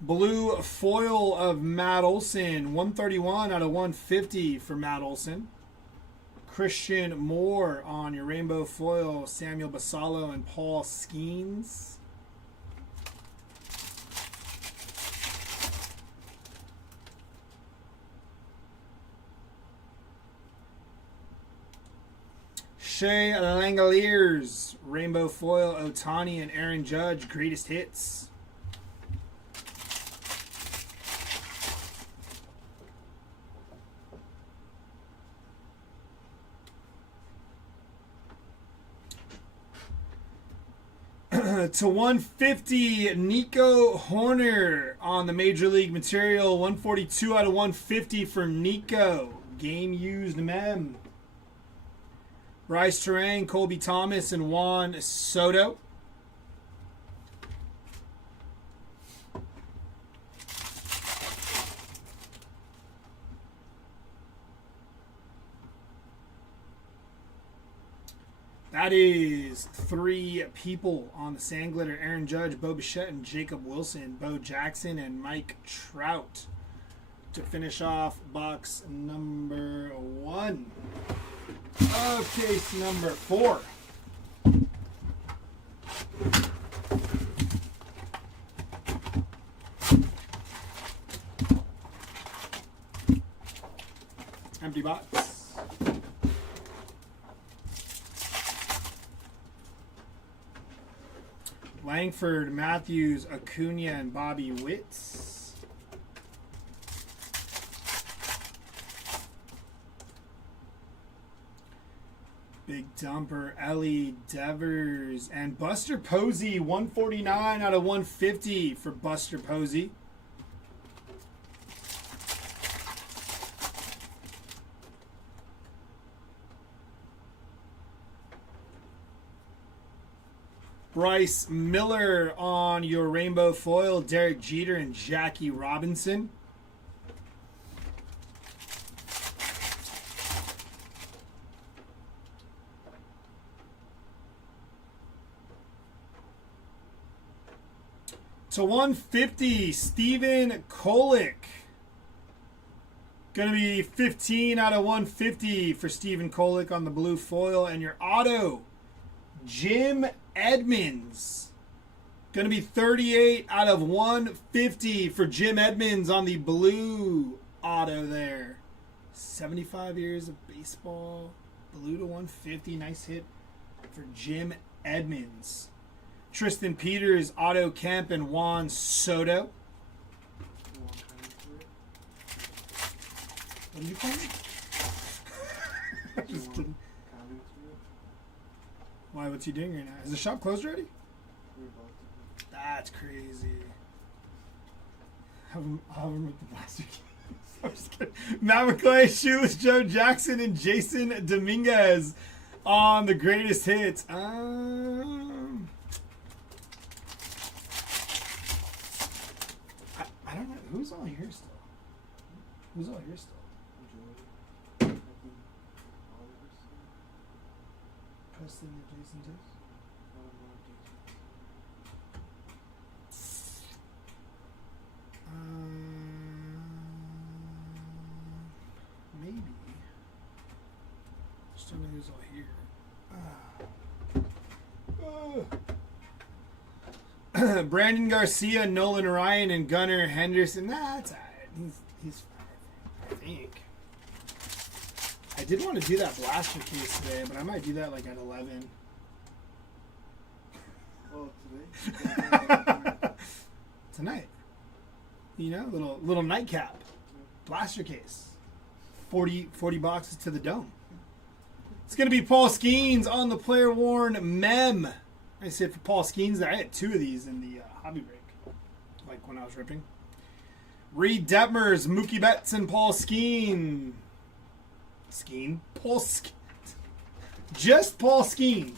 Blue foil of Matt Olson, 131 out of 150 for Matt Olson. Christian Moore on your rainbow foil, Samuel Basallo and Paul Skeens. Shea Langoliers, rainbow foil, Ohtani and Aaron Judge, greatest hits. To 150, Nico Horner on the Major League Material. 142 out of 150 for Nico. Game used Mem. Bryce Terang, Colby Thomas, and Juan Soto. That is three people on the Sand Glitter. Aaron Judge, Bo Bichette, and Jacob Wilson. Bo Jackson and Mike Trout to finish off box number 1 of case number 4. Empty box. Langford, Matthews, Acuna, and Bobby Witts. Big Dumper, Ellie Devers, and Buster Posey, 149 out of 150 for Buster Posey. Bryce Miller on your rainbow foil, Derek Jeter and Jackie Robinson. To 150, Steven Kolick. Going to be 15 out of 150 for Steven Kolick on the blue foil. And your auto, Jim Edmonds. Going to be 38 out of 150 for Jim Edmonds on the blue auto there. 75 years of baseball. Blue to 150. Nice hit for Jim Edmonds. Tristan Peters, Otto Kemp, and Juan Soto. What did you call me? I'm just kidding. Coming to you. Why? What's he doing right now? Is the shop closed already? We're about to. That's crazy. Have him with the blaster keys. I'm just kidding. Matt McClay, Shoeless Joe Jackson, and Jason Dominguez on the greatest hits. I don't know. Who's all here still? Who's all here still? Enjoy. Oliver's. Preston and Jason too? Maybe. Just don't know who's all here. Brandon Garcia, Nolan Ryan, and Gunnar Henderson. Nah, that's alright. He's fine, I think. I did want to do that blaster case today, but I might do that like at 11. Oh, today? Tonight. You know, little nightcap. Blaster case. 40 boxes to the dome. It's going to be Paul Skeens on the player worn mem. I said for Paul Skeens there. I had 2 of these in the hobby break. Like when I was ripping. Reed Detmers, Mookie Betts, and Paul Skeen. Skeen? Paul Skeen. Just Paul Skeen.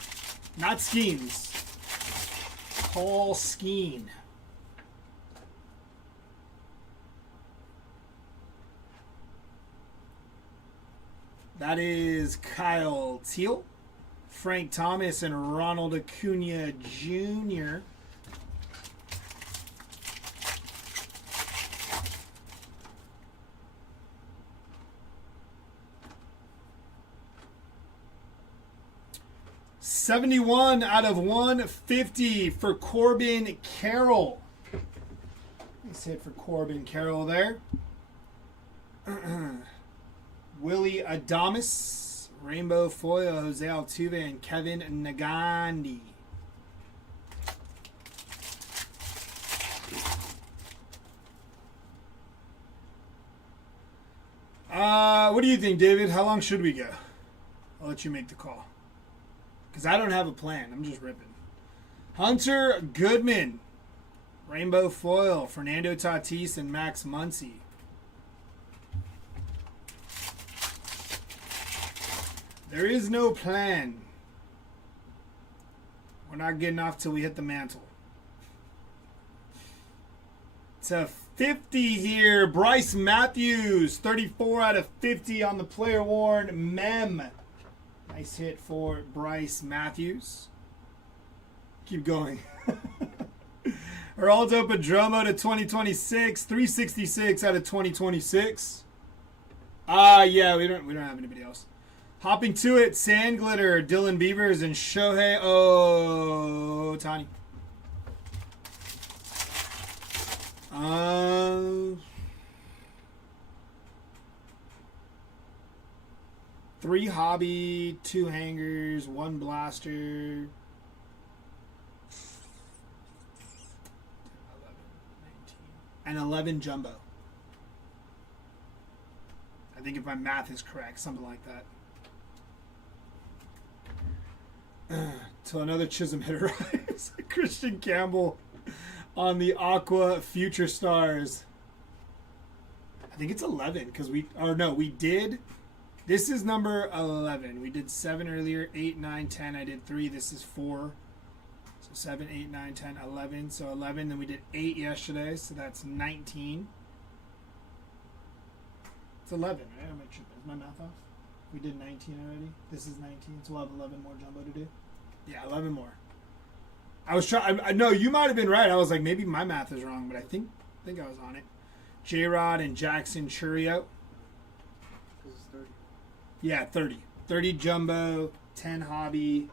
Not Skeens. Paul Skeen. That is Kyle Teal, Frank Thomas, and Ronald Acuna Jr. $71 out of 150 for Corbin Carroll. Nice hit for Corbin Carroll there. Willie Adames, Rainbow Foil, Jose Altuve, and Kevin Nagandi. What do you think, David? How long should we go? I'll let you make the call. Because I don't have a plan. I'm just ripping. Hunter Goodman, Rainbow Foil, Fernando Tatis, and Max Muncy. There is no plan. We're not getting off till we hit the mantle. It's a 50 here. Bryce Matthews, 34 out of 50 on the player worn mem. Nice hit for Bryce Matthews. Keep going. Geraldo Padromo to 2026, 366 out of 2026. Yeah, we don't have anybody else. Hopping to it, Sand Glitter, Dylan Beavers, and Shohei Ohtani. 3 hobby, 2 hangers, 1 blaster. 11, 19, and 11 jumbo. I think if my math is correct, something like that. Till another Chisholm hit arrives. Christian Campbell on the Aqua Future Stars. I think it's 11 because we did. This is number 11. We did 7 earlier, 8, 9, 10. I did 3. This is 4. So 7, 8, 9, 10, 11. So 11. Then we did 8 yesterday. So that's 19. It's 11, right? Am I tripping? Is my math off? We did 19 already. This is 19. So we'll have 11 more jumbo to do. Yeah, 11 more. I was trying. I know you might have been right. I was like, maybe my math is wrong, but I think I was on it. J-Rod and Jackson Churio. This is 30. Yeah, 30. 30 jumbo, 10 hobby,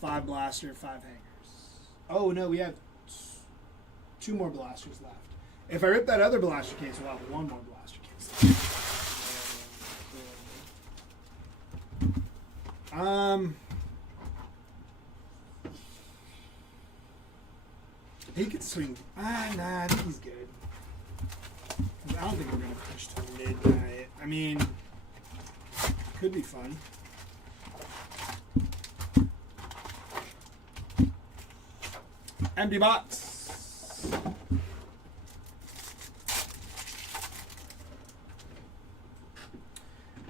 5 blaster, 5 hangers. Oh, no, we have 2 more blasters left. If I rip that other blaster case, we'll have 1 more blaster case. He could swing. Nah, I think he's good. I don't think we're going to push till midnight. I mean, could be fun. Empty box.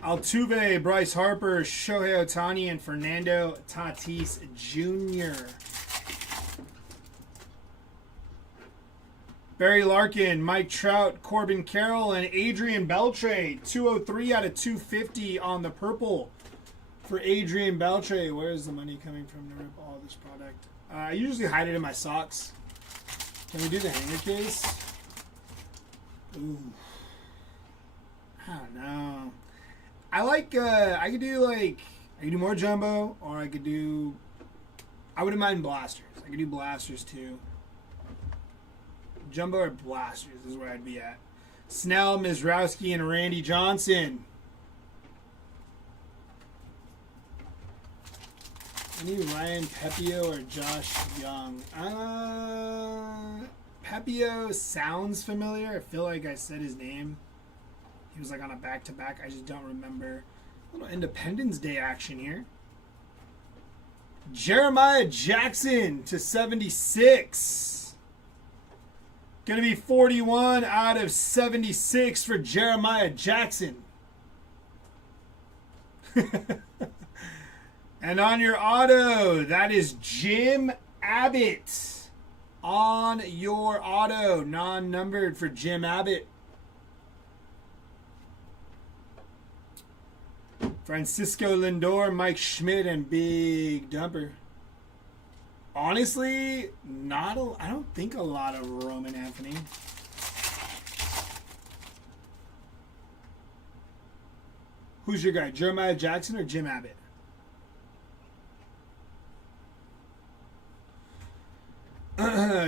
Altuve, Bryce Harper, Shohei Ohtani, and Fernando Tatis Jr. Barry Larkin, Mike Trout, Corbin Carroll, and Adrian Beltre. 203 out of 250 on the purple for Adrian Beltre. Where's the money coming from to rip all this product? I usually hide it in my socks. Can we do the hanger case? Ooh. I don't know. I could do more jumbo, or I wouldn't mind blasters. I could do blasters too. Jumbo or blasters is where I'd be at. Snell, Mizrowski, and Randy Johnson. Any Ryan Pepio or Josh Young? Pepio sounds familiar. I feel like I said his name. He was like on a back-to-back. I just don't remember. A little Independence Day action here. Jeremiah Jackson to 76. Going to be 41 out of 76 for Jeremiah Jackson. And on your auto, that is Jim Abbott. On your auto, non-numbered for Jim Abbott. Francisco Lindor, Mike Schmidt, and Big Dumper. Honestly, I don't think a lot of Roman Anthony. Who's your guy, Jeremiah Jackson or Jim Abbott?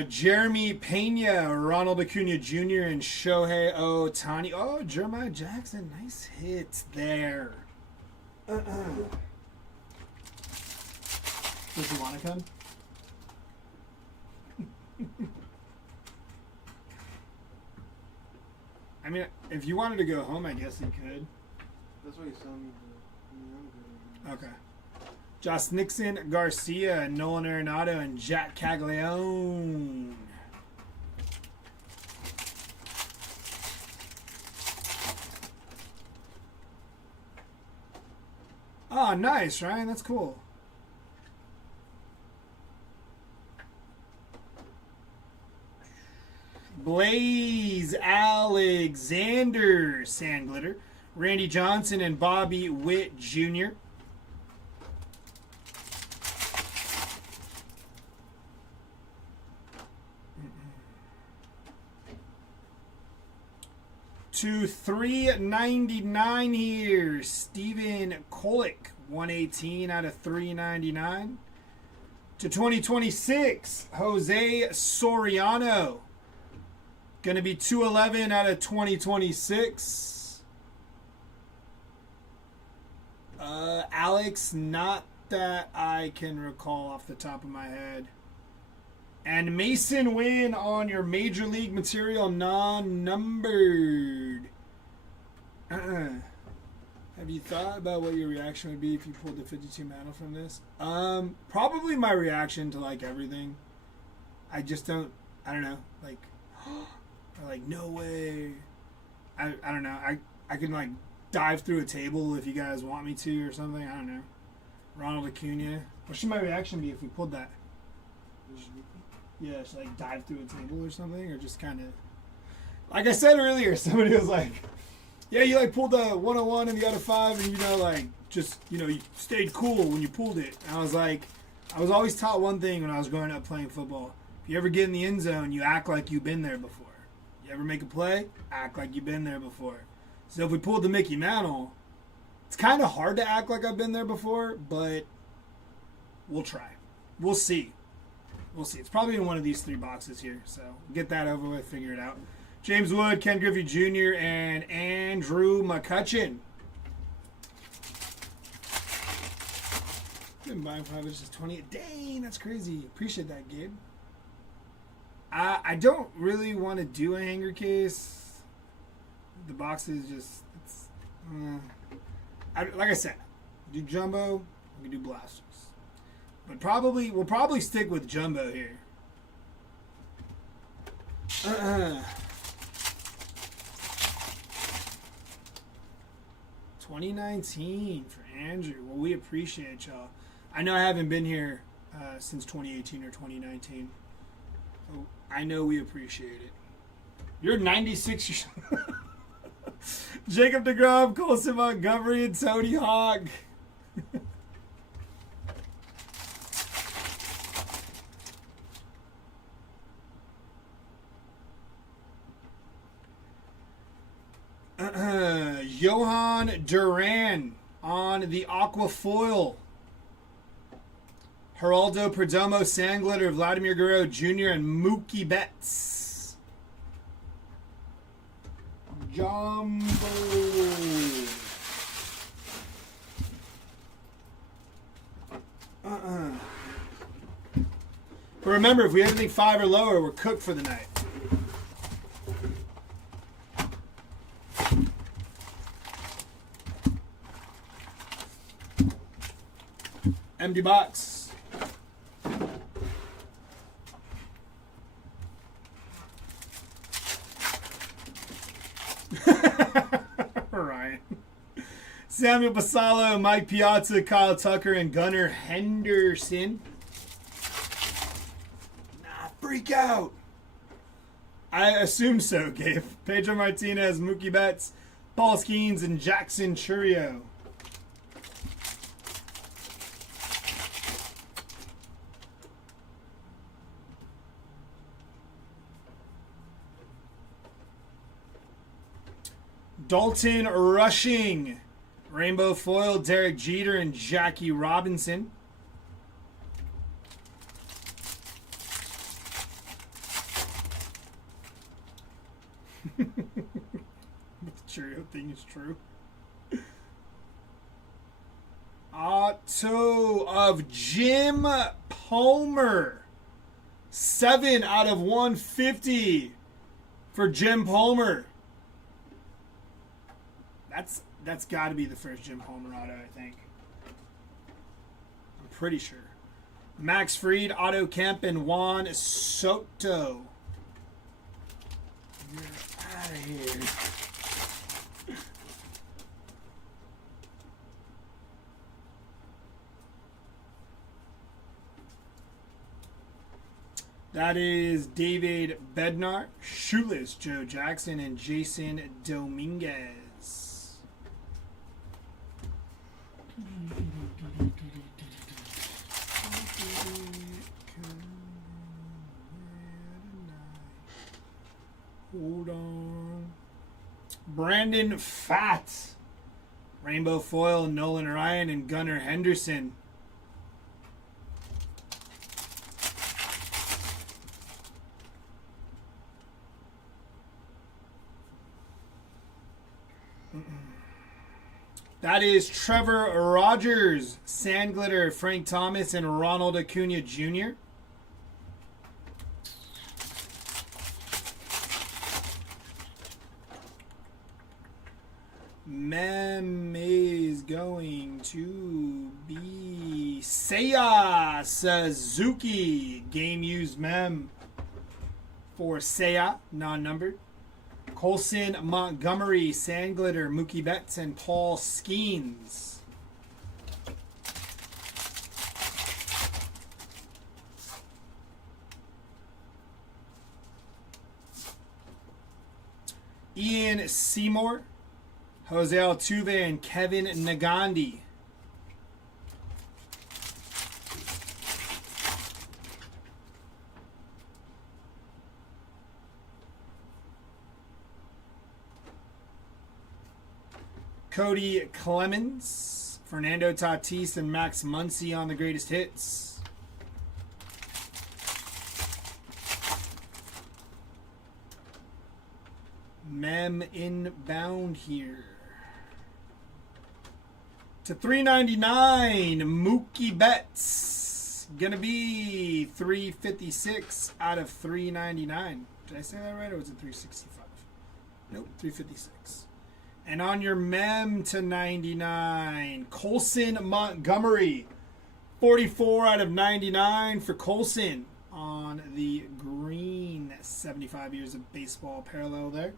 Jeremy Pena, Ronald Acuna Jr., and Shohei Ohtani. Oh, Jeremiah Jackson, nice hits there. Does he want to come? I mean, if you wanted to go home, I guess you could. That's what you saw me do. Okay. Josh Nixon, Garcia, Nolan Arenado, and Jack Caglione. Oh, nice, Ryan. That's cool. Blaze Alexander, Sandglitter, Randy Johnson, and Bobby Witt Jr. To 399 here, Steven Kolick, 118 out of 399. To 2026, Jose Soriano, going to be 211 out of 2026. Alex, not that I can recall off the top of my head. And Mason Wynn on your Major League material, non-numbered. Have you thought about what your reaction would be if you pulled the 52 mantle from this? Probably my reaction to like everything. I don't know, like, or like, no way. I don't know. I can like dive through a table if you guys want me to or something. I don't know. Ronald Acuna. What should my reaction be if we pulled that? Yeah, should I like dive through a table or something, or just kind of, like I said earlier, somebody was like, yeah, you like pulled the 101 and the out of 5, and like just you stayed cool when you pulled it. And I was like, I was always taught one thing when I was growing up playing football: if you ever get in the end zone, you act like you've been there before. You ever make a play, act like you've been there before. So if we pulled the Mickey Mantle, it's kind of hard to act like I've been there before, but we'll try. We'll see. We'll see. It's probably in one of these 3 boxes here. So get that over with, figure it out. James Wood, Ken Griffey Jr., and Andrew McCutchen. Been buying 5 inches 20. Dang, that's crazy. Appreciate that, Gabe. I don't really want to do a hanger case. The box is just, Like I said, do jumbo, we can do blasters. But we'll probably stick with jumbo here. 2019 for Andrew. Well, we appreciate y'all. I know I haven't been here since 2018 or 2019. So I know we appreciate it. You're 96 years old. Jacob DeGrom, Colson Montgomery, and Tony Hawk. Johan Duran on the Aqua Foil. Geraldo Perdomo, Sandglitter, Vladimir Guerrero Jr., and Mookie Betts. Jumbo. But remember, if we have anything 5 or lower, we're cooked for the night. Empty box. Ryan. Samuel Basallo, Mike Piazza, Kyle Tucker, and Gunnar Henderson. Nah, freak out. I assume so, Gabe. Pedro Martinez, Mookie Betts, Paul Skeens, and Jackson Churio. Dalton Rushing, Rainbow Foil, Derek Jeter, and Jackie Robinson. The Cheerio thing is true. Auto of Jim Palmer. 7 out of 150 for Jim Palmer. That's got to be the first Jim Palmer auto, I think. I'm pretty sure. Max Fried, Otto Kemp, and Juan Soto. Get out of here. That is David Bednar, Shoeless Joe Jackson, and Jason Dominguez. Hold on. Brandon Fatt, Rainbow Foil, Nolan Ryan, and Gunnar Henderson. That is Trevor Rogers, Sandglitter, Frank Thomas, and Ronald Acuna Jr. Mem is going to be Seiya Suzuki. Game used mem for Seiya, non-numbered. Colson Montgomery, Sandglitter, Mookie Betts, and Paul Skeens. Ian Seymour, Jose Altuve, and Kevin Nagandi. Cody Clemens, Fernando Tatis, and Max Muncy on the greatest hits. Mem inbound here. To 399, Mookie Betts. Gonna be 356 out of 399. Did I say that right, or was it 365? Nope, 356. And on your mem to 99, Colson Montgomery. 44 out of 99 for Colson on the green. 75 years of baseball parallel there.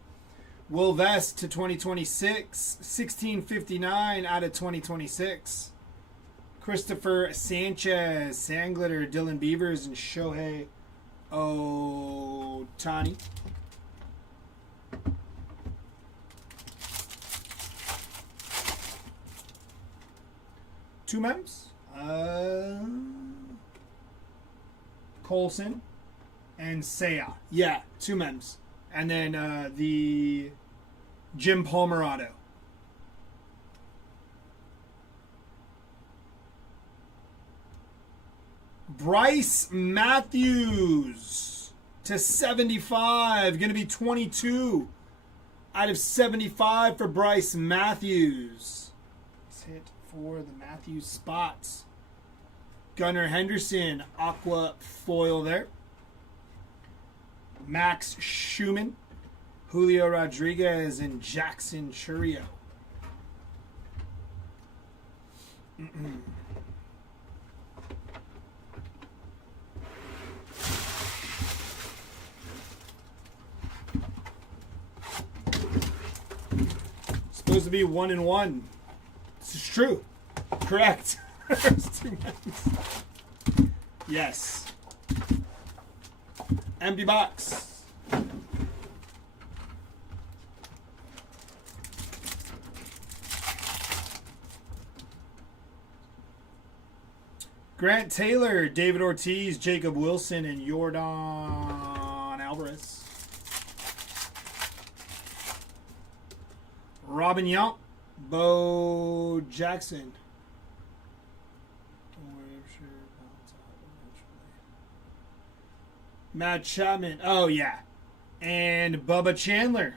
Will Vest to 2026. 1659 out of 2026. Christopher Sanchez, Sandglitter, Dylan Beavers, and Shohei Ohtani. Two mems. Colson and Seiya. Yeah, two mems. And then the Jim Palmer auto. Bryce Matthews to 75. Going to be 22 out of 75 for Bryce Matthews. Let's hit for the Matthews spots. Gunnar Henderson, aqua foil there. Max Schumann, Julio Rodriguez, and Jackson Churio. Supposed to be 1-1. This is true. Correct. There's two men. Yes. Empty box. Grant Taylor, David Ortiz, Jacob Wilson, and Jordan Alvarez. Robin Yount, Bo Jackson. Matt Chapman. Oh, yeah. And Bubba Chandler.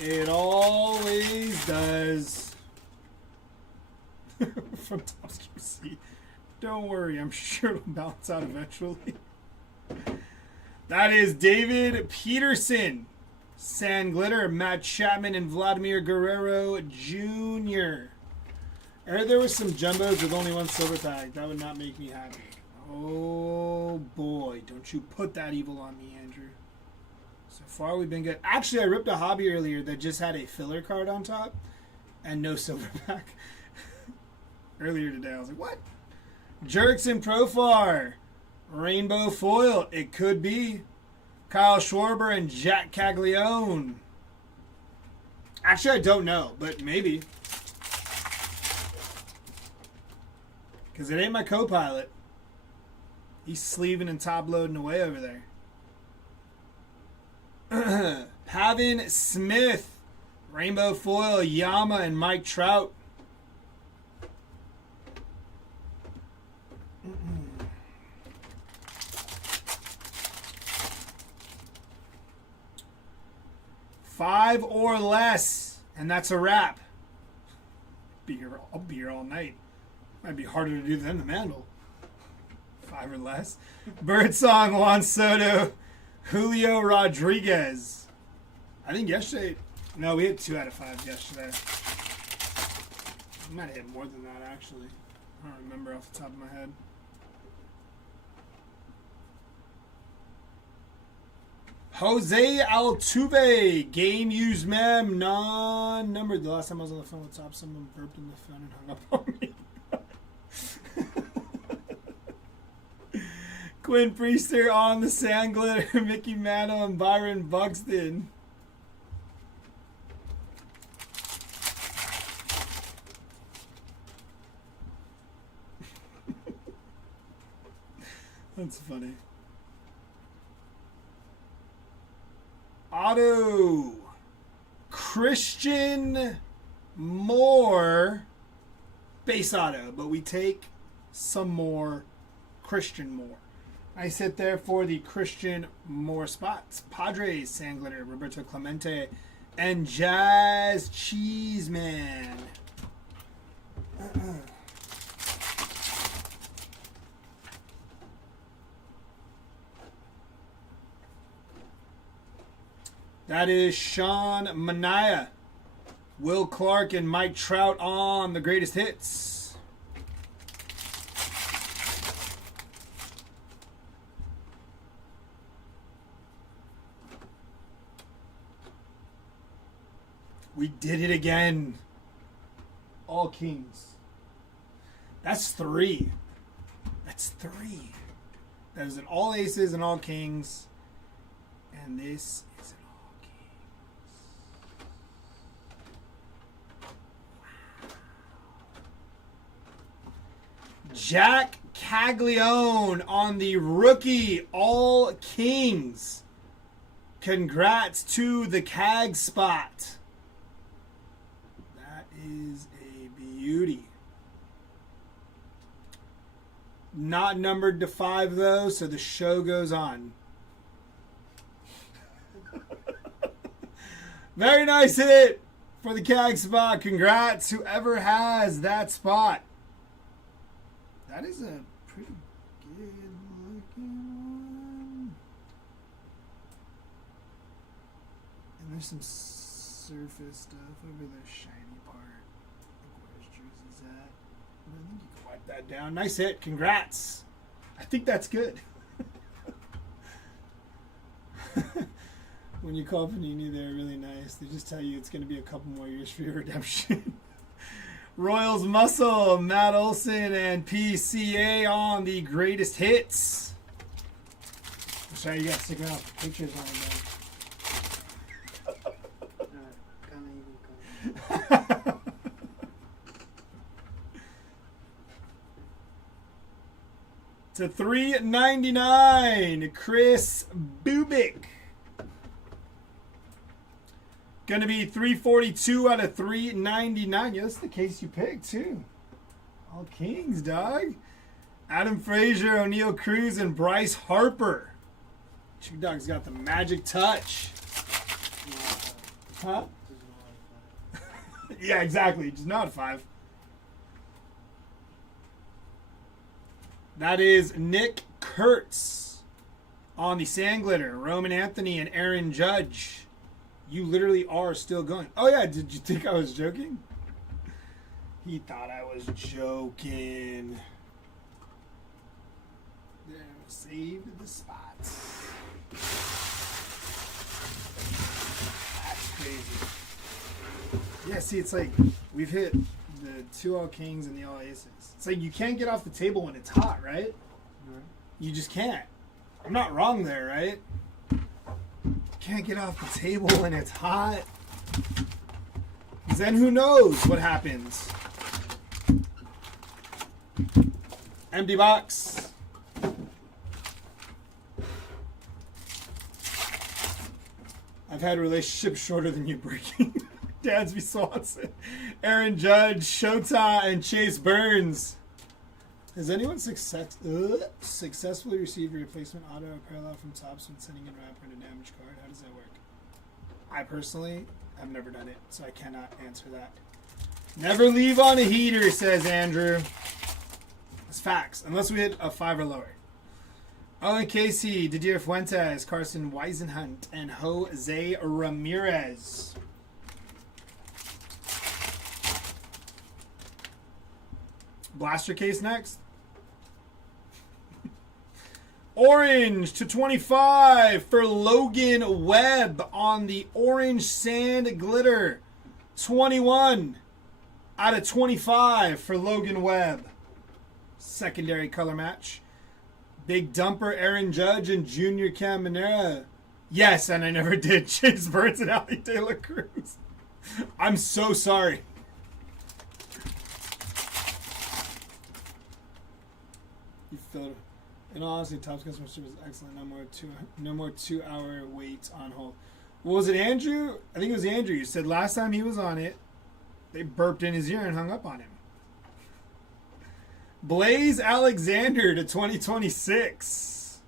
It always does. From Topps QC. Don't worry. I'm sure it'll bounce out eventually. That is David Peterson. Sandglitter, Matt Chapman, and Vladimir Guerrero Jr. I heard there was some jumbos with only one silver tag. That would not make me happy. Oh boy, don't you put that evil on me, Andrew. So far we've been good. Actually, I ripped a hobby earlier that just had a filler card on top and no silver pack. Earlier today, I was like, what? Jerkson Profar, Rainbow Foil, it could be. Kyle Schwarber and Jack Caglione. Actually, I don't know, but maybe. Because it ain't my co-pilot. He's sleeving and top-loading away over there. Pavin Smith, Rainbow Foil, Yama, and Mike Trout. Five or less, and that's a wrap. I'll be here all night. Might be harder to do than the Mandel. 5 or less. Birdsong, Juan Soto, Julio Rodriguez. I think yesterday, no, we had 2 out of 5 yesterday. We might have hit more than that, actually. I don't remember off the top of my head. Jose Altuve, game used mem, non-numbered. The last time I was on the phone with Top, someone burped in the phone and hung up on me. Quinn Priester on the Sandglitter, Mickey Mantle, and Byron Buxton. That's funny. Auto. Christian Moore. Base auto, but we take some more Christian Moore. I sit there for the Christian Moore spots. Padres, Sandglitter, Roberto Clemente, and Jazz Cheeseman. That is Sean Mania. Will Clark and Mike Trout on the greatest hits. We did it again. All Kings. That's 3. That's 3. That is an all aces and all kings. And this is an all kings. Wow. Jack Caglione on the rookie all kings. Congrats to the Cag spot. That is a beauty. Not numbered to 5 though, so the show goes on. Very nice hit for the Cag spot. Congrats, whoever has that spot. That is a pretty good looking one. And there's some surface stuff over the shiny part. Where's Jersey's at? I think you can wipe that down. Nice hit. Congrats. I think that's good. When you call Panini, they're really nice. They just tell you it's going to be a couple more years for your redemption. Royals Muscle, Matt Olson, and PCA on the greatest hits. I'm sorry, you got to stick around for pictures on them. To 399, Chris Bubik. Gonna be 342 out of 399. Yeah, that's the case you picked too. All Kings, dog. Adam Frazier, O'Neal Cruz, and Bryce Harper. Two Dog's got the magic touch. Huh? Yeah, exactly. Just not a 5. That is Nick Kurtz on the Sand Glitter. Roman Anthony and Aaron Judge. You literally are still going. Oh, yeah. Did you think I was joking? He thought I was joking. There, saved the spots. That's crazy. Yeah, see, it's like we've hit the 2 all kings and the all aces. It's like you can't get off the table when it's hot, right? You just can't. I'm not wrong there, right? Can't get off the table when it's hot. Then who knows what happens? Empty box. I've had relationships shorter than you breaking. Dansby Swanson, Aaron Judge, Shota, and Chase Burns. Has anyone successfully received a replacement auto or parallel from Topps when sending in wrapper and a damaged card? How does that work? I personally have never done it, so I cannot answer that. Never leave on a heater, says Andrew. It's facts, unless we hit a 5 or lower. Owen Casey, Didier Fuentes, Carson Weisenhunt, and Jose Ramirez. Blaster case next. Orange to 25 for Logan Webb on the Orange Sand Glitter. 21 out of 25 for Logan Webb. Secondary color match. Big Dumper, Aaron Judge, and Junior Caminera. Yes, and I never did. Chase Burns and Ali De La Cruz. I'm so sorry. You filled. In all honesty, Topps customer service is excellent. No more 2 hour waits on hold. What was it, Andrew? I think it was Andrew. You said last time he was on it, they burped in his ear and hung up on him. Blaze Alexander to 2026.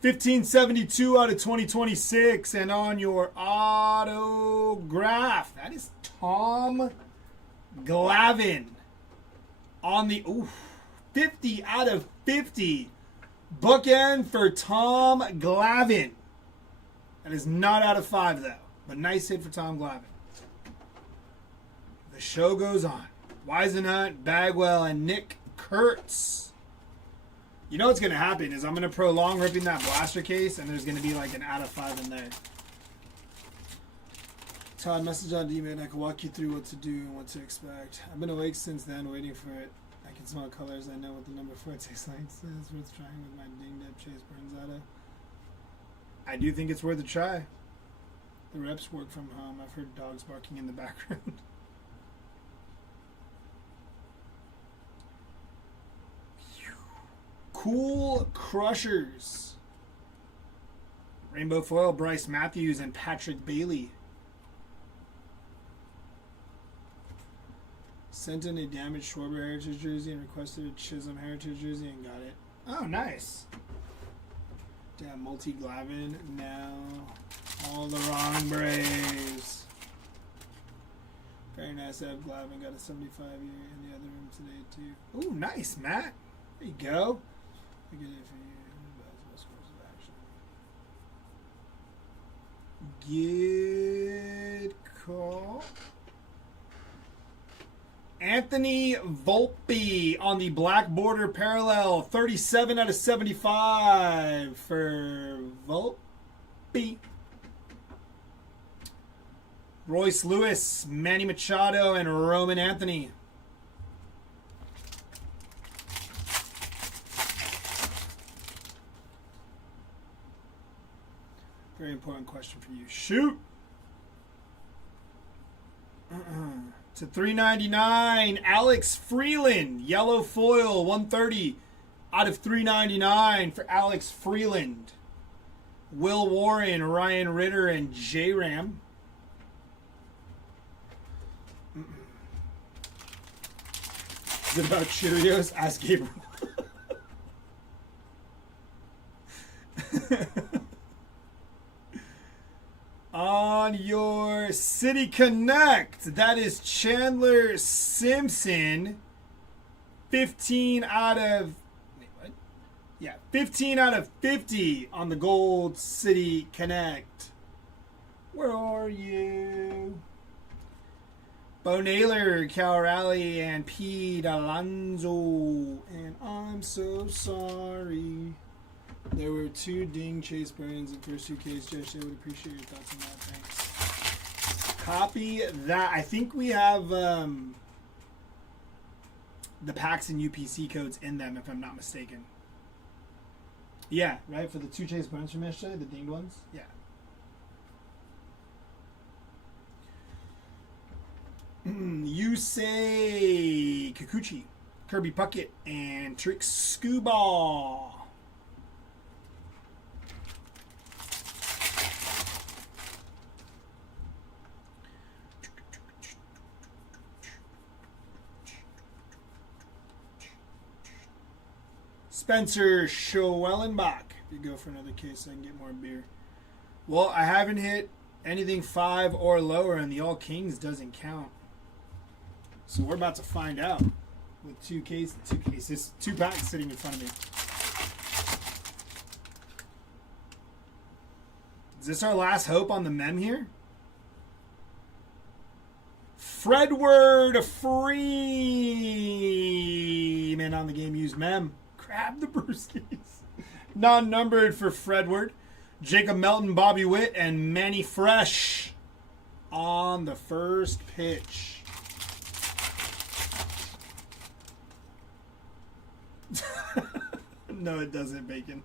1572 out of 2026. And on your autograph, that is Tom Glavine. On the 50 out of 50. Bookend for Tom Glavine. That is not out of 5, though. But nice hit for Tom Glavine. The show goes on. Weisenhunt, Bagwell, and Nick Kurtz. You know what's going to happen is I'm going to prolong ripping that blaster case, and there's going to be like an out of 5 in there. Todd, message on email, and I can walk you through what to do and what to expect. I've been awake since then, waiting for it. I can smell colors. I know what the number 4 tastes like. So it's worth trying with my dinged up Chase Bernzada. I do think it's worth a try. The reps work from home. I've heard dogs barking in the background. Cool Crushers. Rainbow Foil, Bryce Matthews, and Patrick Bailey. Sent in a damaged Schwarber Heritage jersey and requested a Chisholm Heritage jersey and got it. Oh, nice. Damn, multi-Glavin. Now, all the wrong Braves. Very nice to have Glavin. Got a 75 year in the other room today, too. Ooh, nice, Matt. There you go. I get it for you. Best course of action. Good call. Anthony Volpe on the black border parallel. 37 out of 75 for Volpe. Royce Lewis, Manny Machado, and Roman Anthony. Very important question for you. Shoot! To 399, Alex Freeland. Yellow foil, 130 out of 399 for Alex Freeland. Will Warren, Ryan Ritter, and J-Ram. Is it about Cheerios? Ask Gabriel. On your City Connect, that is Chandler Simpson. 15 out of... Wait, what? Yeah, 15 out of 50 on the Gold City Connect. Where are you? Bo Naylor, Cal Raleigh, and Pete Alonso. And I'm so sorry. There were 2 ding Chase Burns in first 2 Ks. Josh, I would appreciate your thoughts on that. Thanks. Copy that. I think we have the packs and UPC codes in them, if I'm not mistaken. Yeah, right? For the 2 Chase Burns from yesterday, the dinged ones? Yeah. You say Kikuchi, Kirby Puckett, and Trick Scuba. Spencer Schoellenbach. If you go for another case, I can get more beer. Well, I haven't hit anything 5 or lower, and the All Kings doesn't count. So we're about to find out with 2 packs sitting in front of me. Is this our last hope on the mem here? Fredward Freeman on the game used mem. Grab the brewskis. Non-numbered for Fredward. Jacob Melton, Bobby Witt, and Manny Fresh on the first pitch. No, it doesn't, Bacon.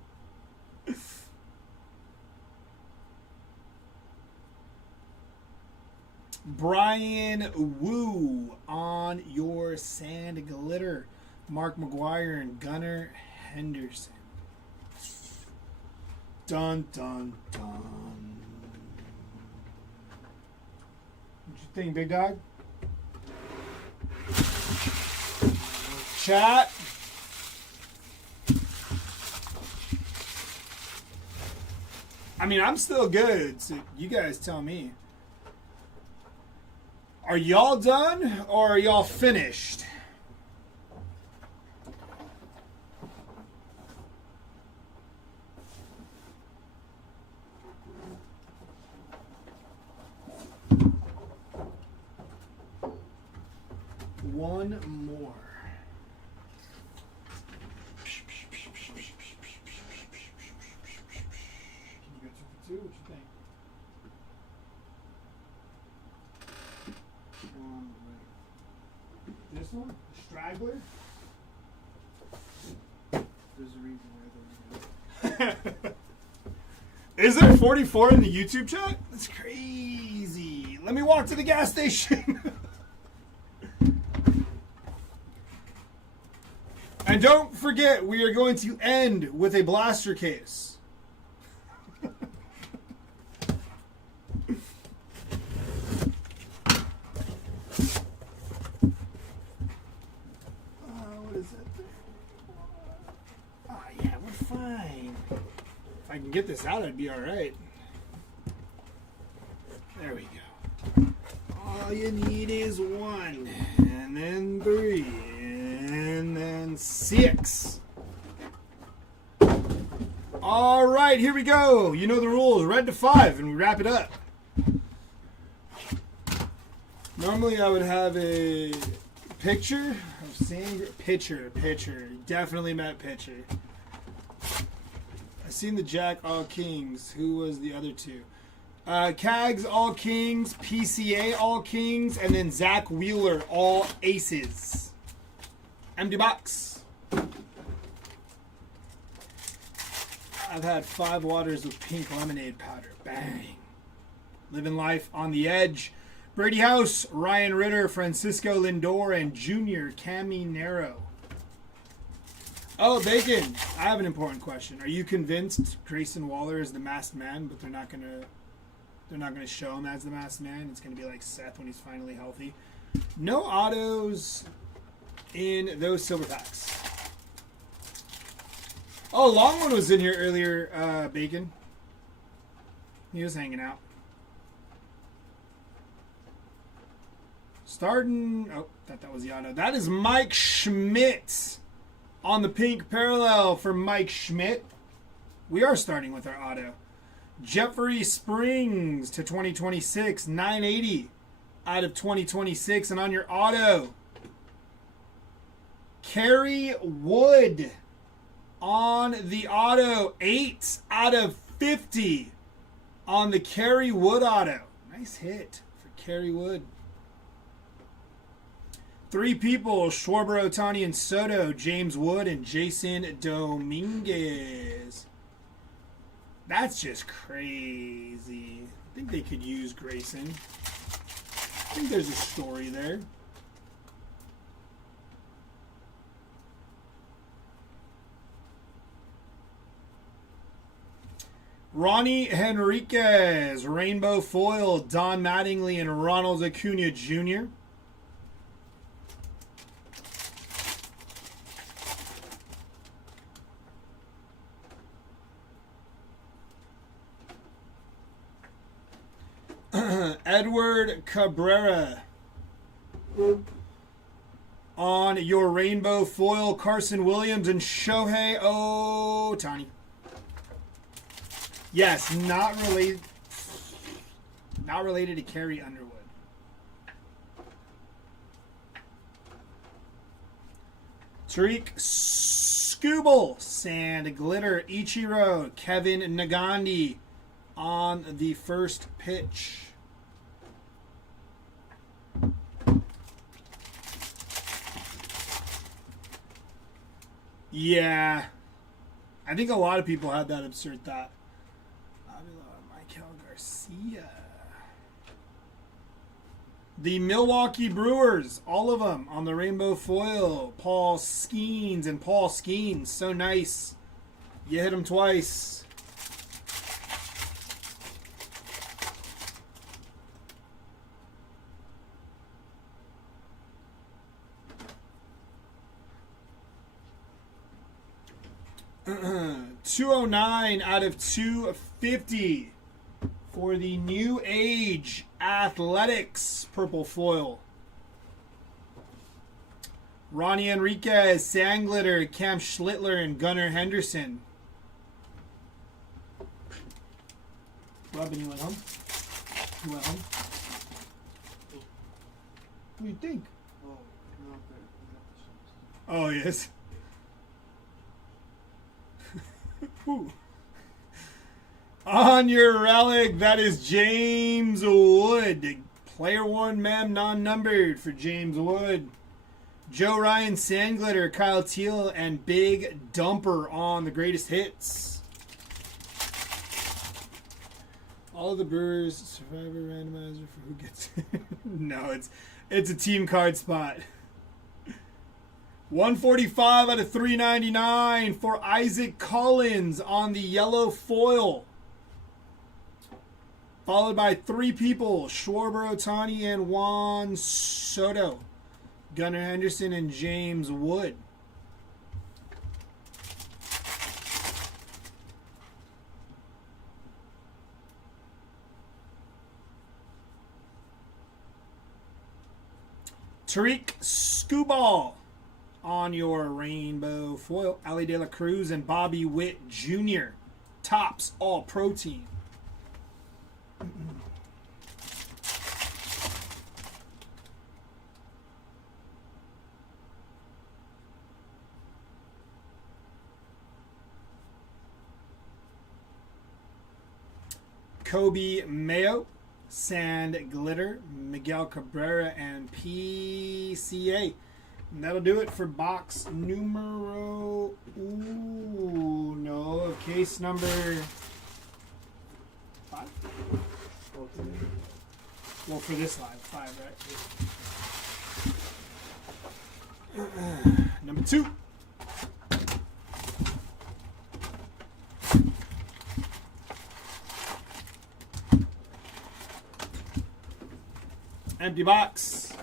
Brian Wu on your Sand Glitter. Mark McGuire and Gunnar Henderson. Dun, dun, dun. What you think, Big Dog? Chat. I mean, I'm still good, so you guys tell me. Are y'all done, or are y'all finished? One more. Can you go 2 for 2? What you think? Wait. This one? The straggler? There's a reason why they're here. Is there 44 in the YouTube chat? That's crazy. Let me walk to the gas station. And don't forget, we are going to end with a blaster case. What is that thing? Oh, yeah, we're fine. If I can get this out, I'd be all right. There we go. All you need is 1, and then 3, and then 6. All right, here we go. You know the rules. Red to 5, and we wrap it up. Normally, I would have a picture of Sandra. Pitcher. Definitely meant pitcher. I seen the Jack all kings. Who was the other two? Cags all kings, PCA all kings, and then Zach Wheeler all aces. Empty box. I've had 5 waters of pink lemonade powder. Bang. Living life on the edge. Brady House, Ryan Ritter, Francisco Lindor, and Junior Caminero. Oh, Bacon. I have an important question. Are you convinced Grayson Waller is the masked man, but they're not gonna show him as the masked man? It's gonna be like Seth when he's finally healthy. No autos in those silver packs. Oh, Longman was in here earlier, Bacon. He was hanging out. Starting. Oh, thought that was the auto. That is Mike Schmidt on the pink parallel for Mike Schmidt. We are starting with our auto. Jeffrey Springs to 2026, 980 out of 2026, and on your auto, Kerry Wood on the auto, 8 out of 50 on the Kerry Wood auto. Nice hit for Kerry Wood. 3 people, Schwarber, Ohtani, and Soto, James Wood, and Jason Dominguez. That's just crazy. I think they could use Grayson. I think there's a story there. Ronnie Henriquez, Rainbow Foil, Don Mattingly, and Ronald Acuna Jr. Edward Cabrera on your Rainbow Foil, Carson Williams and Shohei Ohtani. Yes, not related to Carrie Underwood. Tariq Skubal, Sand Glitter, Ichiro, Kevin Nagandi on the first pitch. Yeah. I think a lot of people had that absurd thought. Michael Garcia. The Milwaukee Brewers, all of them on the Rainbow Foil. Paul Skeens and Paul Skeens. So nice. You hit him twice. $209 out of 250 for the New Age Athletics purple foil. Ronnie Enriquez, Sandglitter, Cam Schlittler, and Gunnar Henderson. Robin, you went home? You went home? What do you think? Oh, no, but we got the shots. Oh, yes. Whew. On your relic, that is James Wood. Player 1 mem, non-numbered for James Wood. Joe Ryan, Sandglitter, Kyle Teal, and Big Dumper on the greatest hits. All of the Brewers Survivor randomizer for who gets it. No, it's a team card spot. 145 out of 399 for Isaac Collins on the yellow foil. Followed by 3 people, Schwarber, Ohtani, and Juan Soto. Gunnar Henderson and James Wood. Tariq Skubal on your rainbow foil. Ali De La Cruz and Bobby Witt Jr. Tops all protein. Kobe Mayo, Sand Glitter, Miguel Cabrera, and PCA. And that'll do it for box numero uno, case number 5. Well, for this live, 5, right? Number 2. Empty box.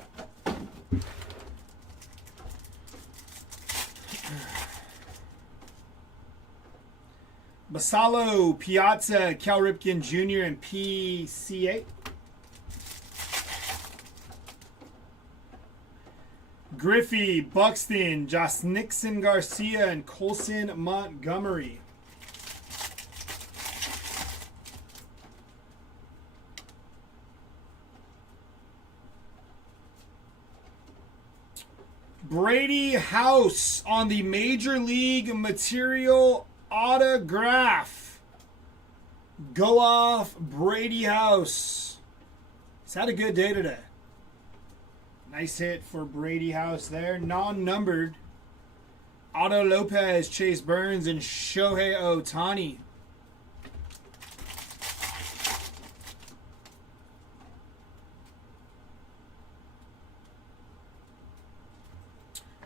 Basalo, Piazza, Cal Ripken Jr., and PCA. Griffey, Buxton, Josh Nixon Garcia, and Colson Montgomery. Brady House on the Major League Material autograph. Go off Brady House. He's had a good day today. Nice hit for Brady House there. Non-numbered. Otto Lopez, Chase Burns, and Shohei Ohtani.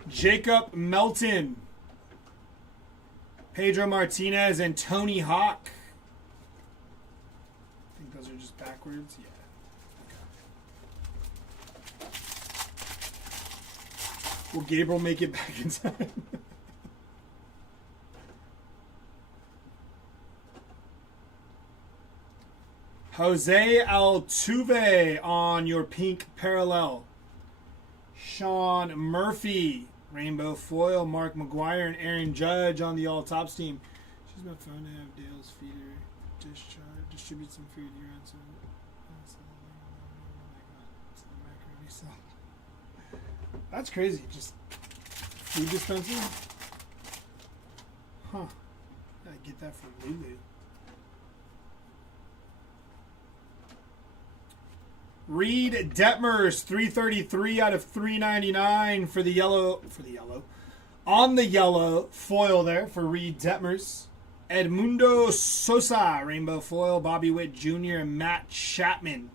Jacob Melton, Pedro Martinez, and Tony Hawk. I think those are just backwards. Yeah. Okay. Will Gabriel make it back in time? Jose Altuve on your pink parallel. Sean Murphy, rainbow foil. Mark McGuire and Aaron Judge on the all tops team. She's my phone to have Dale's feeder distribute some food here on some macaroni salad. That's crazy. Just food dispensing? Huh. Gotta get that from Lulu. Reed Detmers, 333 out of 399 for the yellow. On the yellow foil there for Reed Detmers. Edmundo Sosa, rainbow foil. Bobby Witt Jr. and Matt Chapman.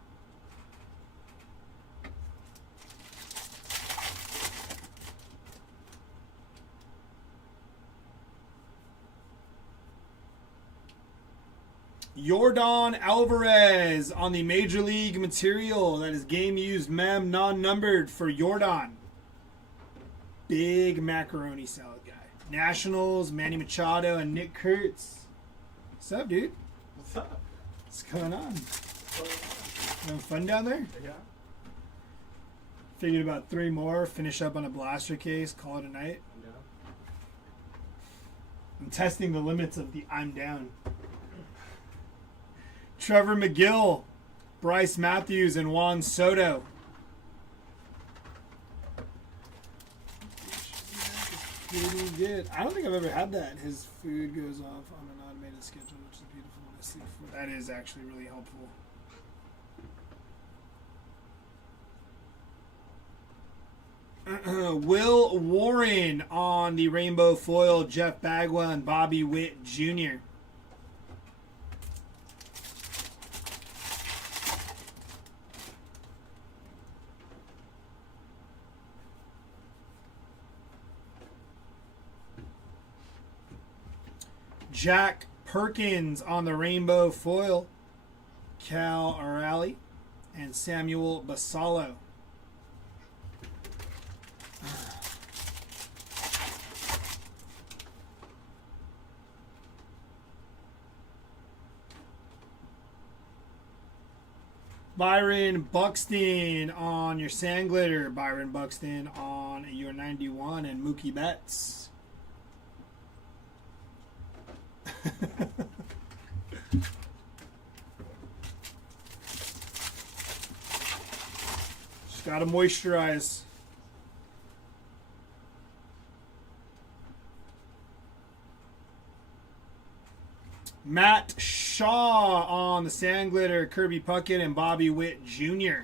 Yordan Alvarez on the Major League Material. That is game used mem, non-numbered for Yordan. Big macaroni salad guy. Nationals, Manny Machado, and Nick Kurtz. What's up, dude? What's up? What's going on? Having fun down there? Yeah. Figured about 3 more, finish up on a blaster case, call it a night. Yeah. I'm testing the limits of the I'm down. Trevor McGill, Bryce Matthews, and Juan Soto. Pretty good. I don't think I've ever had that. His food goes off on an automated schedule, which is beautiful. Let's see. That is actually really helpful. Will Warren on the rainbow foil, Jeff Bagwell and Bobby Witt Jr. Jack Perkins on the rainbow foil, Cal O'Reilly and Samuel Basallo. Byron Buxton on your sand glitter. Byron Buxton on your 91 and Mookie Betts. Just gotta moisturize. Matt Shaw on the sand glitter, Kirby Puckett and Bobby Witt Jr.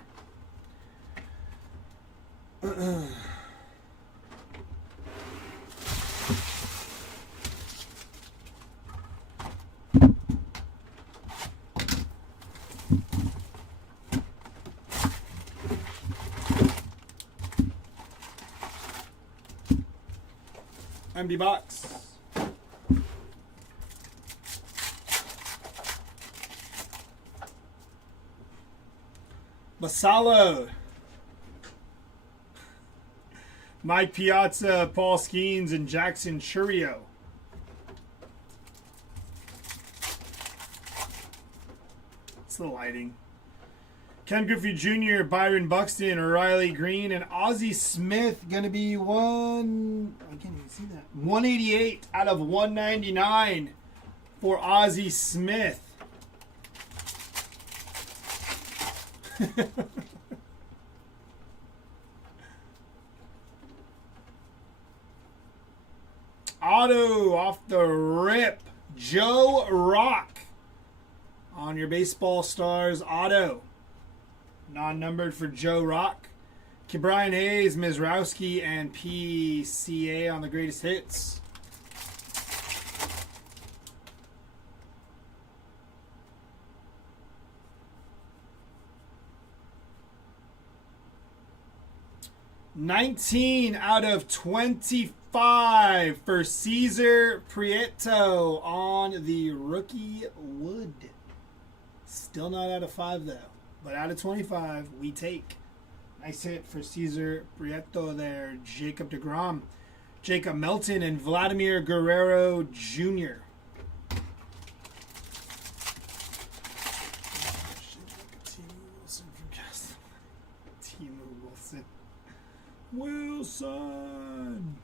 Empty box. Basallo. Mike Piazza, Paul Skeens, and Jackson Churio. It's the lighting. Ken Griffey Jr., Byron Buxton, O'Reilly Green, and Ozzie Smith. Going to be I can't even see that. 188 out of 199 for Ozzie Smith. Auto off the rip. Joe Rock on your Baseball Stars auto. Non-numbered for Joe Rock. Brian Hayes, Mizrowski, and PCA on the greatest hits. $19 out of 25 for Cesar Prieto on the rookie wood. Still not out of 5 though, but out of 25 we take. Nice hit for Cesar Prieto there. Jacob deGrom, Jacob Melton, and Vladimir Guerrero Jr. Wilson.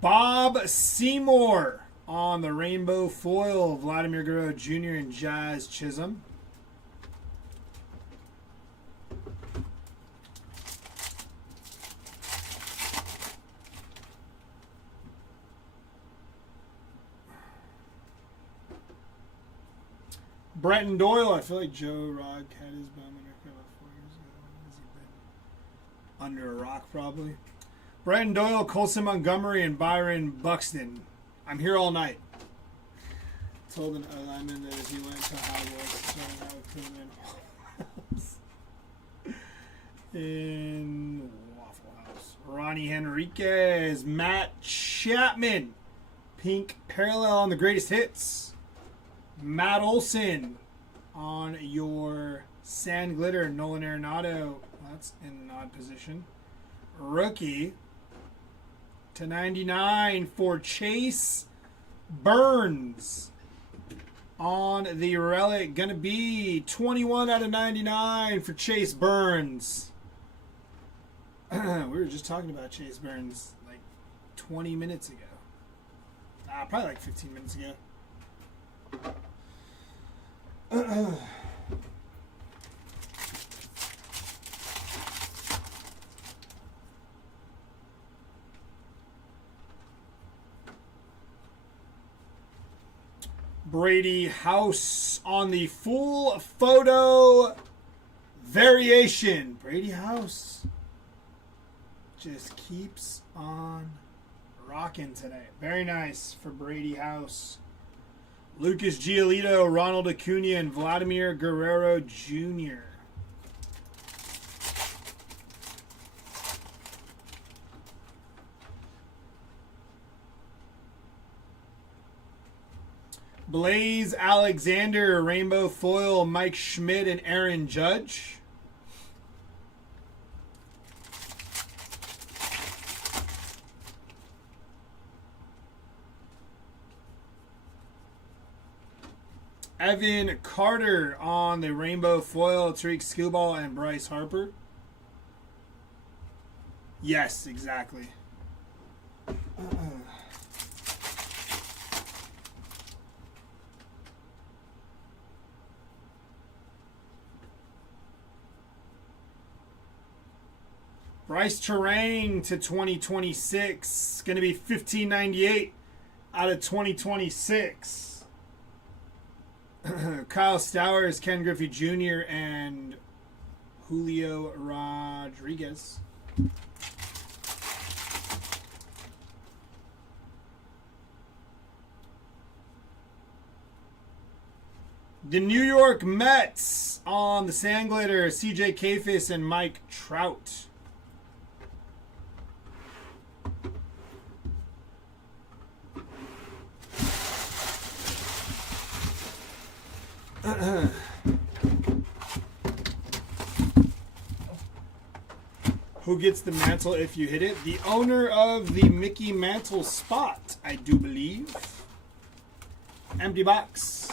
Bob Seymour on the rainbow foil, Vladimir Guerrero Jr. and Jazz Chisholm. Brenton Doyle. I feel like Joe Rod had his bum about 4 years ago. Has he been under a rock, probably? Brenton Doyle, Colson Montgomery, and Byron Buxton. I'm here all night. Told an lineman that if he went to Hogwarts, so I would put him in Waffle House. Ronnie Henriquez, Matt Chapman, pink parallel on the greatest hits. Matt Olson on your sand glitter, Nolan Arenado. That's in an odd position. Rookie /99 for Chase Burns on the relic. Gonna be 21 out of 99 for Chase Burns. We were just talking about Chase Burns like 20 minutes ago. Probably like 15 minutes ago. Brady House on the full photo variation. Brady House just keeps on rocking today. Very nice for Brady House. Lucas Giolito, Ronald Acuna, and Vladimir Guerrero Jr. Blaze Alexander, Rainbow Foil, Mike Schmidt, and Aaron Judge. Evan Carter on the Rainbow Foil, Tariq Skubal, and Bryce Harper. Yes, exactly. Bryce Terang to 2026. Going to be $15.98 out of 2026. Kyle Stowers, Ken Griffey Jr., and Julio Rodriguez. The New York Mets on the Sandglitter, CJ Kafis and Mike Trout. Who gets the mantle if you hit it? The owner of the Mickey Mantle spot, I do believe. Empty box.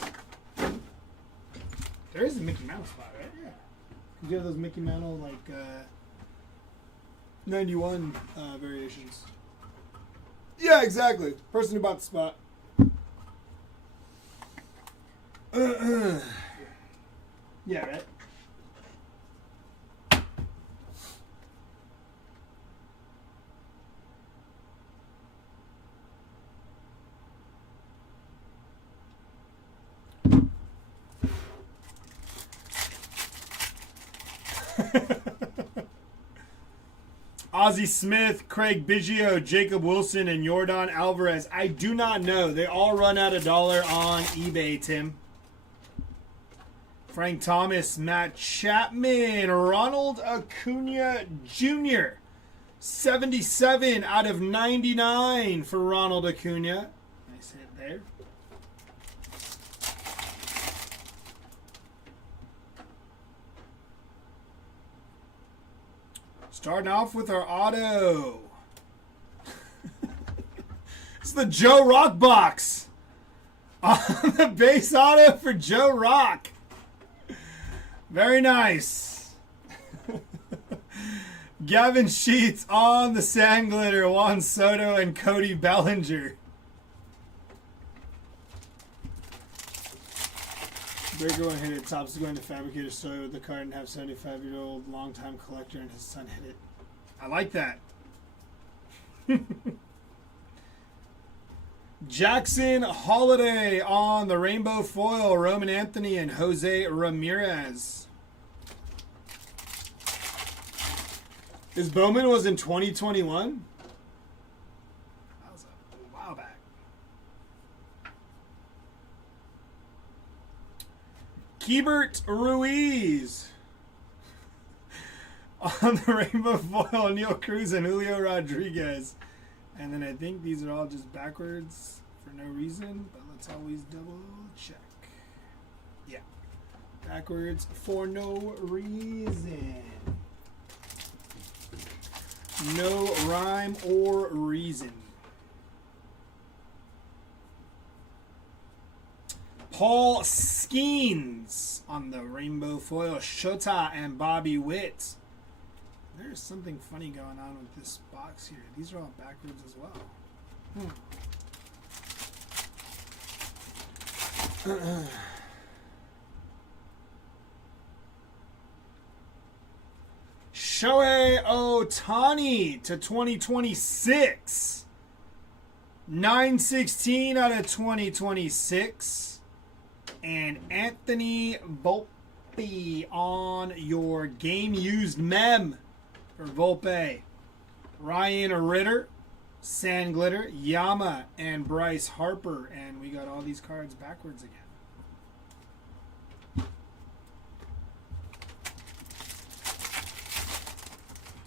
There is a Mickey Mantle spot, right? Yeah. You have those Mickey Mantle, like, 91 variations. Yeah, exactly. Person who bought the spot. Yeah, right? Ozzie Smith, Craig Biggio, Jacob Wilson, and Yordan Alvarez. I do not know. They all run out $1 on eBay, Tim. Frank Thomas, Matt Chapman, Ronald Acuna Jr. 77 out of 99 for Ronald Acuna. Nice hit there. Starting off with our auto. It's the Joe Rock box. On the base auto for Joe Rock. Very nice. Gavin Sheets on the Sand Glitter. Juan Soto and Cody Bellinger. Breaker one hit it. Tops going to Fabricator Story with the card and have 75-year-old longtime collector and his son hit it. I like that. Jackson Holiday on the Rainbow Foil. Roman Anthony and Jose Ramirez. His Bowman was in 2021? That was a while back. Keibert Ruiz on the Rainbow Foil, Neil Cruz and Julio Rodriguez. And then I think these are all just backwards for no reason, but let's always double check. Yeah, backwards for no reason. No rhyme or reason. Paul Skeens on the Rainbow Foil, Shota and Bobby Witt. There's something funny going on with this box here. These are all backwards as well. Shohei Ohtani to 2026. 916 out of 2026. and Anthony Volpe on your game used mem for Volpe. Ryan Ritter, Sand Glitter, Yama, and Bryce Harper. And we got all these cards backwards again.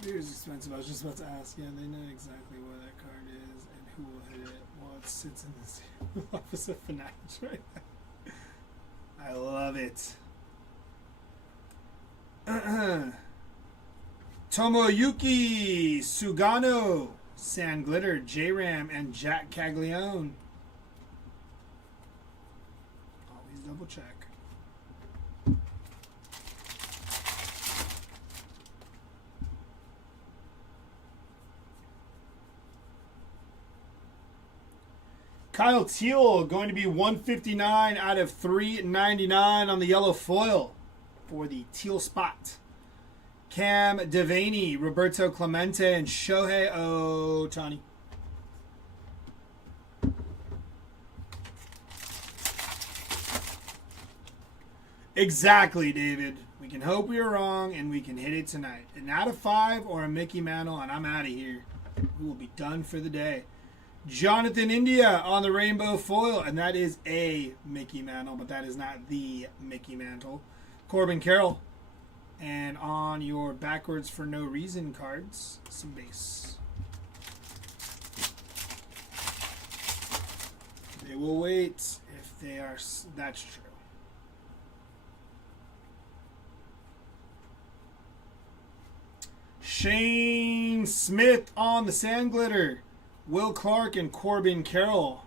Here's expensive. I was just about to ask. Yeah, they know exactly where that card is and who will hit it while it sits in the office of Fanatics right now. I love it. Tomoyuki Sugano, Sand Glitter, J-Ram, and Jack Caglione. Always double check. Kyle Teal going to be 159 out of 399 on the yellow foil for the teal spot. Cam Devaney, Roberto Clemente, and Shohei Ohtani. Exactly, David. We can hope we are wrong, and we can hit it tonight. An out of 5 or a Mickey Mantle, and I'm out of here. We will be done for the day. Jonathan India on the rainbow foil, and that is a Mickey Mantle, but that is not the Mickey Mantle. Corbin Carroll. And on your backwards for no reason cards, some base. They will wait if they are, that's true. Shane Smith on the Sand Glitter. Will Clark and Corbin Carroll.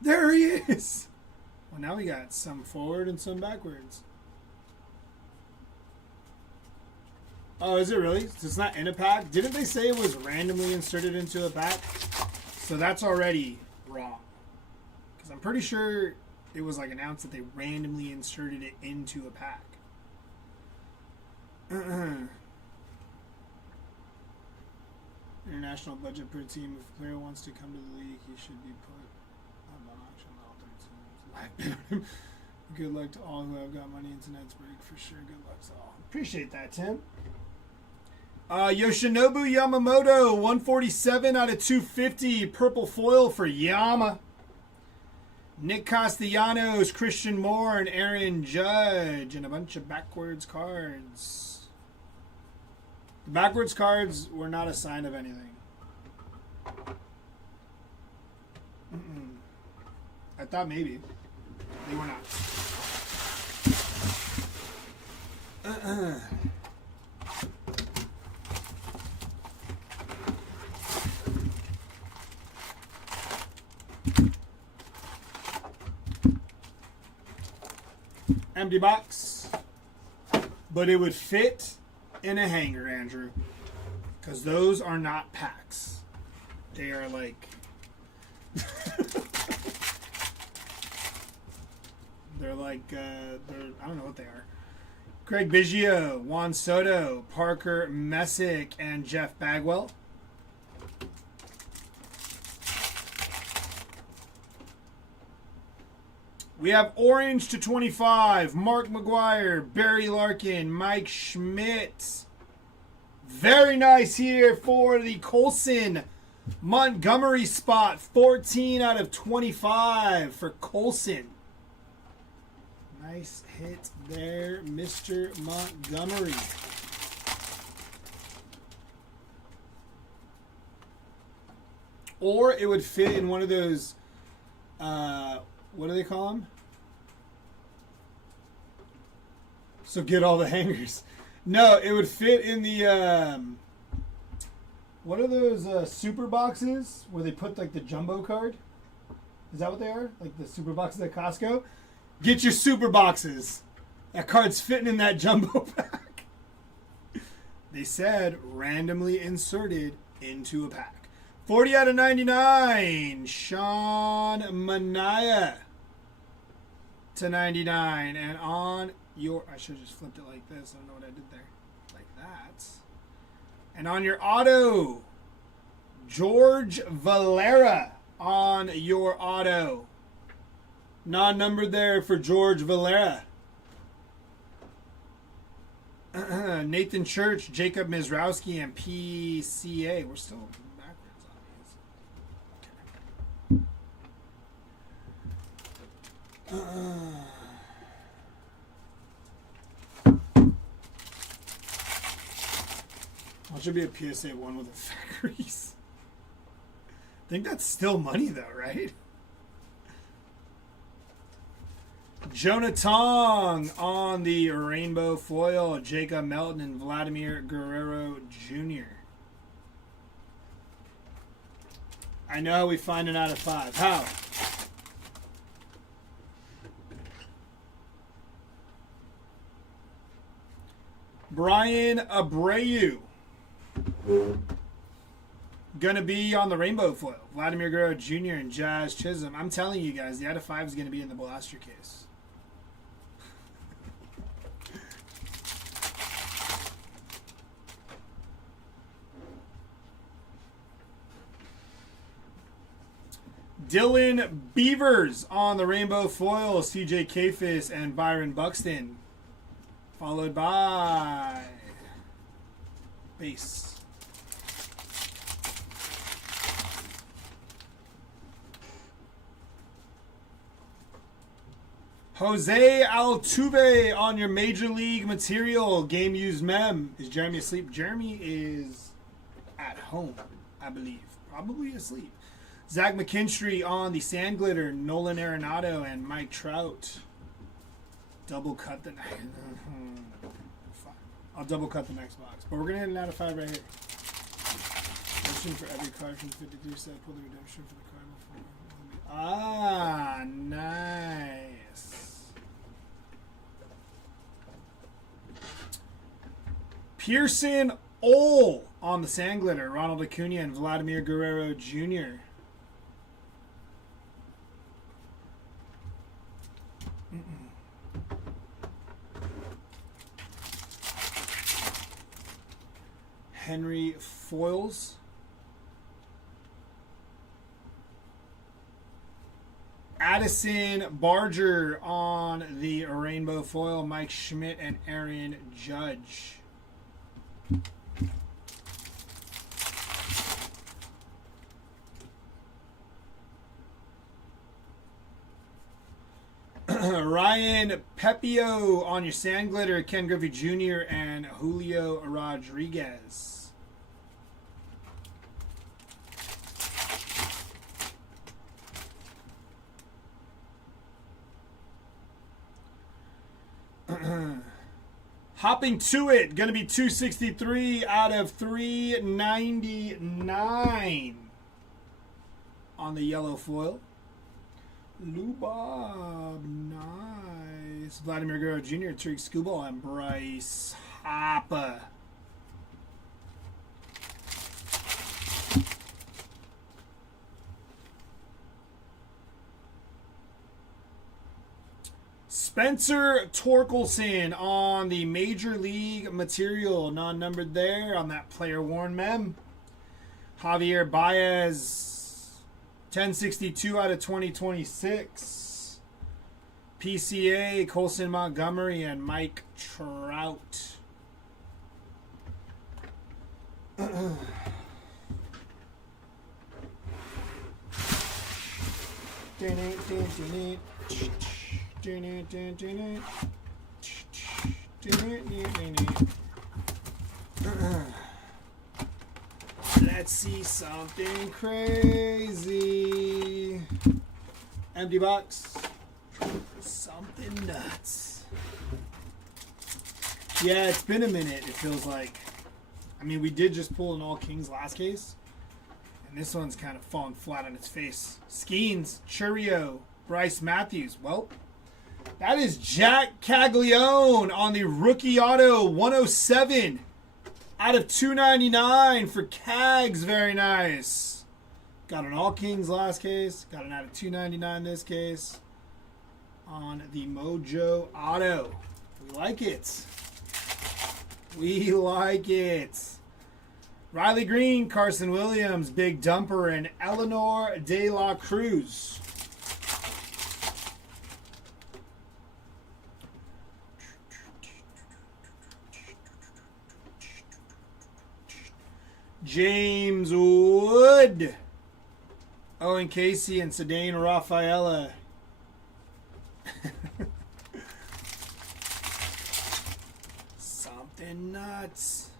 There he is. Well, now we got some forward and some backwards. Oh, is it really? So it's not in a pack? Didn't they say it was randomly inserted into a pack? So that's already wrong. Because I'm pretty sure it was like announced that they randomly inserted it into a pack. International budget per team. If a player wants to come to the league, he should be put on auction all 3 teams. Good luck to all who have got money in tonight's break for sure. Good luck to all. Appreciate that, Tim. Yoshinobu Yamamoto, 147 out of 250. Purple foil for Yama. Nick Castellanos, Christian Moore, and Aaron Judge. And a bunch of backwards cards. The backwards cards were not a sign of anything. I thought maybe. They were not. Empty box. But it would fit in a hanger, Andrew. Because those are not packs. They are like... they're like... I don't know what they are. Craig Biggio, Juan Soto, Parker Messick, and Jeff Bagwell. We have orange to 25. Mark McGuire, Barry Larkin, Mike Schmidt. Very nice here for the Colson Montgomery spot. 14 out of 25 for Colson. Nice hit there, Mr. Montgomery. Or it would fit in one of those, what do they call them? So get all the hangers. No, it would fit in the, what are those super boxes where they put like the jumbo card? Is that what they are? Like the super boxes at Costco? Get your super boxes. That card's fitting in that jumbo pack. They said randomly inserted into a pack. 40 out of 99. Sean Mania to 99. And on your... I should have just flipped it like this. I don't know what I did there. Like that. And on your auto, George Valera on your auto. Non-numbered there for George Valera. Nathan Church, Jacob Mizrowski, and PCA. We're still backwards on these. What should be a PSA 1 with a fat crease? I think that's still money though, right? Jonah Tong on the rainbow foil. Jacob Melton and Vladimir Guerrero Jr. I know how we find it out of 5. How? Brian Abreu. Gonna be on the rainbow foil. Vladimir Guerrero Jr. and Jazz Chisholm. I'm telling you guys, the out of 5 is gonna be in the blaster case. Dylan Beavers on the rainbow foil. CJ Kafis and Byron Buxton. Followed by base. Jose Altuve on your Major League material. Game used mem. Is Jeremy asleep? Jeremy is at home, I believe. Probably asleep. Zach McKinstry on the Sand Glitter. Nolan Arenado and Mike Trout. Double cut the I'll double cut the next box. But we're going to hit an out of 5 right here. Redemption for every card from the 53 set. Pull the redemption for the card. Ah, nice. Pearson Ole on the Sand Glitter. Ronald Acuna and Vladimir Guerrero Jr. Henry Foils. Addison Barger on the rainbow foil. Mike Schmidt and Aaron Judge. Ryan Pepio on your Sand Glitter. Ken Griffey Jr. and Julio Rodriguez. Hopping to it, going to be 263 out of 399 on the yellow foil. Lubob, nice. Vladimir Guerrero Jr., Tariq Skubal, and Bryce Harper. Spencer Torkelson on the Major League material, non-numbered there on that player worn mem. Javier Baez, 1062 out of 2026. PCA, Colson Montgomery, and Mike Trout. Let's see something crazy. Empty box. Something nuts. Yeah, it's been a minute, it feels like. I mean, we did just pull an All Kings last case. And this one's kind of falling flat on its face. Skeens, Churio, Bryce Matthews. Well, that is Jack Caglione on the rookie auto 107 out of 299 for Cags. Very nice. Got an All Kings last case. Got an out of 299 this case on the Mojo auto. We like it. We like it. Riley Green, Carson Williams, Big Dumper, and Eleanor De La Cruz. James Wood. Owen Casey and Sedane Rafaela. Something nuts.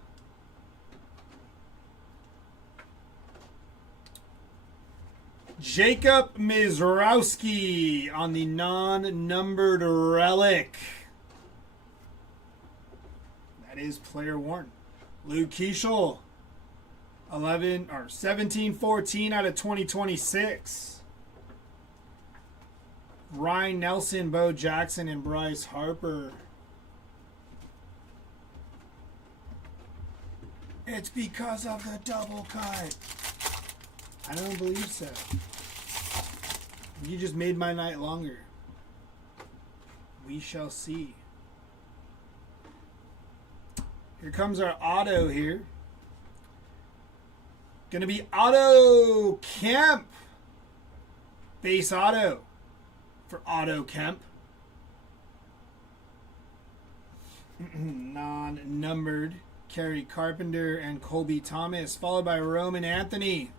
Jacob Mizrowski on the non-numbered relic. That is player worn. Luke Keishel. 17-14 out of 2026. Ryan Nelson, Bo Jackson, and Bryce Harper. It's because of the double cut. I don't believe so. You just made my night longer. We shall see. Here comes our auto here. Gonna be Otto Kemp. Base auto for Otto Kemp. Non-numbered. Kerry Carpenter and Colby Thomas, followed by Roman Anthony.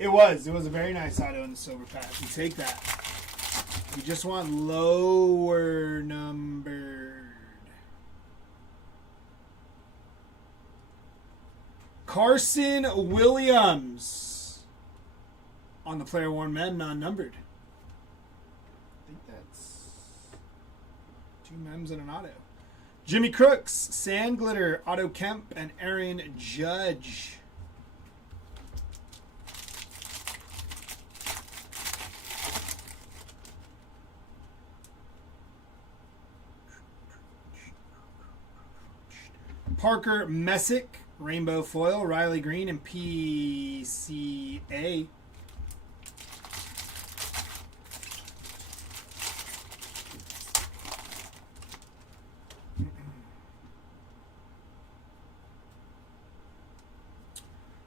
It was a very nice auto in the silver patch. You take that. You just want lower numbered. Carson Williams on the player worn men, non-numbered. I think that's 2 mems and an auto. Jimmy Crooks, Sand Glitter, Otto Kemp, and Aaron Judge. Parker Messick, Rainbow Foil, Riley Green, and PCA.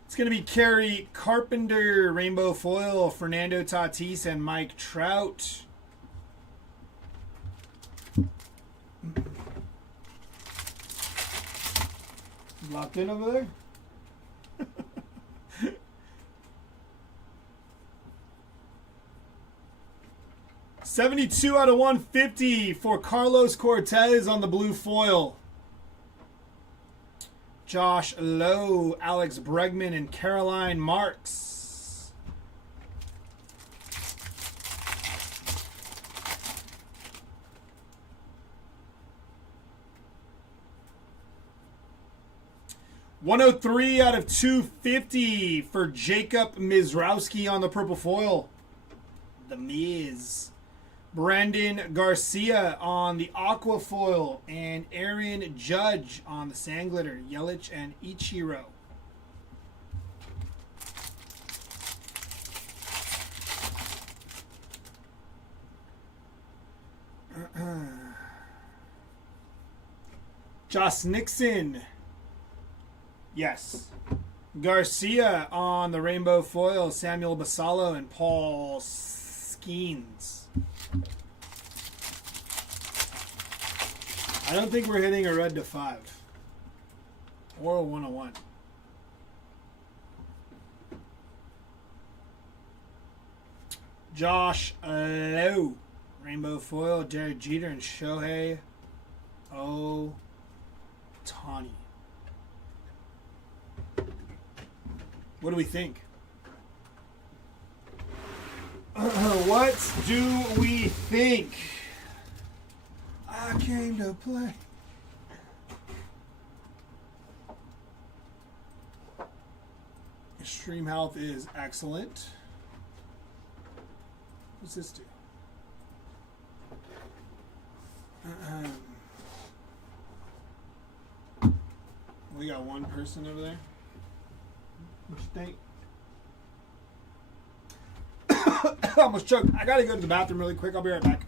It's going to be Kerry Carpenter, Rainbow Foil, Fernando Tatis, and Mike Trout. Locked in over there? 72 out of 150 for Carlos Cortez on the blue foil. Josh Lowe, Alex Bregman, and Caroline Marks. $103 out of 250 for Jacob Mizrowski on the purple foil. The Miz. Brandon Garcia on the aqua foil, and Aaron Judge on the sand glitter. Yelich and Ichiro. Josh Nixon. Yes. Garcia on the rainbow foil. Samuel Basallo and Paul Skeens. I don't think we're hitting a red to 5 or a 101. Josh Lowe, rainbow foil, Derek Jeter, and Shohei Ohtani. What do we think? What do we think? I came to play. Extreme health is excellent. What's this do? We got one person over there. What you think? I almost choked. I gotta go to the bathroom really quick. I'll be right back.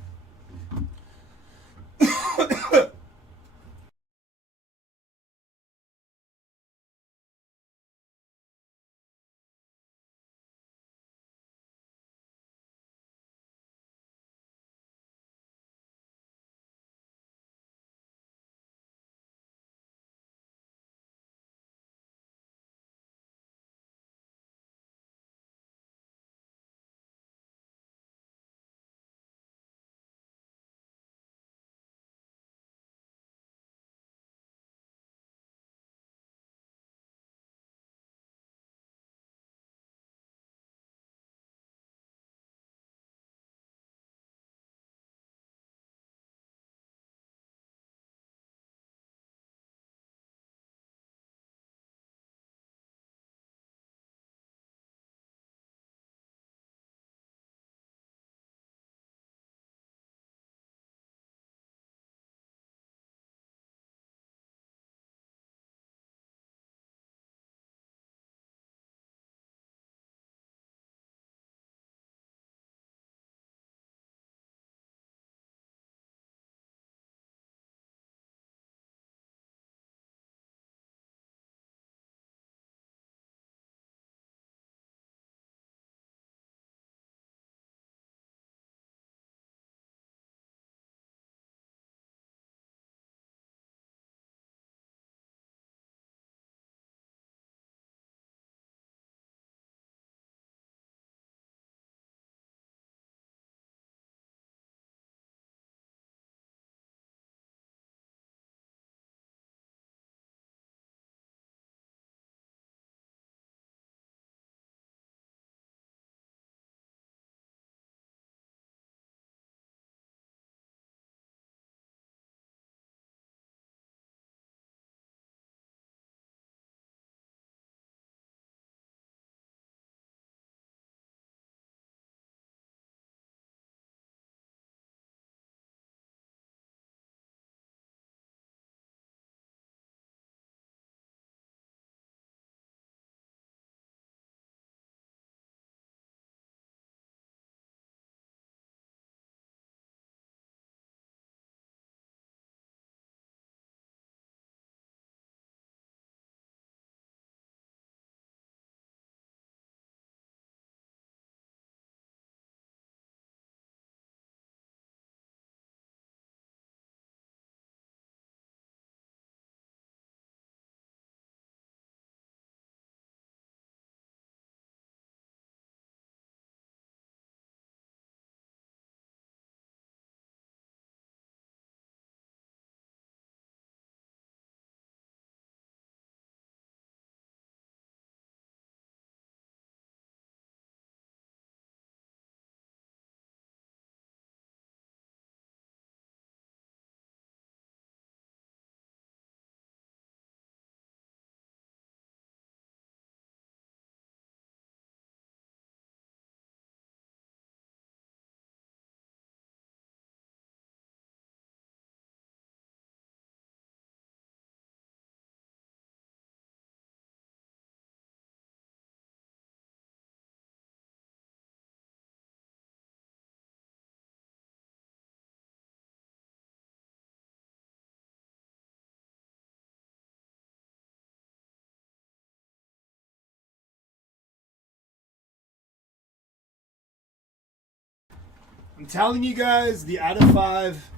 I'm telling you guys, the out of 5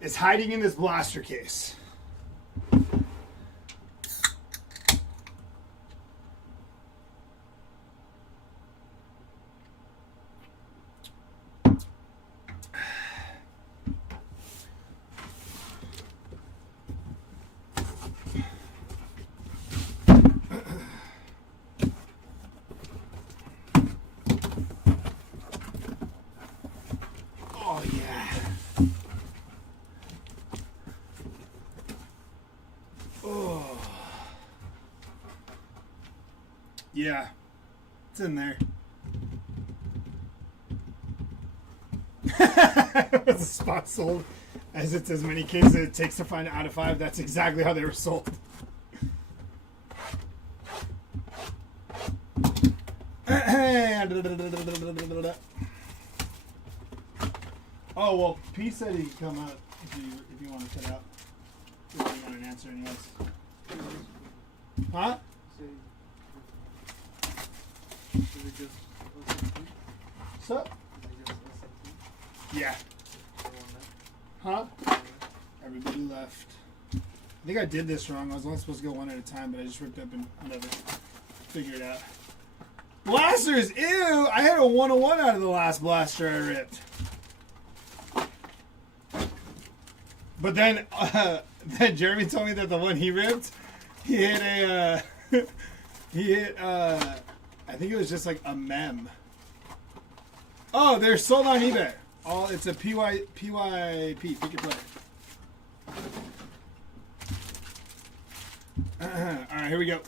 is hiding in this blaster case. Oh, yeah. Oh. Yeah. It's in there. It's a spot sold as it's as many cases as it takes to find out of 5. That's exactly how they were sold. Oh, well, P said he'd come out if you want to cut out. If you want an answer anyways. Huh? Is it just SMT? What's up? Is it just SMT? Yeah. Everyone left? Huh? Everybody left. I think I did this wrong. I was only supposed to go one at a time, but I just ripped up and whatever. Figure it out. Blasters! Ew! I had a 101 out of the last blaster I ripped. But then Jeremy told me that the one he ripped, he hit a, I think it was just like a mem. Oh, they're sold on eBay. It's a PYP, pick your play. Alright, here we go.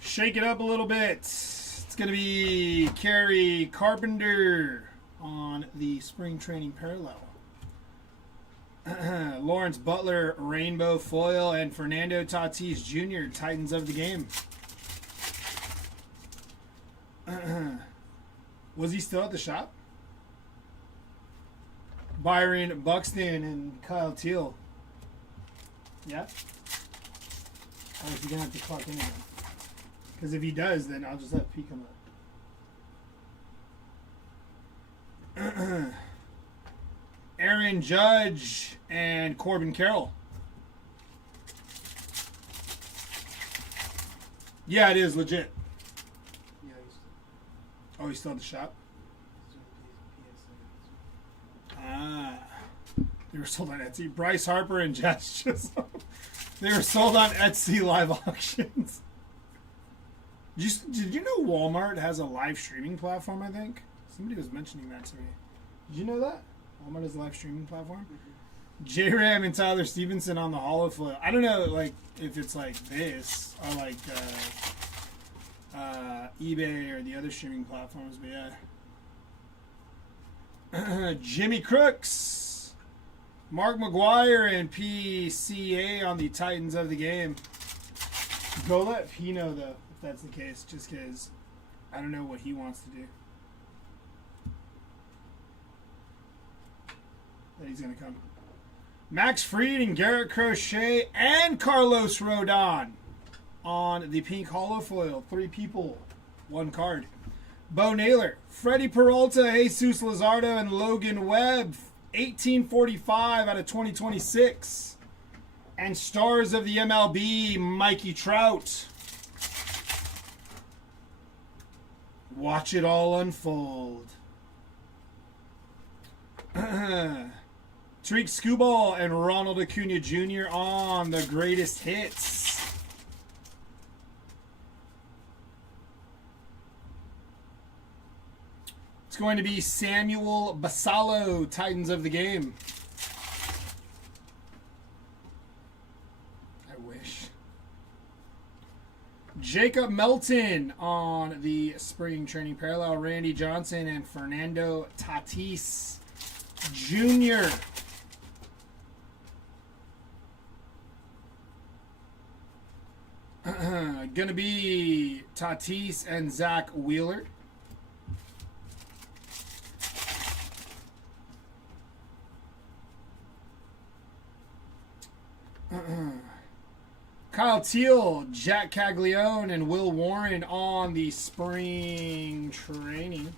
Shake it up a little bit. It's going to be Kerry Carpenter on the spring training parallel. Lawrence Butler, Rainbow Foil, and Fernando Tatis Jr., Titans of the game. Was he still at the shop? Byron Buxton and Kyle Teal. Yeah? Or is he going to have to clock in again? Because if he does, then I'll just have P come up. Aaron Judge and Corbin Carroll. Yeah, it is legit. Yeah, Oh, he's still at the shop? Ah. They were sold on Etsy. Bryce Harper and Jess Chisholm. They were sold on Etsy live auctions. Did you know Walmart has a live streaming platform, I think? Somebody was mentioning that to me. Did you know that? Walmart has a live streaming platform? J-Ram and Tyler Stevenson on the Hollow Foil. I don't know, like, if it's like this or like eBay or the other streaming platforms, but yeah. Jimmy Crooks, Mark McGuire, and PCA on the Titans of the game. Go let P know, though, if that's the case, just because I don't know what he wants to do. That he's going to come. Max Fried and Garrett Crochet and Carlos Rodon on the pink hollow foil. 3 people, 1 card. Bo Naylor, Freddie Peralta, Jesus Luzardo, and Logan Webb. 1845 out of 2026. And stars of the MLB, Mikey Trout. Watch it all unfold. Tariq Skubal and Ronald Acuna Jr. on the greatest hits. It's going to be Samuel Basallo, Titans of the game. I wish. Jacob Melton on the spring training parallel. Randy Johnson and Fernando Tatis Jr. Gonna be Tatis and Zach Wheeler. Kyle Teal, Jack Caglione, and Will Warren on the spring training.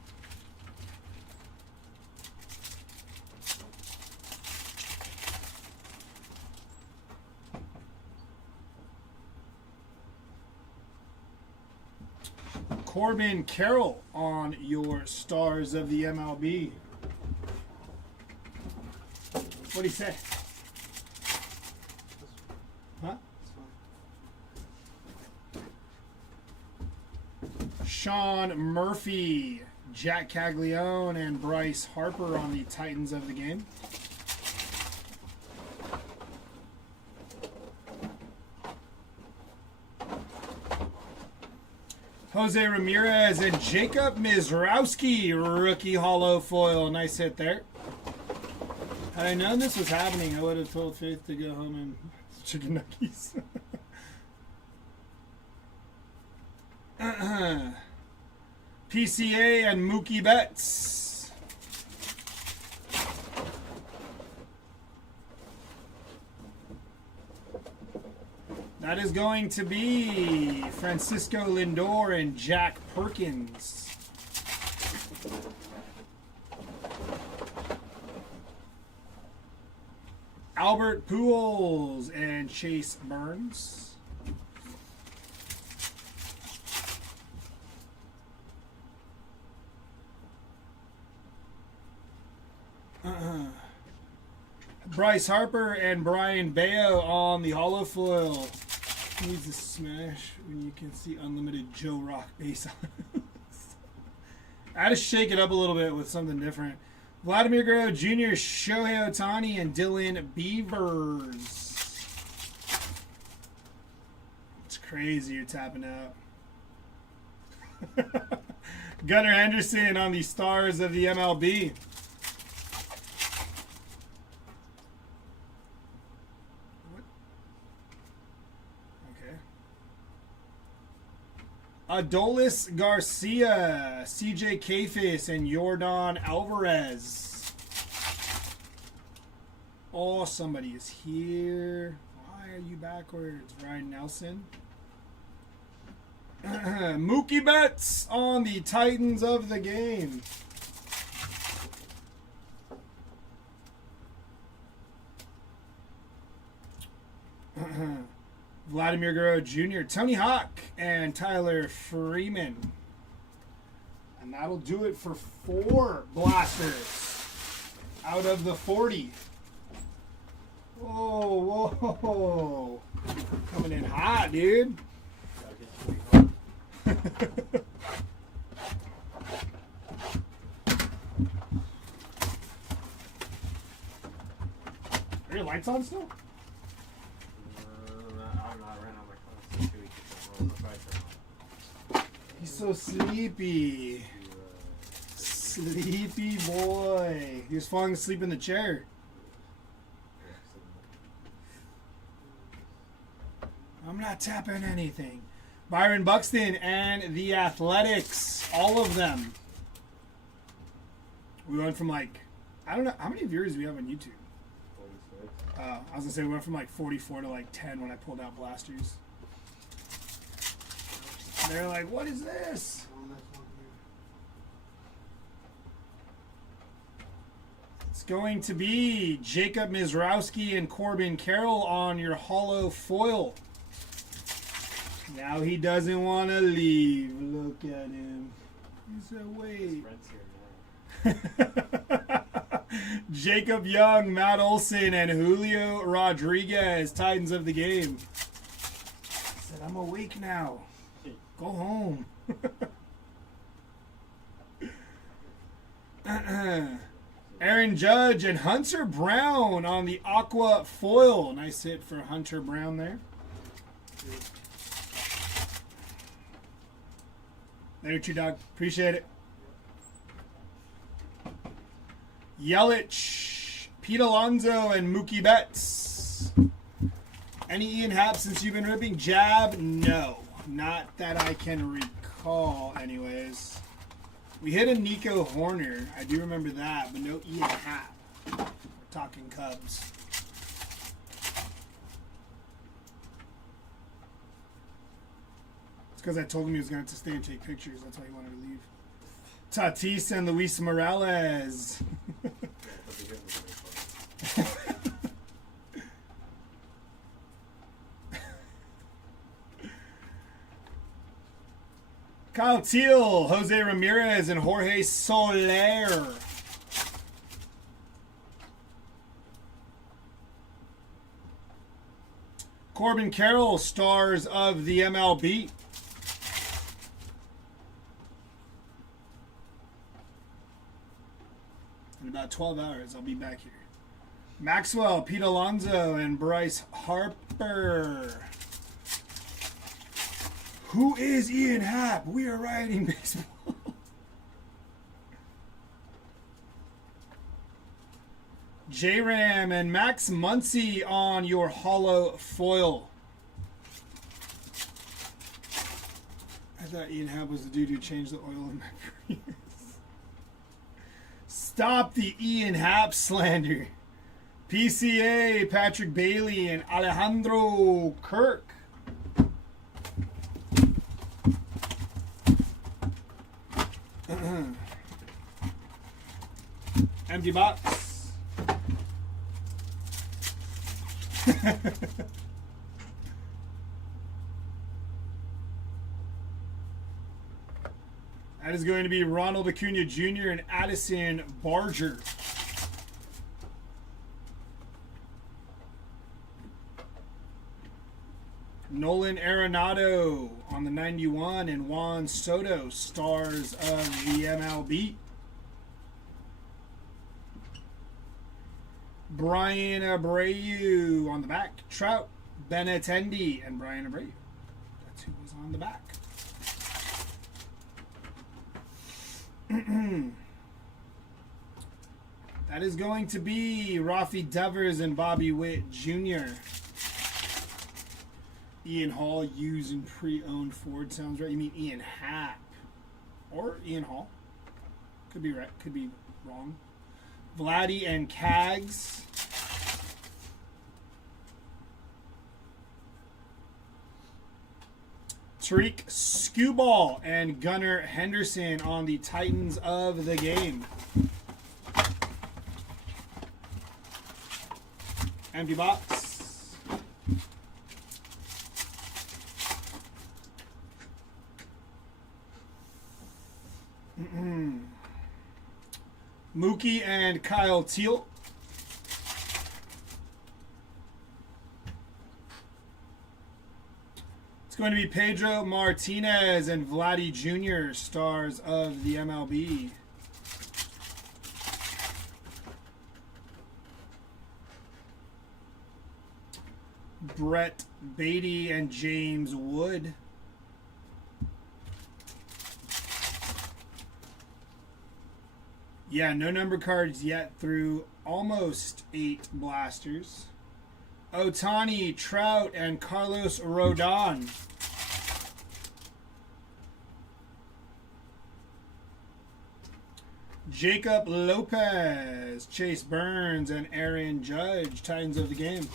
Corbin Carroll on your Stars of the MLB. What'd he say? Huh? Sean Murphy, Jack Caglione, and Bryce Harper on the Titans of the game. Jose Ramirez and Jacob Mizrowski, rookie hollow foil. Nice hit there. Had I known this was happening, I would have told Faith to go home and chicken nuggets. PCA and Mookie Betts. That is going to be Francisco Lindor and Jack Perkins. Albert Pujols and Chase Burns. Bryce Harper and Brian Bayo on the hollow foil. Needs to smash when you can see unlimited Joe Rock base on it. I had to shake it up a little bit with something different. Vladimir Guerrero Jr., Shohei Ohtani, and Dylan Beavers. It's crazy you're tapping out. Gunnar Henderson on the Stars of the MLB. Adolis Garcia, CJ Kafis, and Yordan Alvarez. Oh, somebody is here. Why are you backwards? Ryan Nelson. Mookie Betts on the Titans of the game. Vladimir Guerrero Jr., Tony Hawk, and Tyler Freeman. And that'll do it for 4 blasters out of the 40. Whoa, whoa. Coming in hot, dude. Are your lights on still? He's so sleepy. Sleepy boy. He was falling asleep in the chair. I'm not tapping anything. Byron Buxton and the Athletics. All of them. We went from like, I don't know, how many viewers do we have on YouTube? 46. I was going to say we went from like 44 to like 10 when I pulled out blasters. They're like, what is this? It's going to be Jacob Mizrowski and Corbin Carroll on your hollow foil. Now he doesn't want to leave. Look at him. He said, wait. Jacob Young, Matt Olson, and Julio Rodriguez, Titans of the game. He said, I'm awake now. Go home. Aaron Judge and Hunter Brown on the Aqua foil. Nice hit for Hunter Brown there. Later, Tree Dog. Appreciate it. Yelich, Pete Alonso, and Mookie Betts. Any Ian Happ since you've been ripping? Jab? No. Not that I can recall, anyways. We hit a Nico Horner. I do remember that, but no Ian Happ. We're talking Cubs. because I told him he was going to have to stay and take pictures. That's why he wanted to leave. Tatis and Luis Morales. Kyle Teal, Jose Ramirez, and Jorge Soler. Corbin Carroll, stars of the MLB. In about 12 hours, I'll be back here. Maxwell, Pete Alonso, and Bryce Harper. Who is Ian Happ? We are writing baseball. J-Ram and Max Muncy on your hollow foil. I thought Ian Happ was the dude who changed the oil in my Prius. Stop the Ian Happ slander. PCA, Patrick Bailey, and Alejandro Kirk. Empty box. That is going to be Ronald Acuna Jr. and Addison Barger. Nolan Arenado on the 91 and Juan Soto, stars of the MLB. Brian Abreu on the back. Trout, Benintendi, and Brian Abreu. That's who was on the back. That is going to be Rafi Devers and Bobby Witt Jr. Ian Hall using pre-owned Ford sounds right. You mean Ian Happ or Ian Hall? Could be right. Could be wrong. Vladdy and Cags. Tariq Skubal and Gunnar Henderson on the Titans of the game. Empty box. Mookie and Kyle Teal. It's going to be Pedro Martinez and Vladdy Jr., stars of the MLB. Brett Beatty and James Wood. Yeah, no number cards yet through almost 8 blasters. Ohtani, Trout, and Carlos Rodon. Jacob Lopez, Chase Burns, and Aaron Judge, Titans of the game.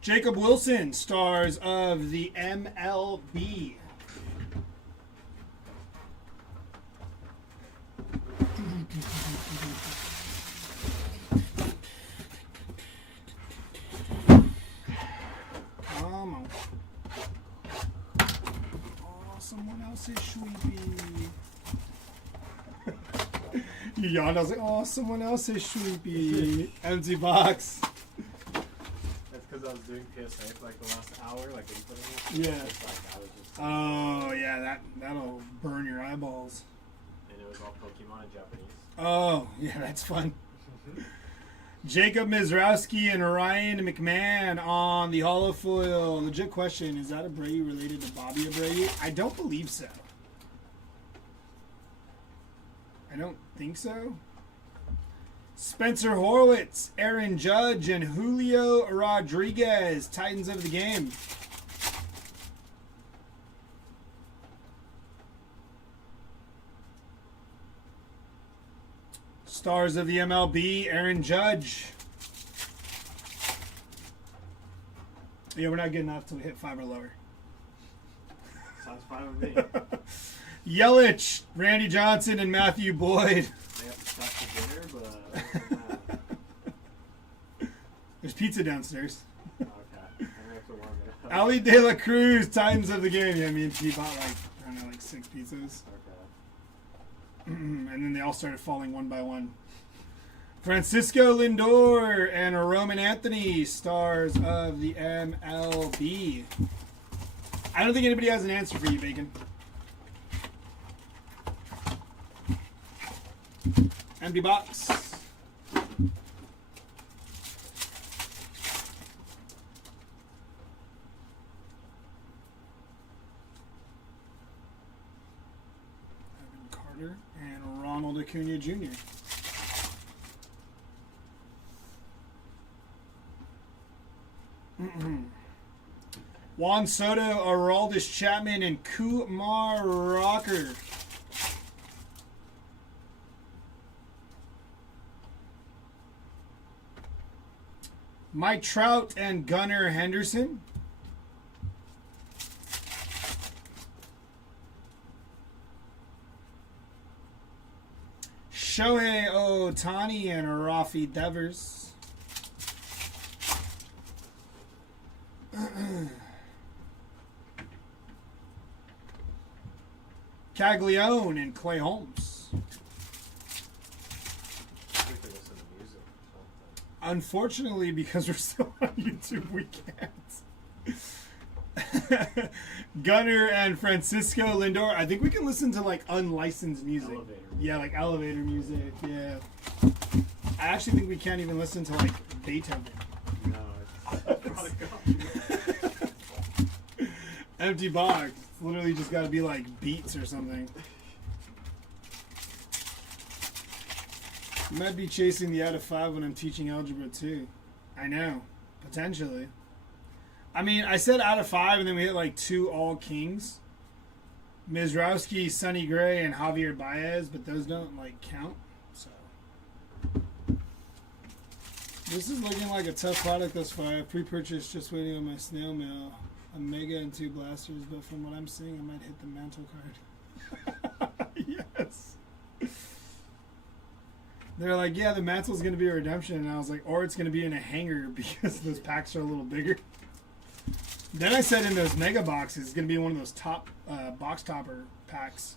Jacob Wilson, stars of the MLB. Come on. Oh, someone else is Sweepy. You yawned. I was like, oh, someone else is Sweepy. Empty box. Because I was doing PSA for like the last hour, like inputting it. Yeah. It's like I was just. Oh yeah, that'll burn your eyeballs. And it was all Pokemon in Japanese. Oh yeah, that's fun. Jacob Mizrowski and Ryan McMahon on the holofoil. Legit question: is that Abreu related to Bobby Abreu? I don't believe so. I don't think so. Spencer Horwitz, Aaron Judge, and Julio Rodriguez, Titans of the game. Stars of the MLB, Aaron Judge. Yeah, we're not good enough till we hit 5 or lower. Sounds fine with me. Yelich, Randy Johnson, and Matthew Boyd. I have to stop for dinner, but other than that, There's pizza downstairs. okay. I'm gonna have to warm it up. Ali De La Cruz, Titans of the game. Yeah, me and P bought like, I don't know, like 6 pizzas. Okay. And then they all started falling one by one. Francisco Lindor and Roman Anthony, stars of the MLB. I don't think anybody has an answer for you, Bacon. Empty box. Evan Carter and Ronald Acuna Jr. Juan Soto, Aroldis Chapman, and Kumar Rocker. Mike Trout and Gunnar Henderson. Shohei Ohtani and Rafi Devers. Caglione and Clay Holmes. I think they listen to music or something. Unfortunately, because we're still on YouTube, we can't. Gunner and Francisco Lindor. I think we can listen to like unlicensed music. Elevator. Yeah, like elevator music. Yeah. I actually think we can't even listen to like Beethoven. No, it's probably gone. Empty box. It's literally just got to be like beats or something. You might be chasing the out of 5 when I'm teaching algebra too. I know. Potentially. I mean, I said out of 5 and then we hit like 2 all kings. Mizrowski, Sonny Gray, and Javier Baez, but those don't like count. So this is looking like a tough product thus far. I pre-purchased, just waiting on my snail mail. A mega and 2 blasters, but from what I'm seeing, I might hit the mantle card. Yes. They're like, yeah, the mantle's going to be a redemption. And I was like, or it's going to be in a hanger because those packs are a little bigger. Then I said in those mega boxes, it's going to be one of those top box topper packs.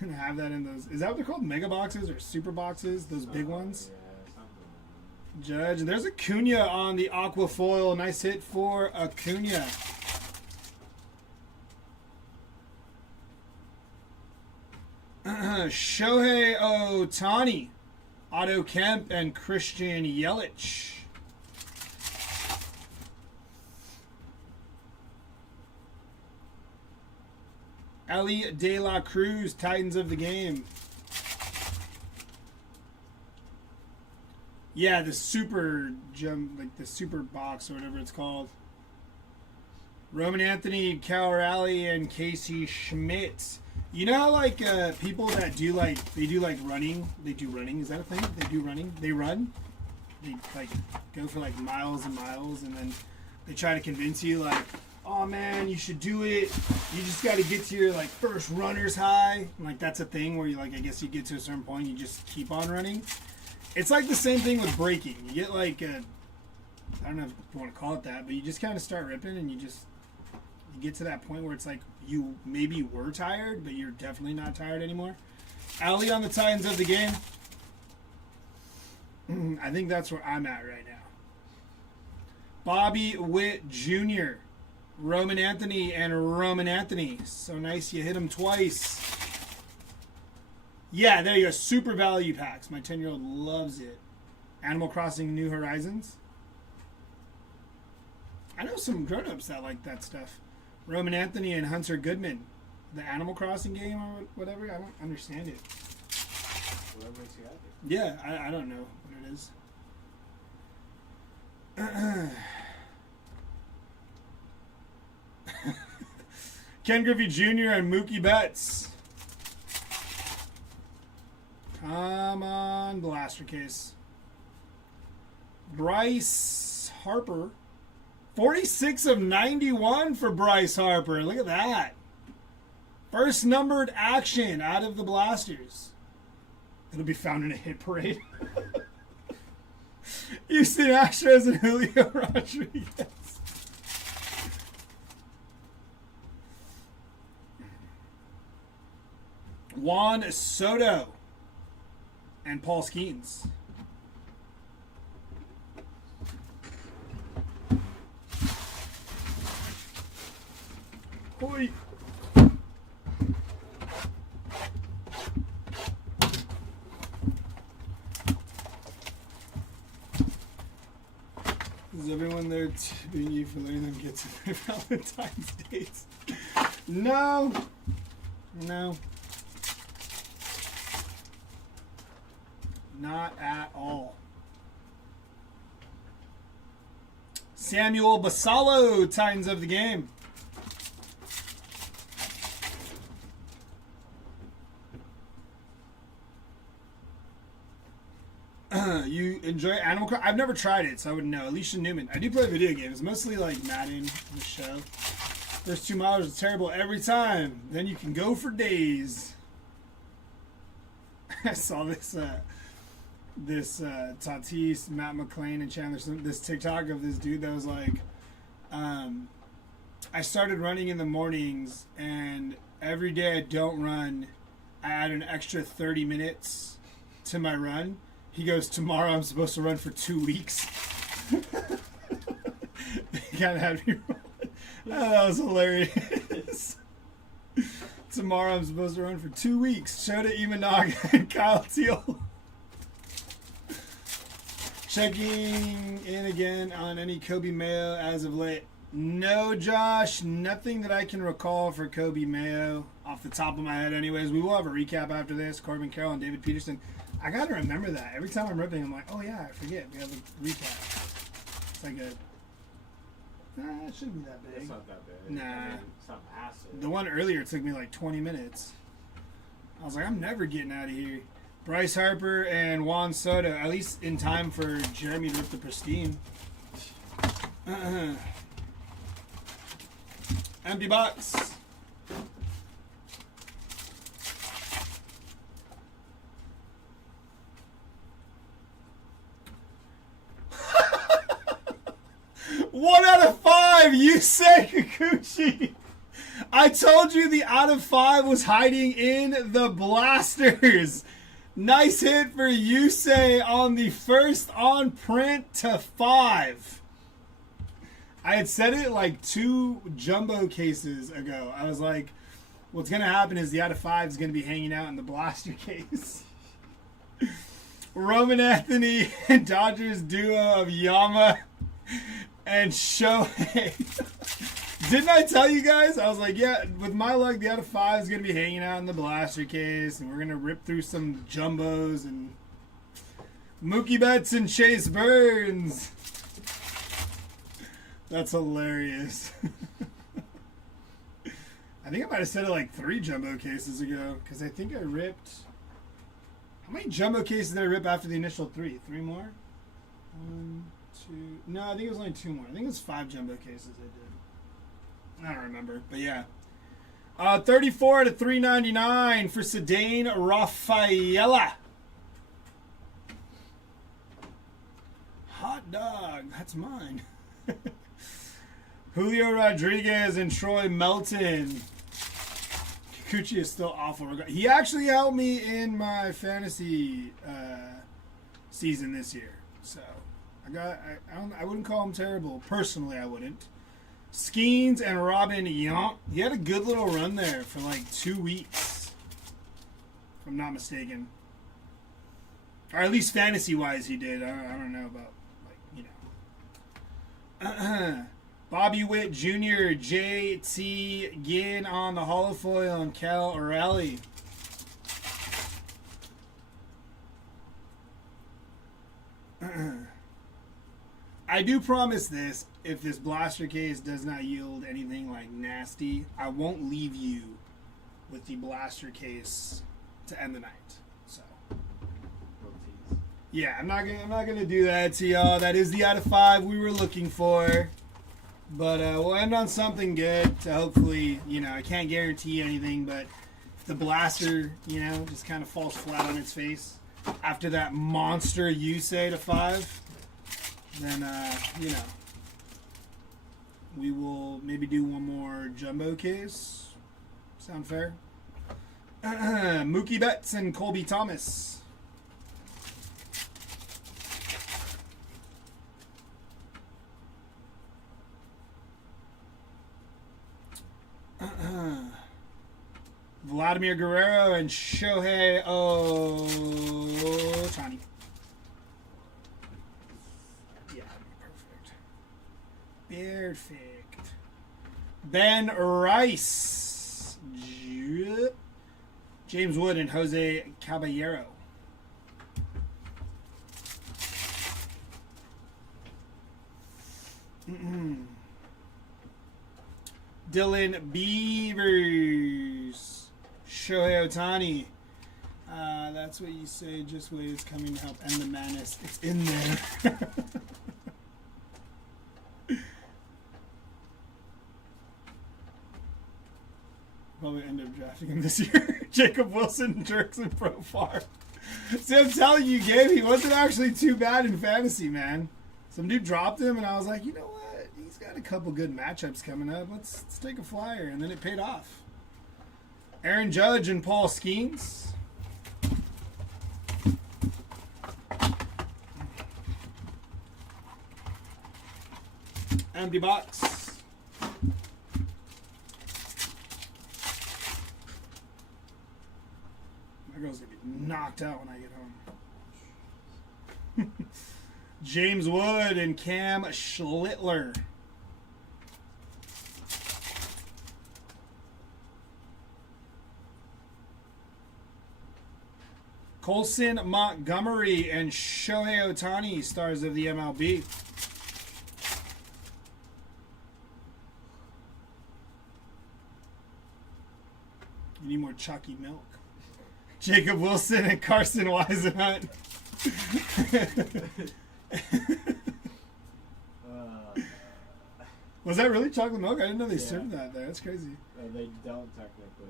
And have that in those. Is that what they're called? Mega boxes or super boxes? Those big ones? Yeah, something. Judge. And there's Acuna on the aqua foil. Nice hit for Acuna. Shohei Ohtani, Otto Kemp, and Christian Yelich. Ali De La Cruz, Titans of the game. Yeah, the super gem, like the super box or whatever it's called. Roman Anthony, Cal Raleigh, and Casey Schmidt. You know how like people that do like they do like running, they do running. Is that a thing? They do running. They run. They like go for like miles and miles, and then they try to convince you like, oh man, you should do it. You just got to get to your like first runner's high. And, like that's a thing where you like I guess you get to a certain point, you just keep on running. It's like the same thing with braking. You get like I don't know if you want to call it that, but you just kind of start ripping, and you get to that point where it's like you maybe were tired, but you're definitely not tired anymore. Ali on the Titans of the game. I think that's where I'm at right now. Bobby Witt Jr., Roman Anthony, and Roman Anthony. So nice you hit him twice. Yeah, there you go. Super value packs. My 10-year-old loves it. Animal Crossing New Horizons. I know some grown-ups that like that stuff. Roman Anthony and Hunter Goodman. The Animal Crossing game or whatever. I don't understand it. Whatever makes you happy. Yeah, I don't know what it is. Ken Griffey Jr. and Mookie Betts. Come on, blaster case. Bryce Harper, 46 of 91 for Bryce Harper. Look at that. First numbered action out of the Blasters. It'll be found in a hit parade. Houston Astros and Julio Rodriguez. Juan Soto and Paul Skeens. Hoi. Is everyone there tipping you for letting them get to their Valentine's dates? No. No. Not at all. Samuel Basallo, Titans of the game. You enjoy Animal Crossing? I've never tried it, so I wouldn't know. Alicia Newman. I do play video games, mostly like Madden, the show. First 2 miles are terrible every time. Then you can go for days. I saw this Tatis, Matt McClain, and Chandler, this TikTok of this dude that was like, I started running in the mornings, and every day I don't run, I add an extra 30 minutes to my run. He goes, tomorrow I'm supposed to run for 2 weeks. They kind of had me rolling. Oh, that was hilarious. Tomorrow I'm supposed to run for 2 weeks. Shota Imanaga and Kyle Teal. Checking in again on any Kobe Mayo as of late. No, Josh. Nothing that I can recall for Kobe Mayo off the top of my head anyways. We will have a recap after this. Corbin Carroll and David Peterson. I got to remember that. Every time I'm ripping, I'm like, oh yeah, I forget. We have a recap. It's like a... Nah, it shouldn't be that big. It's not that big. Nah. I mean, it's not massive. The one earlier took me like 20 minutes. I was like, I'm never getting out of here. Bryce Harper and Juan Soto, at least in time for Jeremy to rip the pristine. Empty box. One out of 5, Yusei Kikuchi. I told you the out of 5 was hiding in the Blasters. Nice hit for Yusei on the first on print to 5. I had said it like 2 jumbo cases ago. I was like, what's going to happen is the out of 5 is going to be hanging out in the Blaster case. Roman Anthony and Dodgers duo of Yama and Shohei. Didn't I tell you guys? I was like, yeah, with my luck, the out of 5 is going to be hanging out in the Blaster case, and we're going to rip through some jumbos and Mookie Betts and Chase Burns. That's hilarious. I think I might have said it like 3 jumbo cases ago, because I think I ripped... How many jumbo cases did I rip after the initial 3? 3 more? 1, 2... No, I think it was only 2 more. I think it was 5 jumbo cases I did. I don't remember, but yeah. 34 to 399 for Cedane Rafaela. Hot dog, that's mine. Julio Rodriguez and Troy Melton. Kikuchi is still awful. He actually helped me in my fantasy season this year, so I wouldn't call him terrible. Personally, I wouldn't. Skeens and Robin Yount. He had a good little run there for like 2 weeks, if I'm not mistaken. Or at least fantasy-wise he did. I don't know about, like, you know. Bobby Witt Jr., JT Ginn on the holofoil, and Cal O'Reilly. I do promise this, if this blaster case does not yield anything like nasty, I won't leave you with the blaster case to end the night. So, yeah, I'm not gonna do that to y'all. That is the out of 5 we were looking for. But we'll end on something good to hopefully, I can't guarantee anything, but if the blaster, just kind of falls flat on its face after that monster you say to 5, then, we will maybe do one more jumbo case. Sound fair? Mookie Betts and Colby Thomas. Vladimir Guerrero and Shohei Ohtani. Yeah, perfect. Perfect. Ben Rice. James Wood and Jose Caballero. Dylan Beavers. Shohei Ohtani. That's what you say. Just wait, it's coming to help end the madness. It's in there. Probably end up drafting him this year. Jacob Wilson, Jerks, and Profar. See, I'm telling you, Gabe, he wasn't actually too bad in fantasy, man. Some dude dropped him, and I was like, you know what? He's got a couple good matchups coming up. Let's take a flyer, and then it paid off. Aaron Judge and Paul Skeens. Empty box. My girl's gonna be knocked out when I get home. James Wood and Cam Schlittler. Colson Montgomery and Shohei Ohtani, stars of the MLB. You need more chalky milk. Jacob Wilson and Carson Weisenhunt. Was that really chocolate milk? I didn't know they served that there. That's crazy. They don't technically.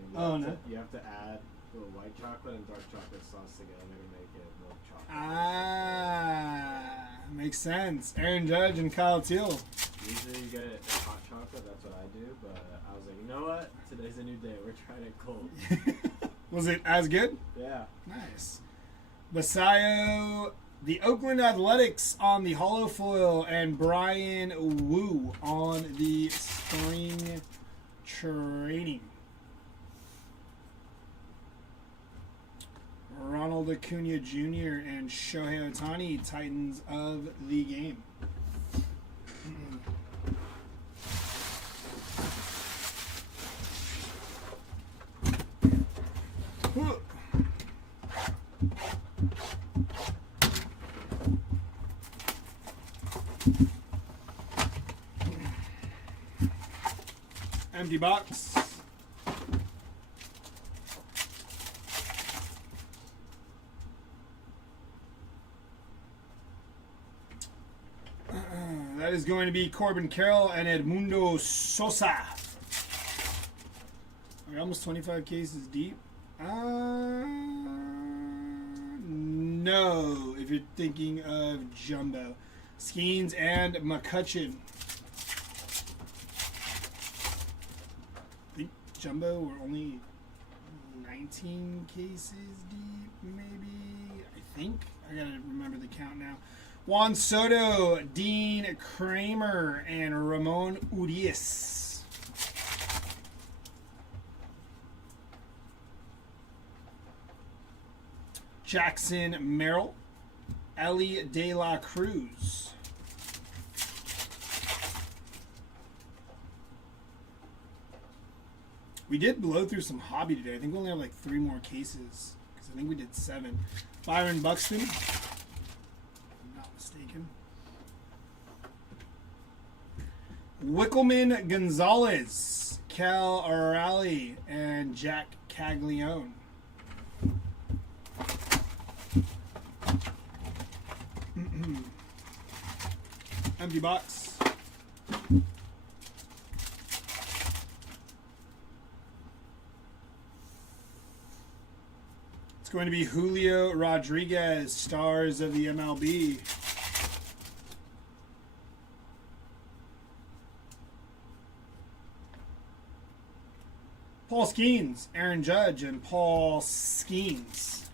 You have to add the white chocolate and dark chocolate sauce together to make it milk chocolate. Ah, makes sense. Aaron Judge and Kyle Teal. Usually you get it in hot chocolate. That's what I do. But I was like, you know what? Today's a new day. We're trying it cold. Was it as good? Yeah. Nice. Basayo, the Oakland Athletics on the hollow foil, and Brian Wu on the spring training. Ronald Acuna Jr. and Shohei Ohtani, Titans of the game. Empty box. That is going to be Corbin Carroll and Edmundo Sosa. Are we almost 25 cases deep? No, if you're thinking of Jumbo. Skeens and McCutcheon. I think Jumbo were only 19 cases deep, maybe. I think. I gotta remember the count now. Juan Soto, Dean Kramer, and Ramon Urias. Jackson Merrill, Ellie De La Cruz. We did blow through some hobby today. I think we only have like 3 more cases because I think we did 7. Byron Buxton. Mistaken. Wickelman Gonzalez, Cal Raleigh, and Jack Caglione. Empty box. It's going to be Julio Rodriguez, Stars of the MLB. Paul Skeens, Aaron Judge, and Paul Skeens.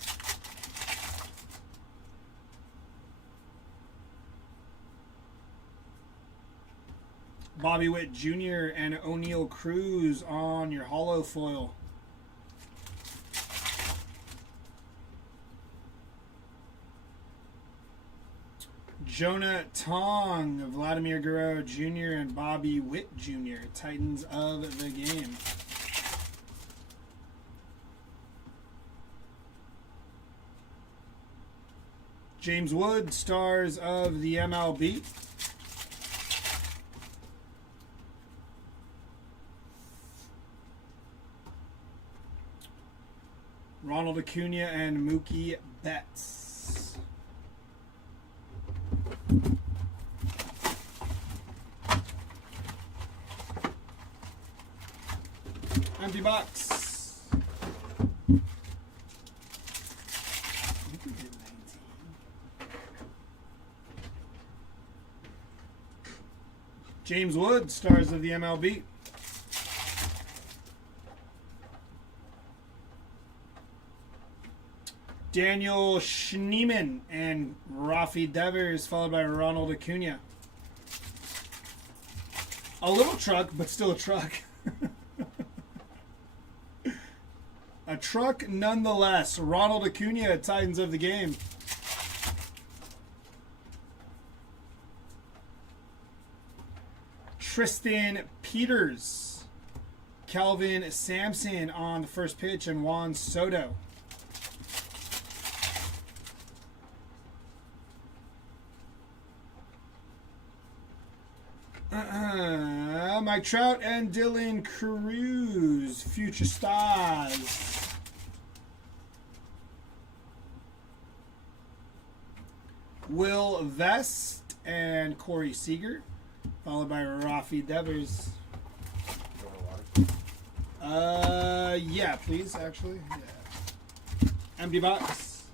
Bobby Witt Jr. and O'Neal Cruz on your holo foil. Jonah Tong, Vladimir Guerrero Jr. and Bobby Witt Jr. Titans of the game. James Wood, Stars of the MLB. Ronald Acuna and Mookie Betts. Empty box. I think we did 19. James Wood, Stars of the MLB. Daniel Schneemann and Rafi Devers, followed by Ronald Acuna. A little truck, but still a truck. A truck nonetheless. Ronald Acuna, Titans of the game. Tristan Peters, Calvin Sampson on the first pitch, and Juan Soto. Mike Trout and Dylan Cruz, Future Stars. Will Vest and Corey Seager, followed by Rafi Devers. Yeah, please, actually. Yeah. Empty box.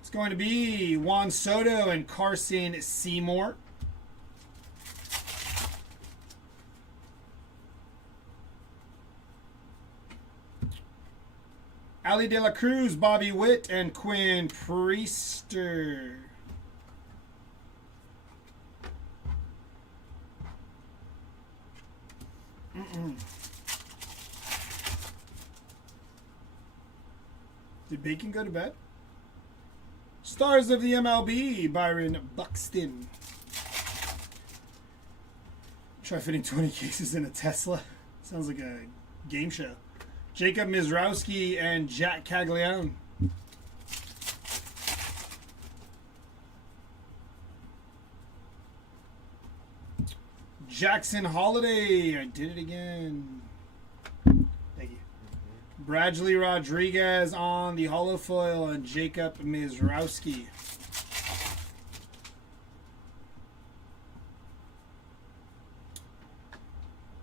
It's going to be Juan Soto and Carson Seymour. Ali De La Cruz, Bobby Witt, and Quinn Priester. Did Bacon go to bed? Stars of the MLB, Byron Buxton. Try fitting 20 cases in a Tesla. Sounds like a game show. Jacob Mizrowski and Jack Caglione. Jackson Holiday. I did it again. Thank you. Bradley Rodriguez on the holofoil and Jacob Mizrowski.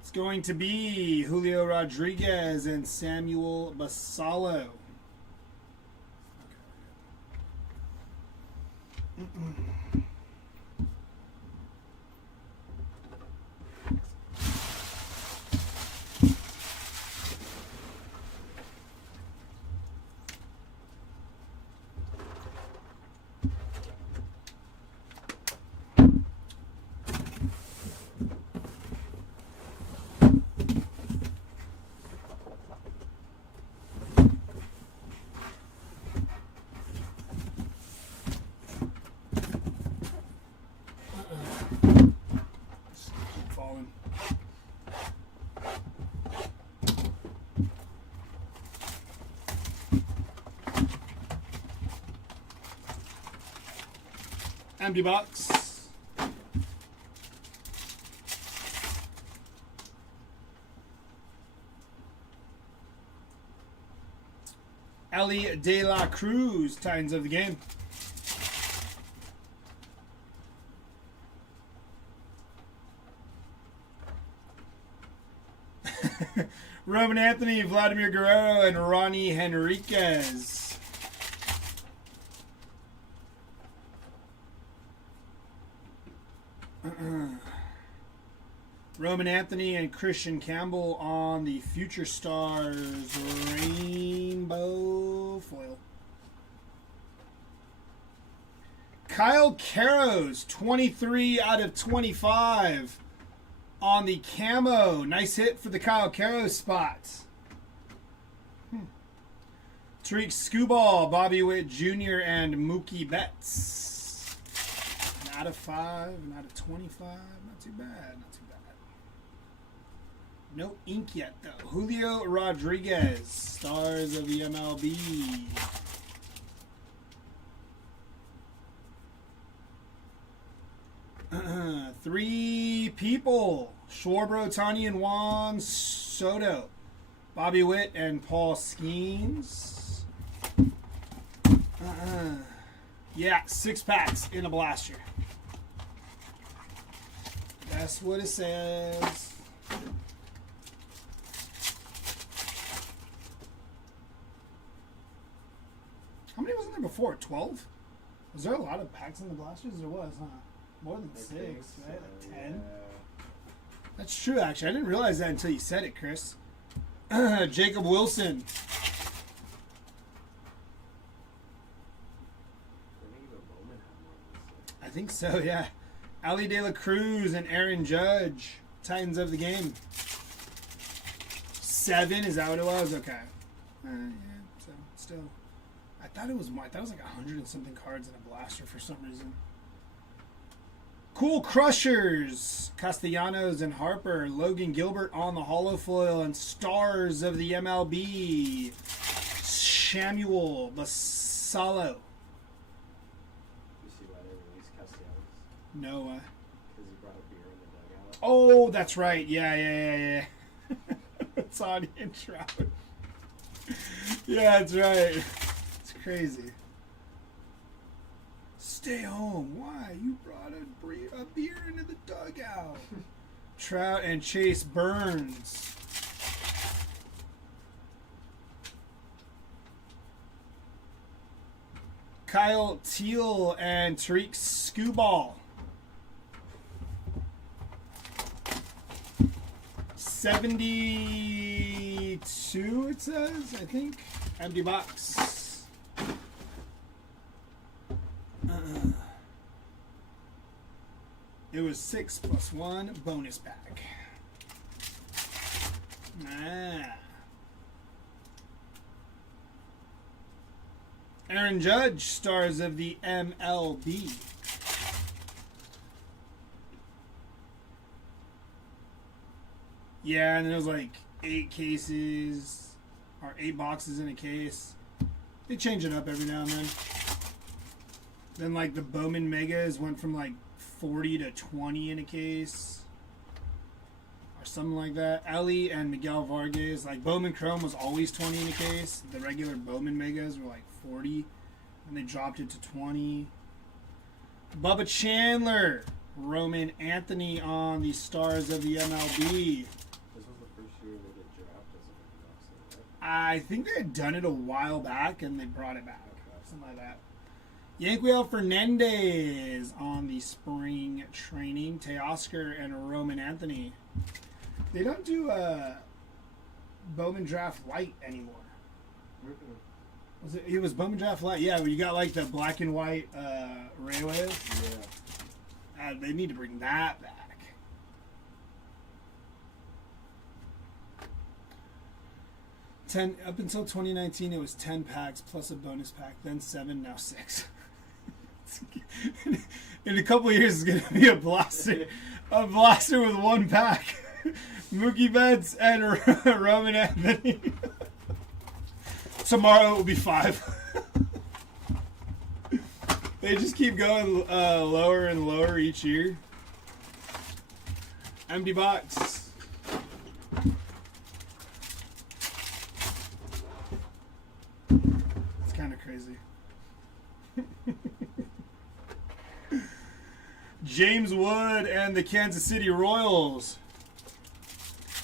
It's going to be Julio Rodriguez and Samuel Basallo. Empty box. Ellie De La Cruz, Titans of the game. Roman Anthony, Vladimir Guerrero, and Ronnie Henriquez. Roman Anthony and Christian Campbell on the Future Stars Rainbow Foil. Kyle Caros, 23 out of 25 on the camo. Nice hit for the Kyle Caros spot. Tariq Skubal, Bobby Witt Jr., and Mookie Betts. An out of 5, an out of 25. Not too bad, not too bad. No ink yet, though. Julio Rodriguez, Stars of the MLB. Three people. Schwarber, Ohtani, and Juan Soto. Bobby Witt and Paul Skeens. Yeah, 6 packs in a blaster. That's what it says. How many was in there before? 12? Was there a lot of packs in the blasters? There was, huh? More than 6, right? Like 10? Yeah. That's true, actually. I didn't realize that until you said it, Chris. Jacob Wilson. I think so, yeah. Ali De La Cruz and Aaron Judge. Titans of the game. 7, is that what it was? Okay. Yeah, so still. I thought it was more. I thought it was like 100 and something cards in a blaster for some reason. Cool Crushers, Castellanos and Harper, Logan Gilbert on the holofoil, and Stars of the MLB, Samuel Basallo. You see why they released Castellanos? No. Because he brought a beer in the dugout. Oh, that's right. Yeah. It's on intro. Yeah, that's right. It's crazy. Stay home. Why? You brought a beer into the dugout. Trout and Chase Burns. Kyle Teal and Tariq Skubal. 72, it says, I think. Empty box. It was 6 + 1 bonus pack. Aaron Judge, Stars of the MLB. Yeah, and there was like 8 cases, or 8 boxes in a case. They change it up every now and then. Then like the Bowman Megas went from like 40 to 20 in a case, or something like that. Ali and Miguel Vargas, like Bowman Chrome was always 20 in a case. The regular Bowman Megas were like 40, and they dropped it to 20. Bubba Chandler, Roman Anthony on the Stars of the MLB. This was the first year that it dropped as a box, right? I think they had done it a while back, and they brought it back. Something like that. Yanquiel Fernandez on the spring training. Teoscar and Roman Anthony. They don't do Bowman Draft Light anymore. It was Bowman Draft Light. Yeah, where you got like the black and white railways. Yeah. They need to bring that back. Up until 2019, it was 10 packs plus a bonus pack. Then 7, now 6. In a couple of years, it's gonna be a blaster with 1 pack. Mookie Betts and Roman Anthony. Tomorrow it will be 5. They just keep going lower and lower each year. Empty box. It's kind of crazy. James Wood and the Kansas City Royals.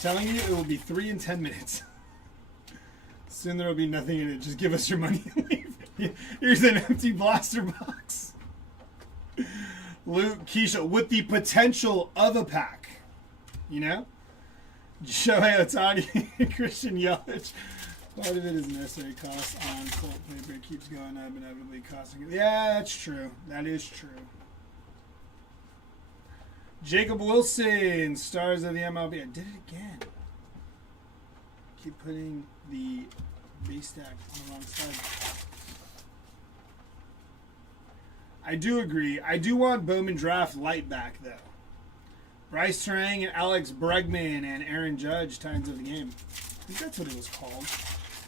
Telling you, it will be 3 in 10 minutes. Soon there will be nothing in it. Just give us your money and leave. Here's an empty blaster box. Luke Keisha with the potential of a pack. You know? Shohei Ohtani, Christian Yelich. Part of it is necessary cost on pulp paper. It keeps going up, inevitably costing. Yeah, that's true. That is true. Jacob Wilson, stars of the MLB. I did it again. Keep putting the base stack on the wrong side. I do agree. I do want Bowman Draft Light back, though. Bryce Terang and Alex Bregman and Aaron Judge, Titans of the Game. I think that's what it was called.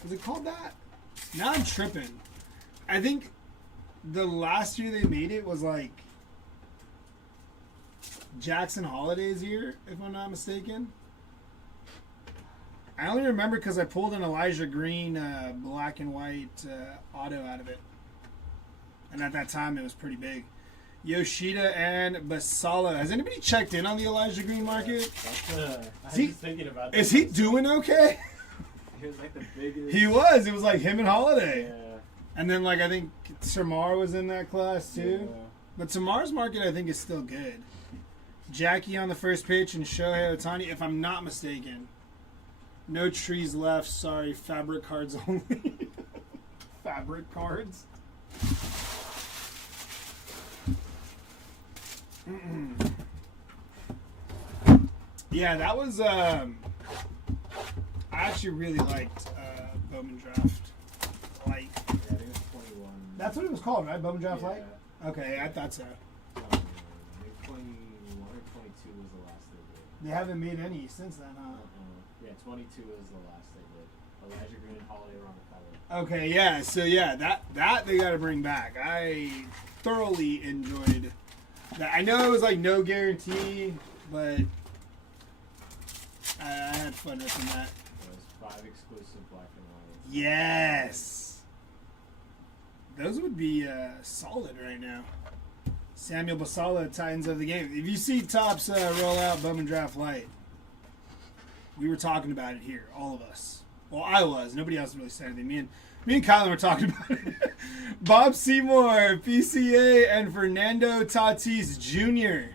Was it called that? Now I'm tripping. I think the last year they made it was like Jackson Holiday's year, if I'm not mistaken. I only remember because I pulled an Elijah Green black and white auto out of it. And at that time, it was pretty big. Yoshida and Basala. Has anybody checked in on the Elijah Green market? I was just thinking about that. Is he doing okay? He was like the biggest. He was. It was like him and Holiday. Yeah. And then, like, I think Samar was in that class, too. Yeah. But Samar's market, I think, is still good. Jackie on the first pitch and Shohei Ohtani, if I'm not mistaken. No trees left. Sorry, fabric cards only. Fabric cards? Yeah, that was. I actually really liked Bowman Draft Light. Yeah, I think it's 21. That's what it was called, right? Bowman Draft Yeah. Light? Okay, I thought so. I think 21 or 22 was the last they did. They haven't made any since then, huh? Yeah, 22 was the last they did. Elijah Green and Holiday were on the cover. Okay, yeah. So yeah, that they got to bring back. I thoroughly enjoyed that. I know it was like no guarantee, but I had fun ripping that. It was 5 exclusive black and white. Yes, those would be solid right now. Samuel Basala, Titans of the Game. If you see Topps roll out Bowman Draft Light, we were talking about it here, all of us. Well, I was. Nobody else really said anything. Me and Kylan were talking about it. Bob Seymour, PCA, and Fernando Tatis Jr.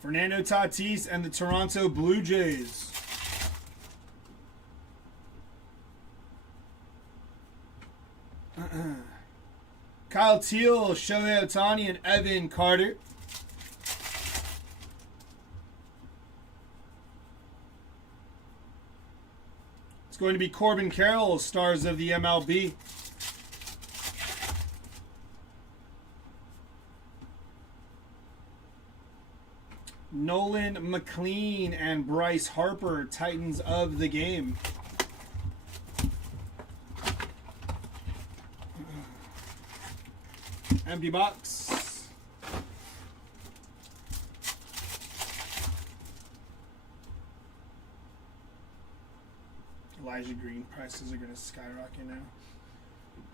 Fernando Tatis and the Toronto Blue Jays. Kyle Teal, Shohei Ohtani, and Evan Carter. It's going to be Corbin Carroll, stars of the MLB. Nolan McLean and Bryce Harper, Titans of the Game. Empty box. Elijah Green prices are going to skyrocket now.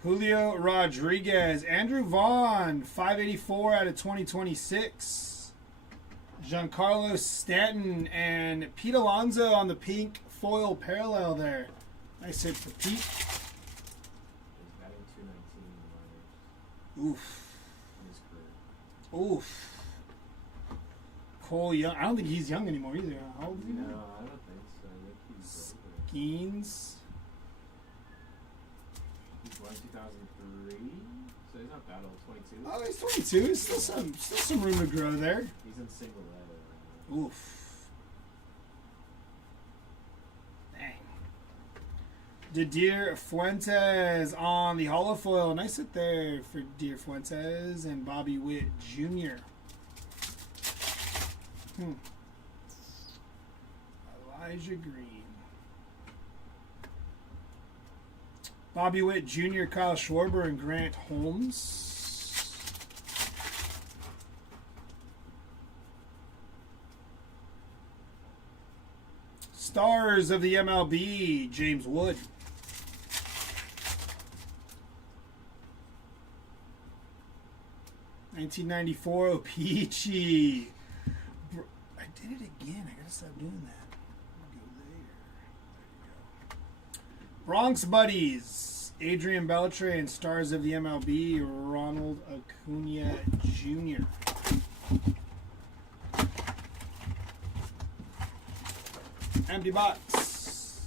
Julio Rodriguez. Andrew Vaughn, 584 out of 2026. Giancarlo Stanton and Pete Alonso on the pink foil parallel there. Nice hit for Pete. He's batting 219 in the minors. Oof. In his career. Oof. Cole Young. I don't think he's young anymore either. How old is he No, now? I don't think so. I think he's older. Skeens. He's born 2003, so he's not that old. 22. Oh, he's 22. There's still some room to grow there. He's in single A right now. Oof. Dang. Didier Fuentes on the holofoil. Nice hit there for Didier Fuentes and Bobby Witt Jr. Elijah Green. Bobby Witt Jr., Kyle Schwarber, and Grant Holmes. Stars of the MLB, James Wood. 1994 O-Peachy. I did it again. I gotta stop doing that. Go there. There you go. Bronx Buddies. Adrian Beltre, stars of the MLB, Ronald Acuna Jr. Empty box.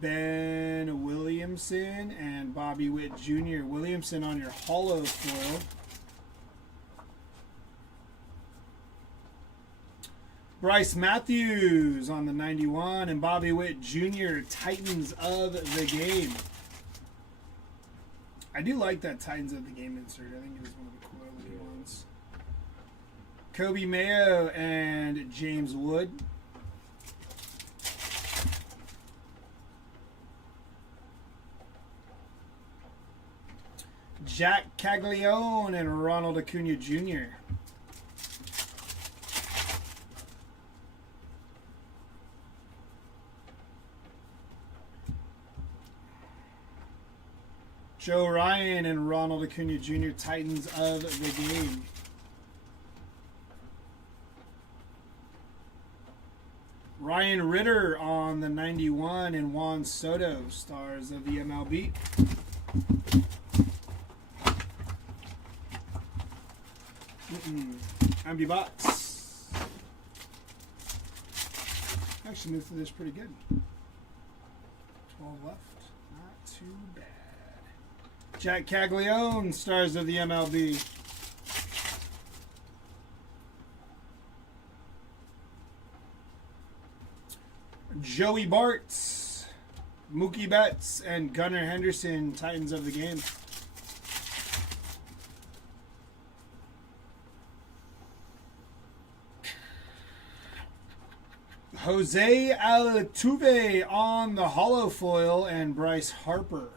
Ben Williamson and Bobby Witt Jr. Williamson on your hollow foil. Bryce Matthews on the 91 and Bobby Witt Jr. Titans of the Game. I do like that Titans of the Game insert. I think it is one of the cooler looking ones. Kobe Mayo and James Wood. Jack Caglione and Ronald Acuna Jr. Joe Ryan and Ronald Acuna Jr. Titans of the Game. Ryan Ritter on the 91 and Juan Soto, stars of the MLB. Empty box. Actually moved through this pretty good. 12 left. Not too bad. Jack Caglione, stars of the MLB. Joey Bartz, Mookie Betts, and Gunnar Henderson, Titans of the Game. Jose Altuve on the hollow foil and Bryce Harper.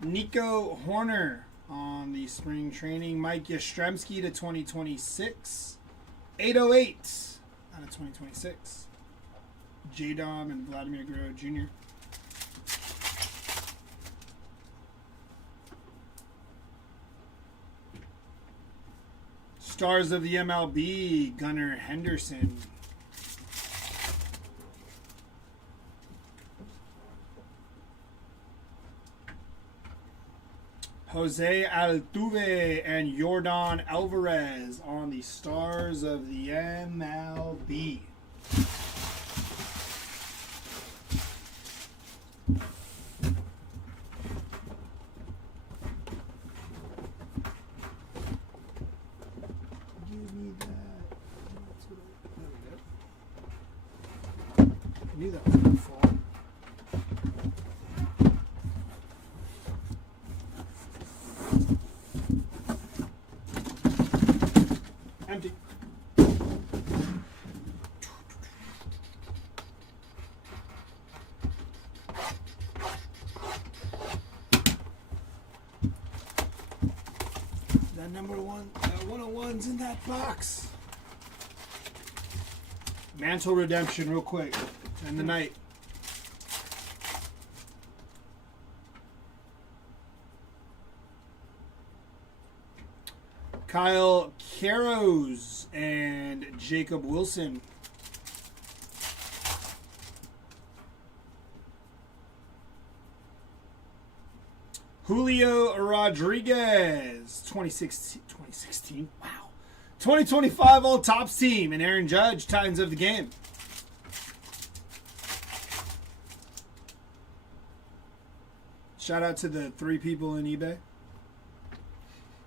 Nico Horner on the spring training. Mike Yastrzemski to 2026. 808 out of 2026. J-Dom and Vladimir Guerrero Jr. Stars of the MLB, Gunnar Henderson. Jose Altuve and Yordan Alvarez on the Stars of the MLB. Give me that. There we go. I knew that was going to fall. Empty. That number one, that 101's in that box. Mantle Redemption, real quick. End the night. Kyle Caros and Jacob Wilson. Julio Rodriguez, 2016. Wow. 2025 All Tops team and Aaron Judge, Titans of the Game. Shout out to the 3 people in eBay.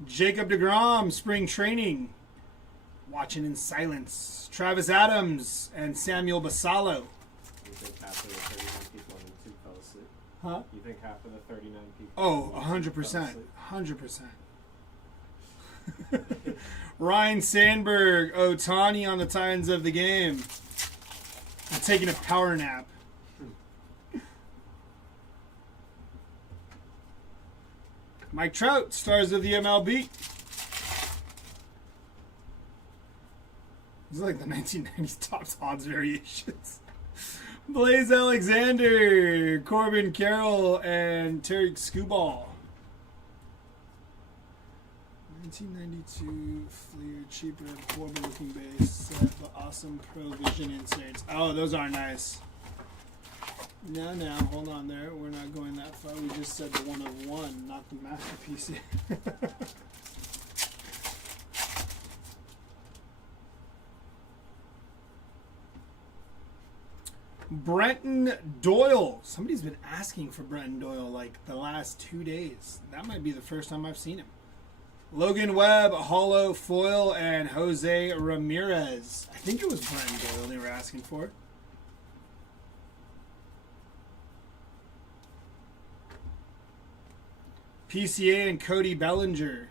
Jacob DeGrom, spring training. Watching in silence. Travis Adams and Samuel Basallo. You think half of the 39 people on YouTube fell asleep? Huh? You think half of the 39 people? Oh, on YouTube fell 100%. asleep? 100%. Ryan Sandberg, Ohtani on the Titans of the Game. I'm taking a power nap. Mike Trout, stars of the MLB. These are like the 1990s Topps odds variations. Blaze Alexander, Corbin Carroll, and Tarek Skubal. 1992 Fleer, cheaper, horrible looking base set, but awesome Pro Vision inserts. Oh, those are nice. No, hold on there. We're not going that far. We just said the 1 of 1, not the masterpiece. Brenton Doyle. Somebody's been asking for Brenton Doyle like the last 2 days. That might be the first time I've seen him. Logan Webb, Hollow Foil, and Jose Ramirez. I think it was Brenton Doyle they were asking for. PCA and Cody Bellinger.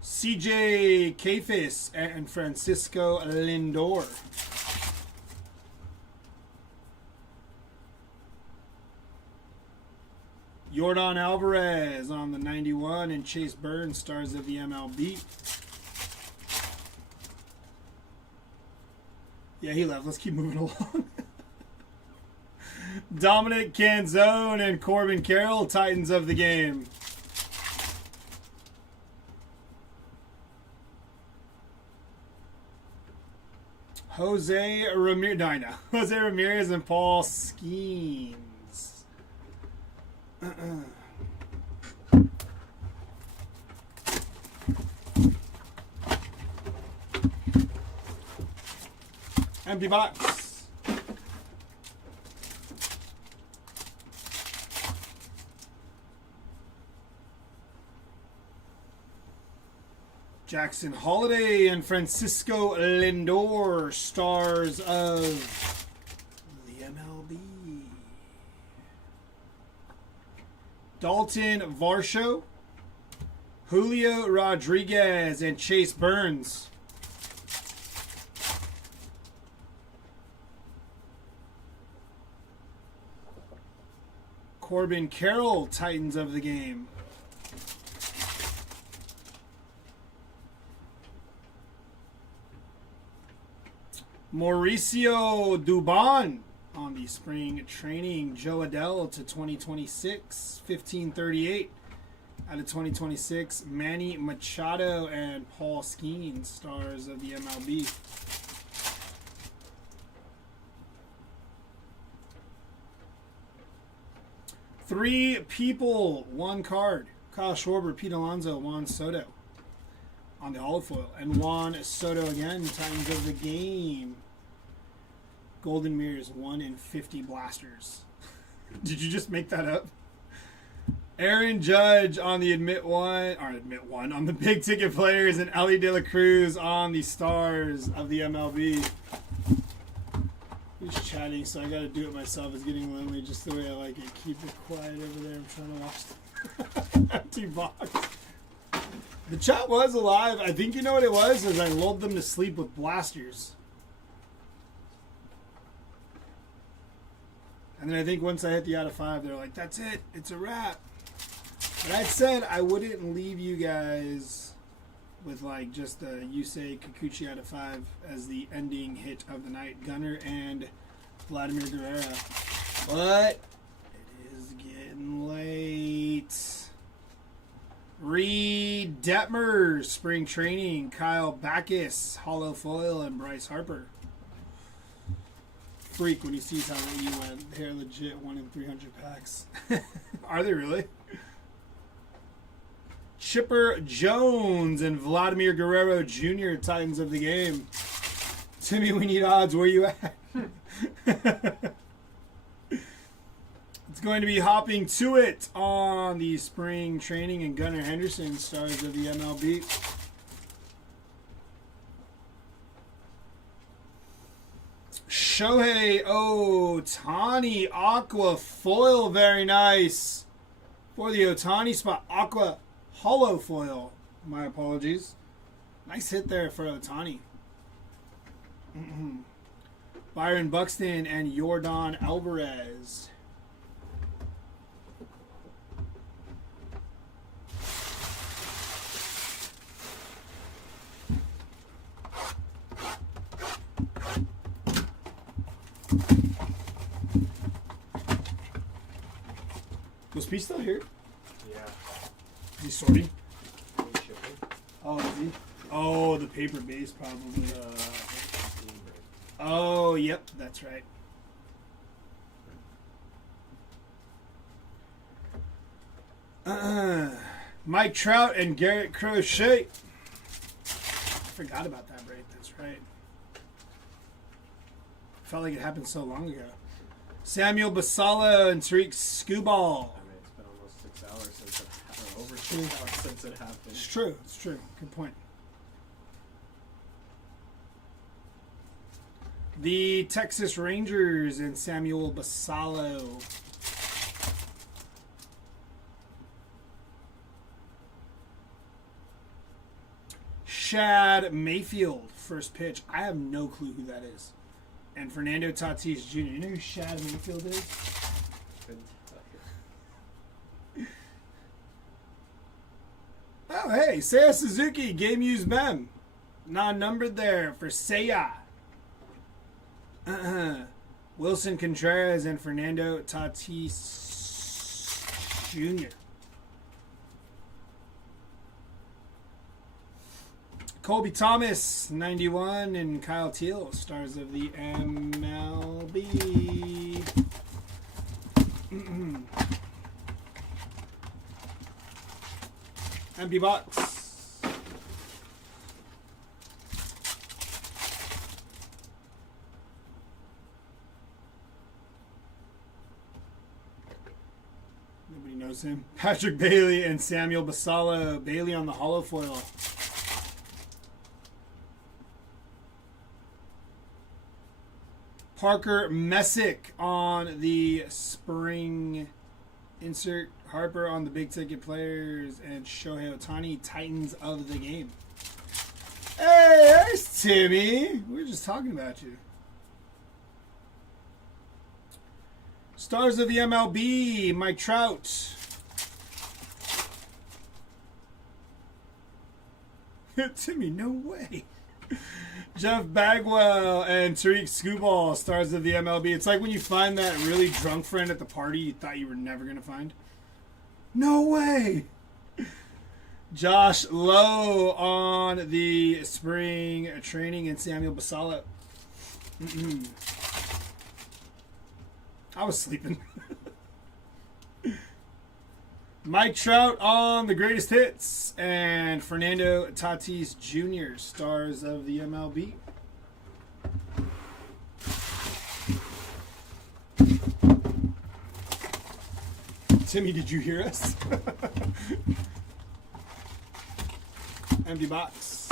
CJ Kafis and Francisco Lindor. Yordan Alvarez on the 91 and Chase Burns, stars of the MLB. Yeah, he left. Let's keep moving along. Dominic Canzone and Corbin Carroll, Titans of the game. Jose Ramirez and Paul Skeens. Empty box. Jackson Holiday and Francisco Lindor, stars of the MLB. Dalton Varsho, Julio Rodriguez, and Chase Burns. Corbin Carroll, Titans of the game. Mauricio Dubon on the spring training. Joe Adell to 2026. 1538 out of 2026. Manny Machado and Paul Skeens, stars of the MLB. Three people, one card. Kyle Schwarber, Pete Alonso, Juan Soto on the olive foil. And Juan Soto again, Titans of the game. Golden Mirrors, 1 in 50 blasters. Did you just make that up? Aaron Judge on the admit one, on the big ticket players, and Ellie De La Cruz on the stars of the MLB. Who's chatting, so I gotta do it myself. It's getting lonely just the way I like it. Keep it quiet over there. I'm trying to watch the empty box. The chat was alive. I think you know what it was, is I lulled them to sleep with blasters. And then I think once I hit the out of 5, they're like, that's it. It's a wrap. But I said I wouldn't leave you guys with like just a Yusei Kikuchi out of 5 as the ending hit of the night. Gunnar and Vladimir Guerrero. But it is getting late. Reed Detmer, spring training. Kyle Backus, hollow foil, and Bryce Harper. Freak when he sees how you went. They're legit 1 in 300 packs. Are they really? Chipper Jones and Vladimir Guerrero Jr., Titans of the game. Timmy, we need odds. Where you at? It's going to be hopping to it on the spring training, and Gunnar Henderson, stars of the MLB. Shohei Ohtani, Aqua foil, very nice. For the Ohtani spot, Aqua hollow foil. My apologies. Nice hit there for Ohtani. Byron Buxton and Yordan Alvarez. Was Pete still here? Yeah. Is he sorting? Shipping. Oh, is he? Oh, the paper base probably. Break. Oh, yep, that's right. Mike Trout and Garrett Crochet. I forgot about that break. That's right. Felt like it happened so long ago. Samuel Basala and Tariq Skubal. I mean, it's been almost 6 hours since it happened. Over 6 hours since it happened. It's true. It's true. Good point. The Texas Rangers and Samuel Basalo. Shad Mayfield, first pitch. I have no clue who that is. And Fernando Tatis Jr. You know who Shad Mayfield is? Couldn't tell you. Oh, hey, Seiya Suzuki, game used Mem. Non-numbered there for Seiya. Wilson Contreras and Fernando Tatis Jr. Colby Thomas, 91, and Kyle Teal, stars of the MLB. Empty box. Nobody knows him. Patrick Bailey and Samuel Basala. Bailey on the hollow foil. Parker Messick on the spring insert. Harper on the big ticket players. And Shohei Ohtani, Titans of the game. Hey, there's Timmy. We were just talking about you. Stars of the MLB, Mike Trout. Timmy, no way. Jeff Bagwell and Tariq Skubal, stars of the MLB. It's like when you find that really drunk friend at the party you thought you were never going to find. No way. Josh Lowe on the spring training and Samuel Basala. I was sleeping. Mike Trout on the greatest hits and Fernando Tatis Jr., stars of the MLB. Timmy, did you hear us? Empty box.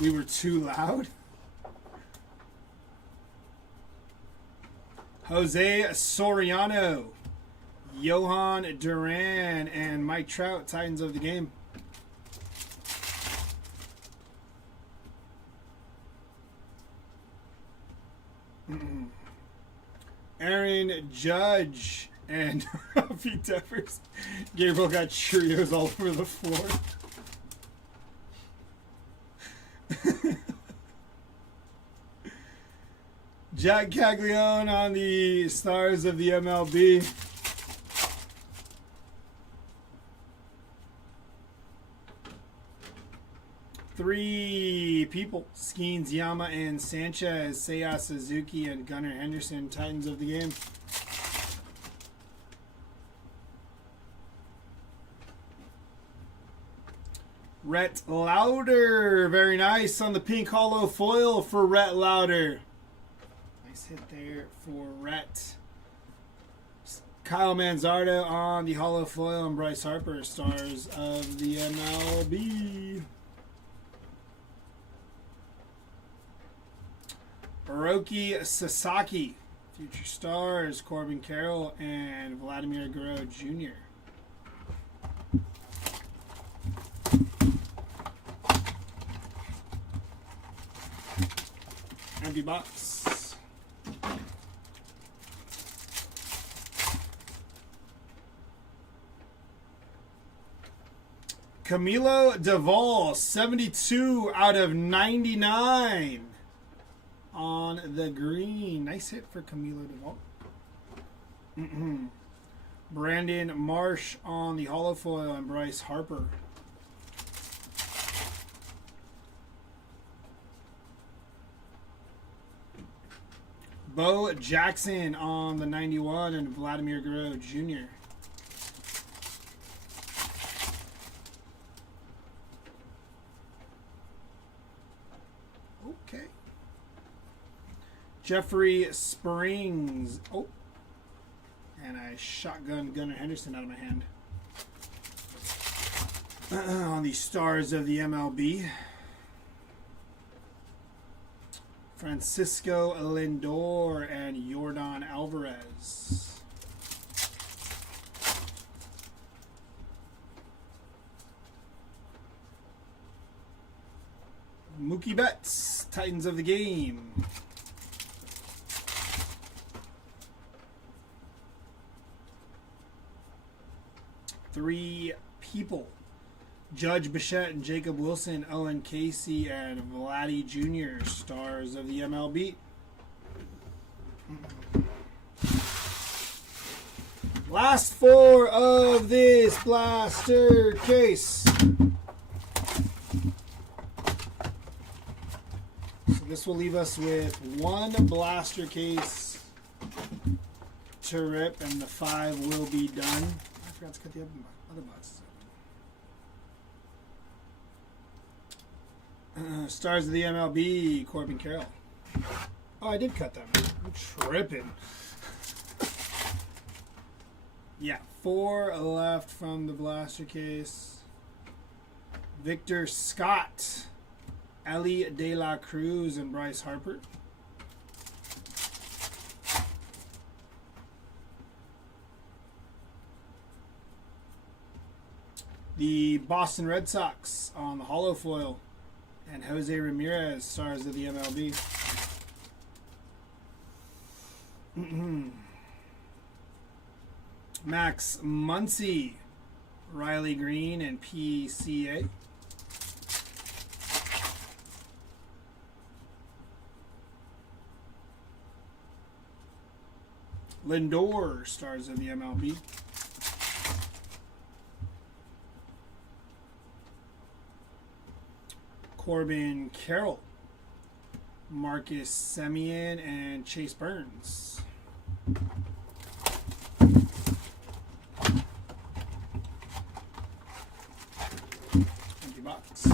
We were too loud. Jose Soriano, Johan Duran, and Mike Trout, Titans of the game. Aaron Judge and Pete Devers. Gabriel got Cheerios all over the floor. Jack Caglione on the stars of the MLB. Three people. Skeens, Yama, and Sanchez. Seiya Suzuki and Gunnar Henderson. Titans of the game. Rhett Lauder. Very nice on the pink hollow foil for Rhett Lauder. Nice hit there for Rhett. Kyle Manzardo on the hollow foil and Bryce Harper, stars of the MLB. Hiroki Sasaki, future stars, Corbin Carroll and Vladimir Guerrero Jr. Empty box. Camilo Duvall, 72 out of 99 on the green. Nice hit for Camilo Duvall. Brandon Marsh on the holo foil and Bryce Harper. Bo Jackson on the 91 and Vladimir Guerrero Jr. Okay. Jeffrey Springs. Oh. And I shotgun Gunnar Henderson out of my hand. On the stars of the MLB. Francisco Lindor and Yordan Alvarez. Mookie Betts, Titans of the game. Three people. Judge Bichette and Jacob Wilson, Owen Casey, and Vladdy Jr., stars of the MLB. Last four of this blaster case. So this will leave us with one blaster case to rip, and the 5 will be done. I forgot to cut the other boxes. Stars of the MLB, Corbin Carroll. Oh, I did cut that one. I'm tripping. Yeah, 4 left from the blaster case. Victor Scott, Ellie De La Cruz, and Bryce Harper. The Boston Red Sox on the holo foil. And Jose Ramirez, stars of the MLB. Max Muncy, Riley Green, and PCA. Lindor, stars of the MLB. Corbin Carroll, Marcus Semien, and Chase Burns. Empty box.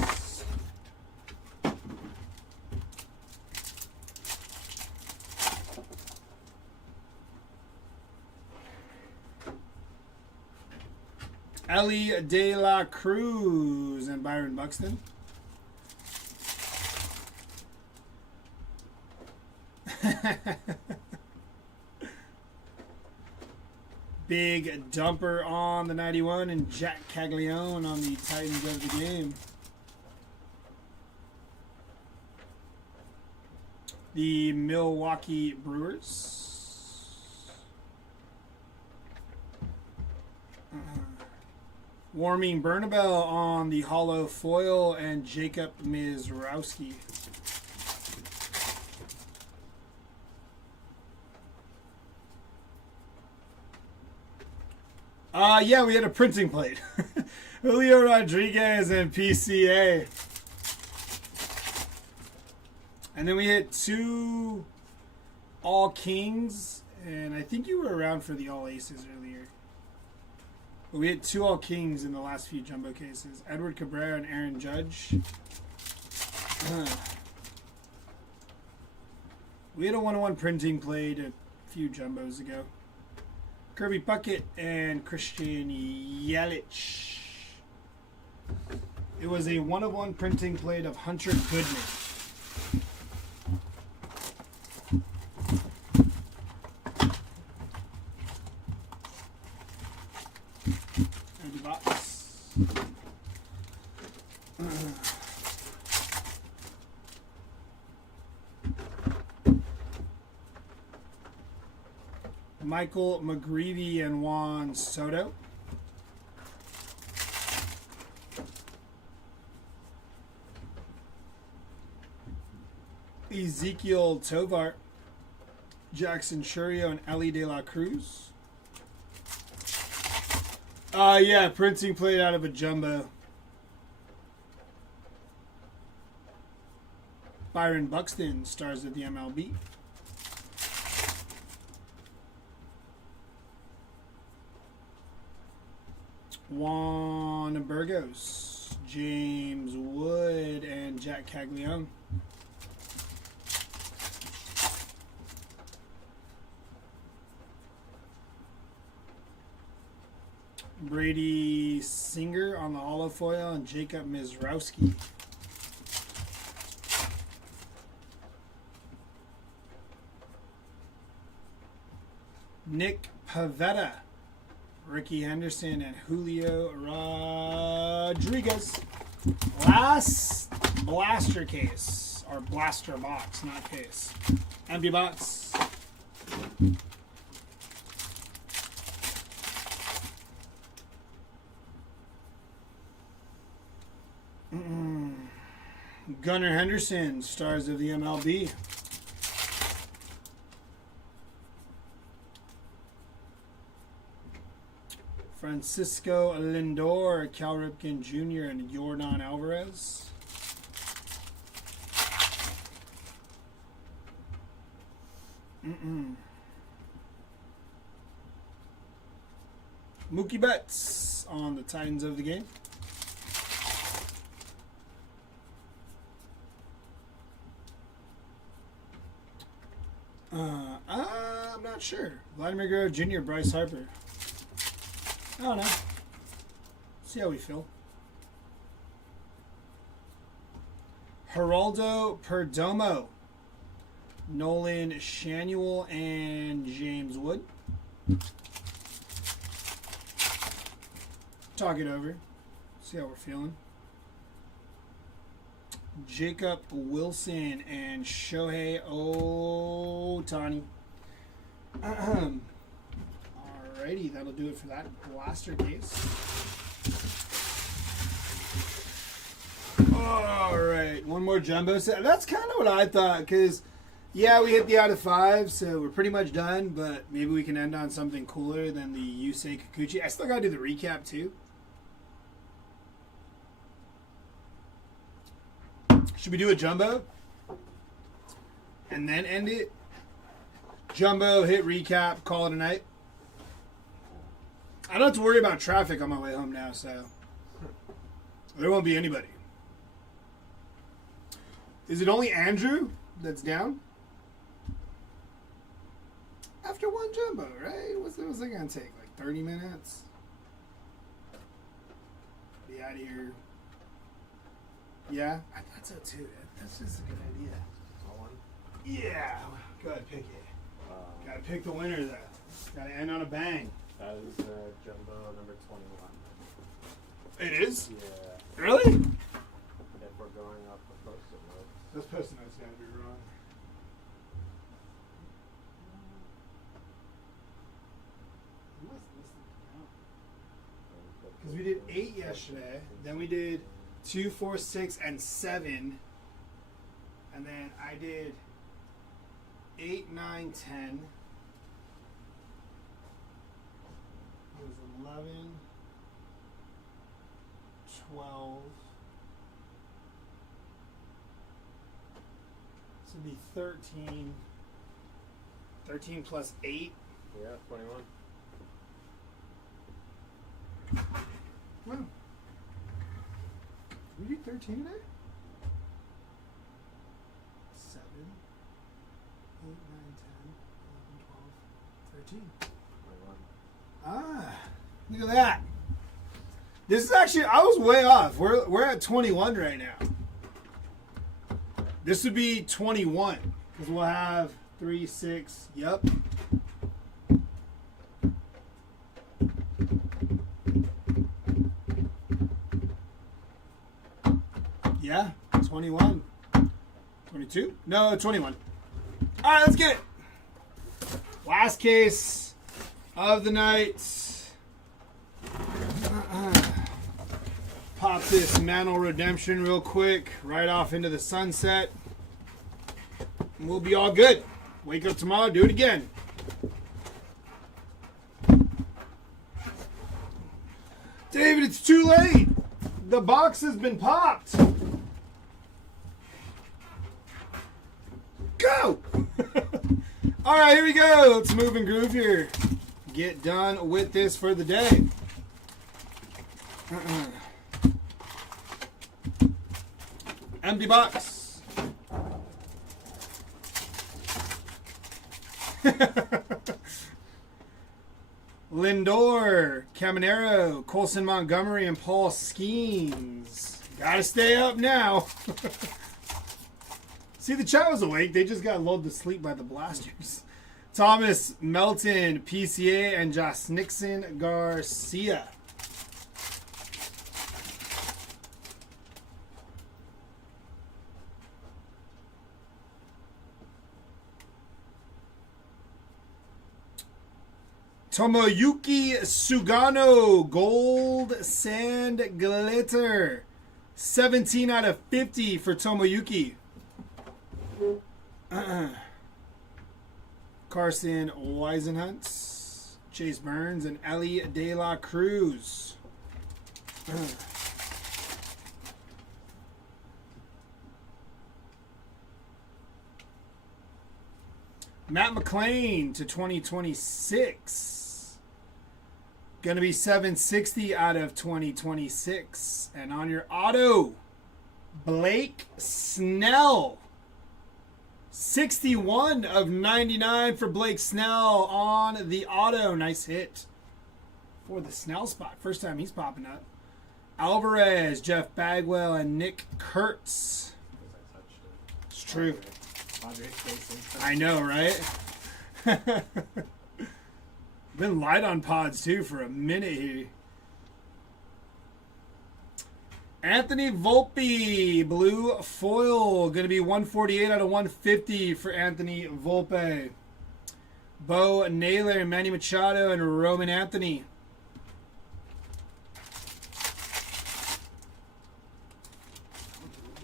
Ellie De La Cruz and Byron Buxton. Big dumper on the 91 and Jack Caglione on the Titans of the game. The Milwaukee Brewers. Warming Bernabel on the holo foil and Jacob Mizrowski. Yeah, we had a printing plate. Julio Rodriguez and PCA. And then we hit 2 All Kings. And I think you were around for the All Aces earlier. But we hit 2 All Kings in the last few jumbo cases. Edward Cabrera and Aaron Judge. We had a 1-on-1 printing plate a few jumbos ago. Kirby Puckett and Christian Yelich. It was a 1-of-1 printing plate of Hunter Goodman. Empty box. Michael McGreevy and Juan Soto. Ezekiel Tovar, Jackson Churio, and Ellie De La Cruz. Yeah, printing plate out of a jumbo. Byron Buxton, stars of the MLB. Juan Burgos, James Wood, and Jack Caglione. Brady Singer on the olive foil, and Jacob Mizrowski. Nick Pavetta, Ricky Henderson, and Julio Rodriguez. Last blaster case, or blaster box, not case. Empty box. Gunnar Henderson, stars of the MLB. Francisco Lindor, Cal Ripken Jr., and Yordan Alvarez. Mookie Betts on the Titans of the game. I'm not sure. Vladimir Guerrero Jr., Bryce Harper. I don't know. See how we feel. Geraldo Perdomo, Nolan Shanuel, and James Wood. Talk it over. See how we're feeling. Jacob Wilson and Shohei Ohtani. Alrighty, that'll do it for that blaster case. Alright, one more jumbo set. That's kind of what I thought, because, yeah, we hit the out of 5, so we're pretty much done, but maybe we can end on something cooler than the Yusei Kikuchi. I still got to do the recap, too. Should we do a jumbo? And then end it? Jumbo, hit recap, call it a night. I don't have to worry about traffic on my way home now, so there won't be anybody. Is it only Andrew that's down? After one jumbo, right? What's it going to take? Like 30 minutes? Be out of here. Yeah? I thought so too. That's just a good idea. Yeah. Go ahead, pick it. Gotta pick the winner, though. Gotta end on a bang. That is jumbo number 21. It is? Yeah. Really? If we're going off the post-it notes. Those post-it notes gotta be wrong. Because we did 8 yesterday, then we did 2, 4, 6, and 7, and then I did 8, 9, 10. It was 11, 12. This would be 13. 13 plus 8. Yeah, 21. Wow. Did we do 13 today? 7, 8, 9, 10, 11, 12, 13. 21. Ah, look at that. This is actually, I was way off. We're at 21 right now. This would be 21 because we'll have 3, 6. Yep. Yeah, 21. 22? No, 21. All right, let's get it. Last case. of the night. Pop this Mantle Redemption real quick, right off into the sunset. And we'll be all good. Wake up tomorrow, do it again. David, it's too late. The box has been popped. Go! All right, here we go. Let's move and groove here. Get done with this for the day. Empty box. Lindor, Caminero, Colson Montgomery, and Paul Skeens. Gotta stay up now. See, the chat was awake. They just got lulled to sleep by the blasters. Thomas, Melton, PCA, and Josh Nixon Garcia. Tomoyuki Sugano, Gold Sand Glitter. 17 out of 50 for Tomoyuki. Carson Weisenhunt, Chase Burns, and Ellie De La Cruz. Matt McClain to 2026. Going to be 760 out of 2026. And on your auto, Blake Snell. 61 of 99 for Blake Snell on the auto. Nice hit for the Snell spot. First time he's popping up. Alvarez, Jeff Bagwell, and Nick Kurtz. It's true. I know, right? Been light on pods too for a minute here. Anthony Volpe, blue foil, going to be 148 out of 150 for Anthony Volpe. Bo Naylor, Manny Machado, and Roman Anthony.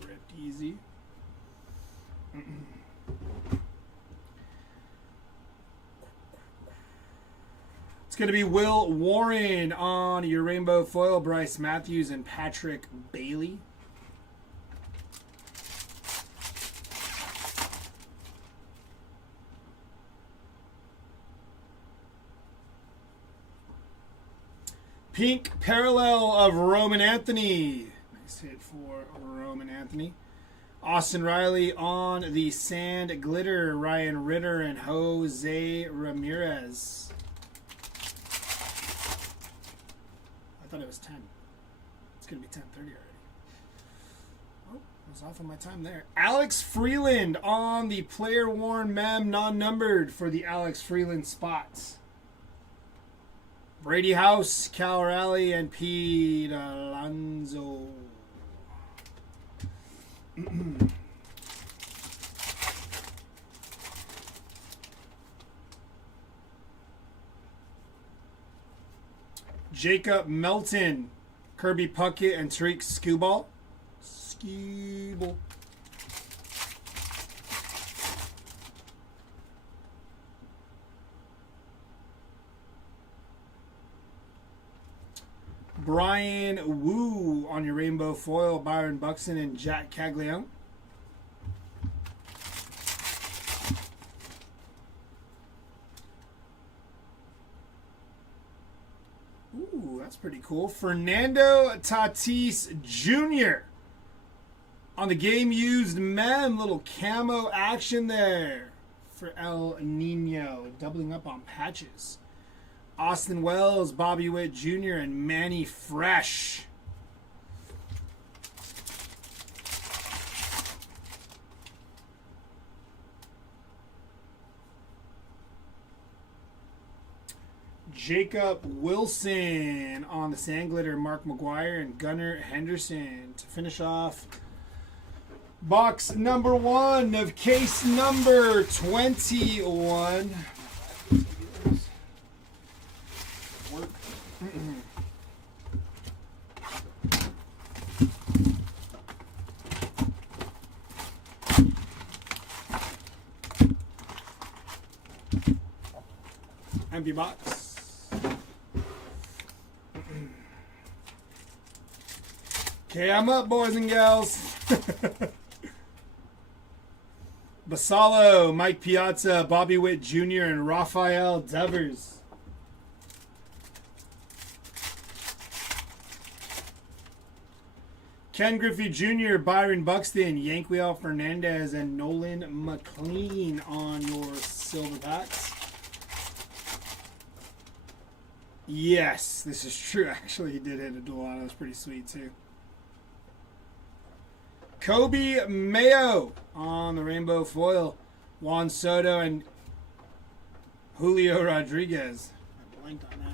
Ripped easy. It's going to be Will Warren on your rainbow foil, Bryce Matthews and Patrick Bailey. Pink parallel of Roman Anthony. Nice hit for Roman Anthony. Austin Riley on the sand glitter, Ryan Ritter and Jose Ramirez. I thought it was 10. It's going to be 10:30 already. Oh, I was off on my time there. Alex Freeland on the player worn mem non-numbered for the Alex Freeland spots. Brady House, Cal Raleigh, and Pete Alonso. Jacob Melton, Kirby Puckett, and Tariq Skubal. Brian Wu on your rainbow foil, Byron Buxton and Jack Caglione. Ooh, that's pretty cool. Fernando Tatis Jr. on the game used mem. Little camo action there for El Nino. Doubling up on patches. Austin Wells, Bobby Witt Jr., and Manny Fresh. Jacob Wilson on the sand glitter, Mark McGuire and Gunnar Henderson to finish off box number 1 of case number 21. Empty box. Okay, I'm up, boys and gals. Basalo, Mike Piazza, Bobby Witt Jr., and Rafael Devers. Ken Griffey Jr., Byron Buxton, Yanquiel Fernandez, and Nolan McLean on your silver packs. Yes, this is true. Actually, he did hit a dual auto. That was pretty sweet, too. Kobe Mayo on the rainbow foil. Juan Soto and Julio Rodriguez. I blanked on that.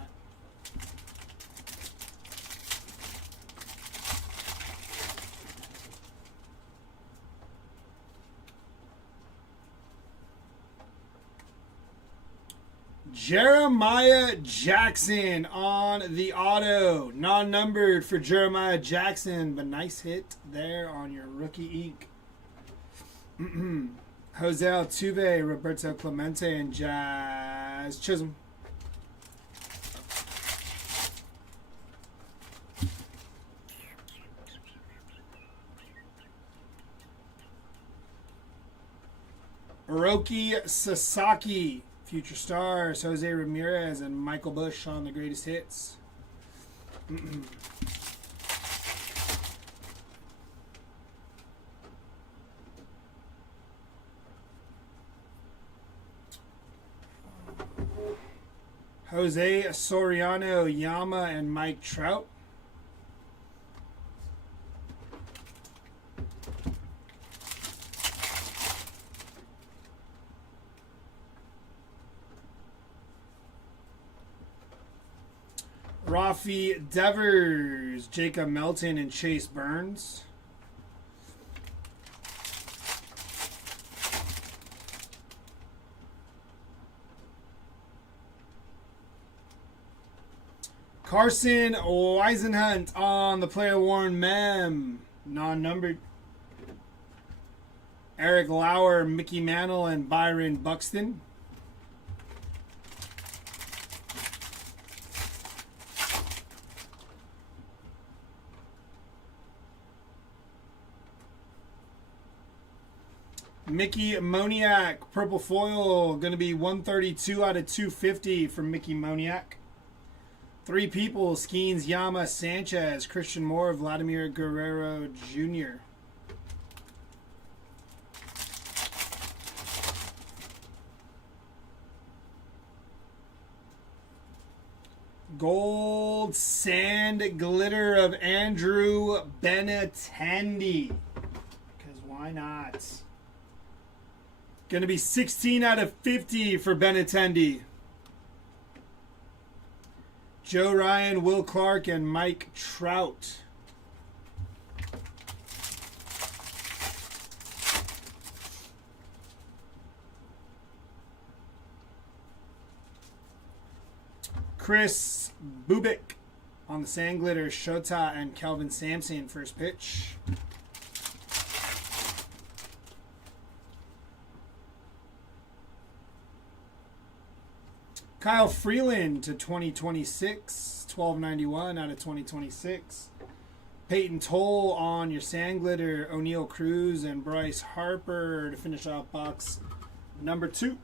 Jeremiah Jackson on the auto. Non-numbered for Jeremiah Jackson, but nice hit there on your rookie ink. Jose Altuve, Roberto Clemente, and Jazz Chisholm. Hiroki Sasaki. Future Stars, Jose Ramirez, and Michael Bush on the greatest hits. Jose Soriano, Yama, and Mike Trout. Rafi Devers, Jacob Melton, and Chase Burns. Carson Weisenhunt on the player worn mem, non-numbered. Eric Lauer, Mickey Mantle, and Byron Buxton. Mickey Moniak, purple foil, going to be 132 out of 250 from Mickey Moniak. Three people, Skeens, Yama, Sanchez, Christian Moore, Vladimir Guerrero Jr. Gold Sand Glitter of Andrew Benintendi. Because why not? Going to be 16 out of 50 for Benintendi. Joe Ryan, Will Clark, and Mike Trout. Chris Bubik on the Sand Glitter, Shota, and Kelvin Sampson first pitch. Kyle Freeland to 2026, 1291 out of 2026. Peyton Toll on your Sand Glitter, O'Neal Cruz, and Bryce Harper to finish off box number 2.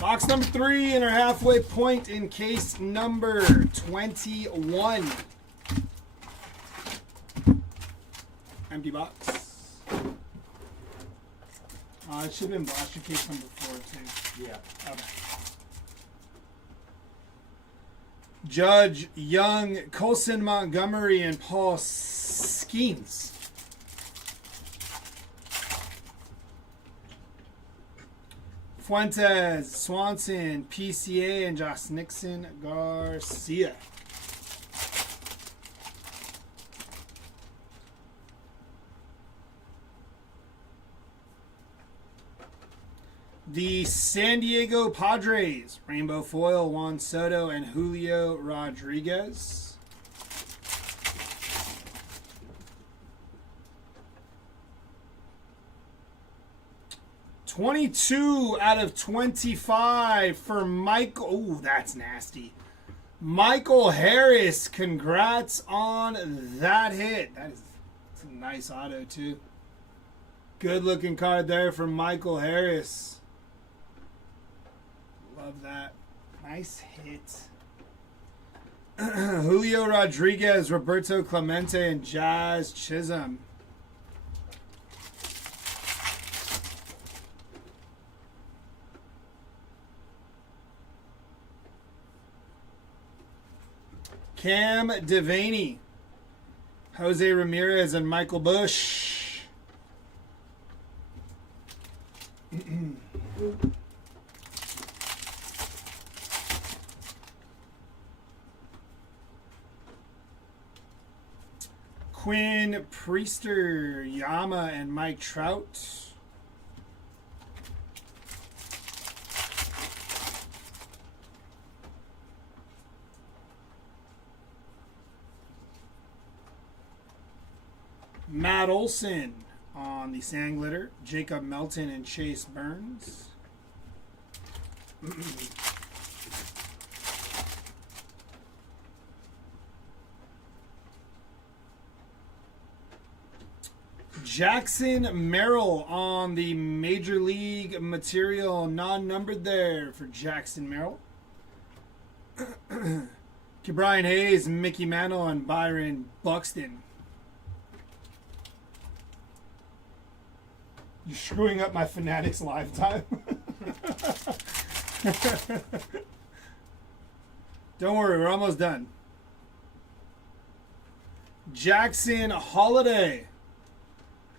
Box number 3 in our halfway point in case number 21. Empty box. It should have been blaster case number 4 too. Yeah. Okay. Judge, Young, Colson Montgomery, and Paul Skeens. Fuentes, Swanson, PCA, and Josh Nixon Garcia. The San Diego Padres, rainbow foil, Juan Soto and Julio Rodriguez. $22 out of 25 for Michael. Oh, that's nasty. Michael Harris, congrats on that hit. That's a nice auto, too. Good looking card there from Michael Harris. Love that. Nice hit. Julio Rodriguez, Roberto Clemente, and Jazz Chisholm. Cam Devaney, Jose Ramirez, and Michael Bush. Quinn Priester, Yama, and Mike Trout. Matt Olson on the Sand Glitter, Jacob Melton and Chase Burns. Jackson Merrill on the Major League material, non-numbered there for Jackson Merrill. Brian Hayes, Mickey Mantle, and Byron Buxton. You're screwing up my Fanatics lifetime. Don't worry, we're almost done. Jackson Holiday,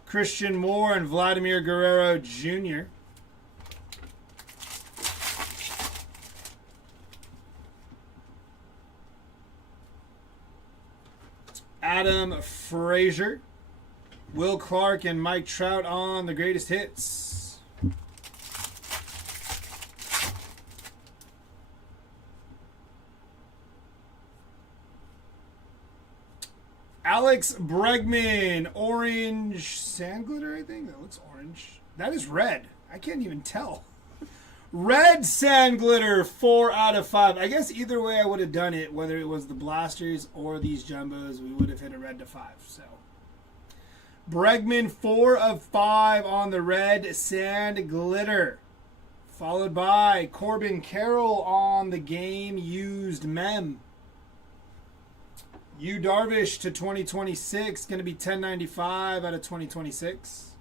Christian Moore, and Vladimir Guerrero Jr. Adam Frazier, Will Clark, and Mike Trout on the greatest hits. Alex Bregman, orange sand glitter, I think. That looks orange. That is red. I can't even tell. Red sand glitter, 4 out of 5. I guess either way I would have done it, whether it was the blasters or these jumbos, we would have hit a red to 5. So Bregman, 4 of 5 on the red sand glitter. Followed by Corbin Carroll on the game used mem. Yu Darvish to 2026, going to be 1095 out of 2026.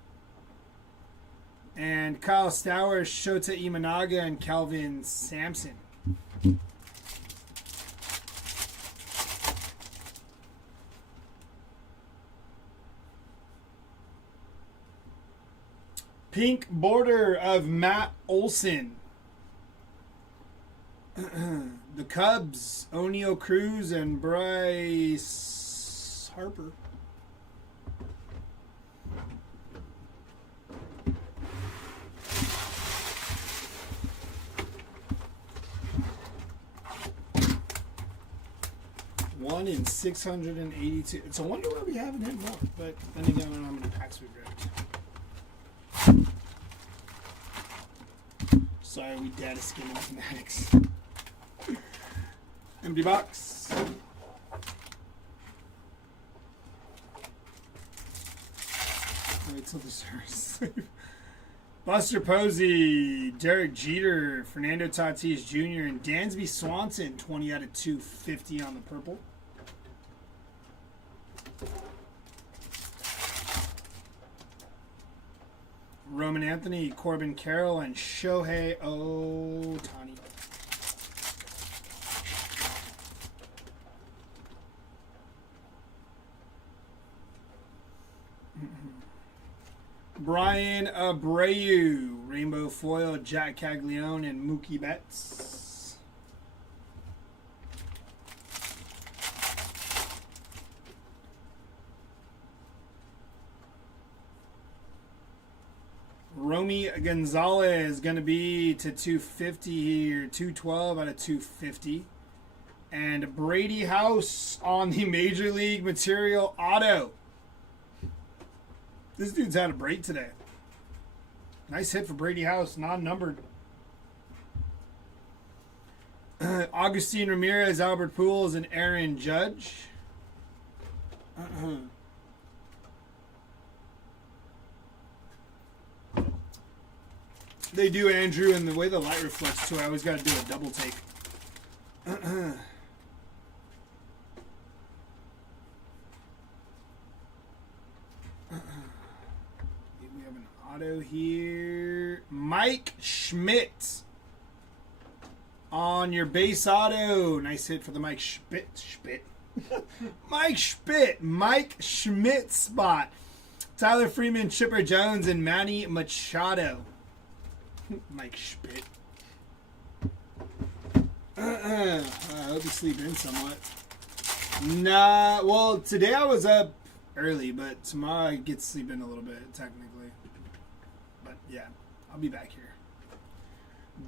And Kyle Stowers, Shota Imanaga, and Calvin Sampson. Pink border of Matt Olson. The Cubs, O'Neal Cruz and Bryce Harper. One in 682. It's a wonder why we haven't hit more, but then again, I don't know how many packs we've ripped. Sorry, we data skimming Fanatics. Empty box. Wait till this hurts. Buster Posey, Derek Jeter, Fernando Tatis Jr., and Dansby Swanson, 20 out of 250 on the purple. Roman Anthony, Corbin Carroll, and Shohei Ohtani. Brian Abreu, rainbow foil, Jack Caglione, and Mookie Betts. Romy Gonzalez going to be to 250 here. 212 out of 250. And Brady House on the Major League Material auto. This dude's had a break today. Nice hit for Brady House, non-numbered. Augustine Ramirez, Albert Pujols, and Aaron Judge. They do, Andrew, and the way the light reflects too, I always got to do a double take. We have an auto here. Mike Schmidt on your base auto. Nice hit for the Mike Schmidt. Mike Schmidt spot. Tyler Freeman, Chipper Jones, and Manny Machado. Mike Schmidt. I hope you sleep in somewhat. Nah, well, today I was up early, but tomorrow I get to sleep in a little bit, technically. But yeah, I'll be back here.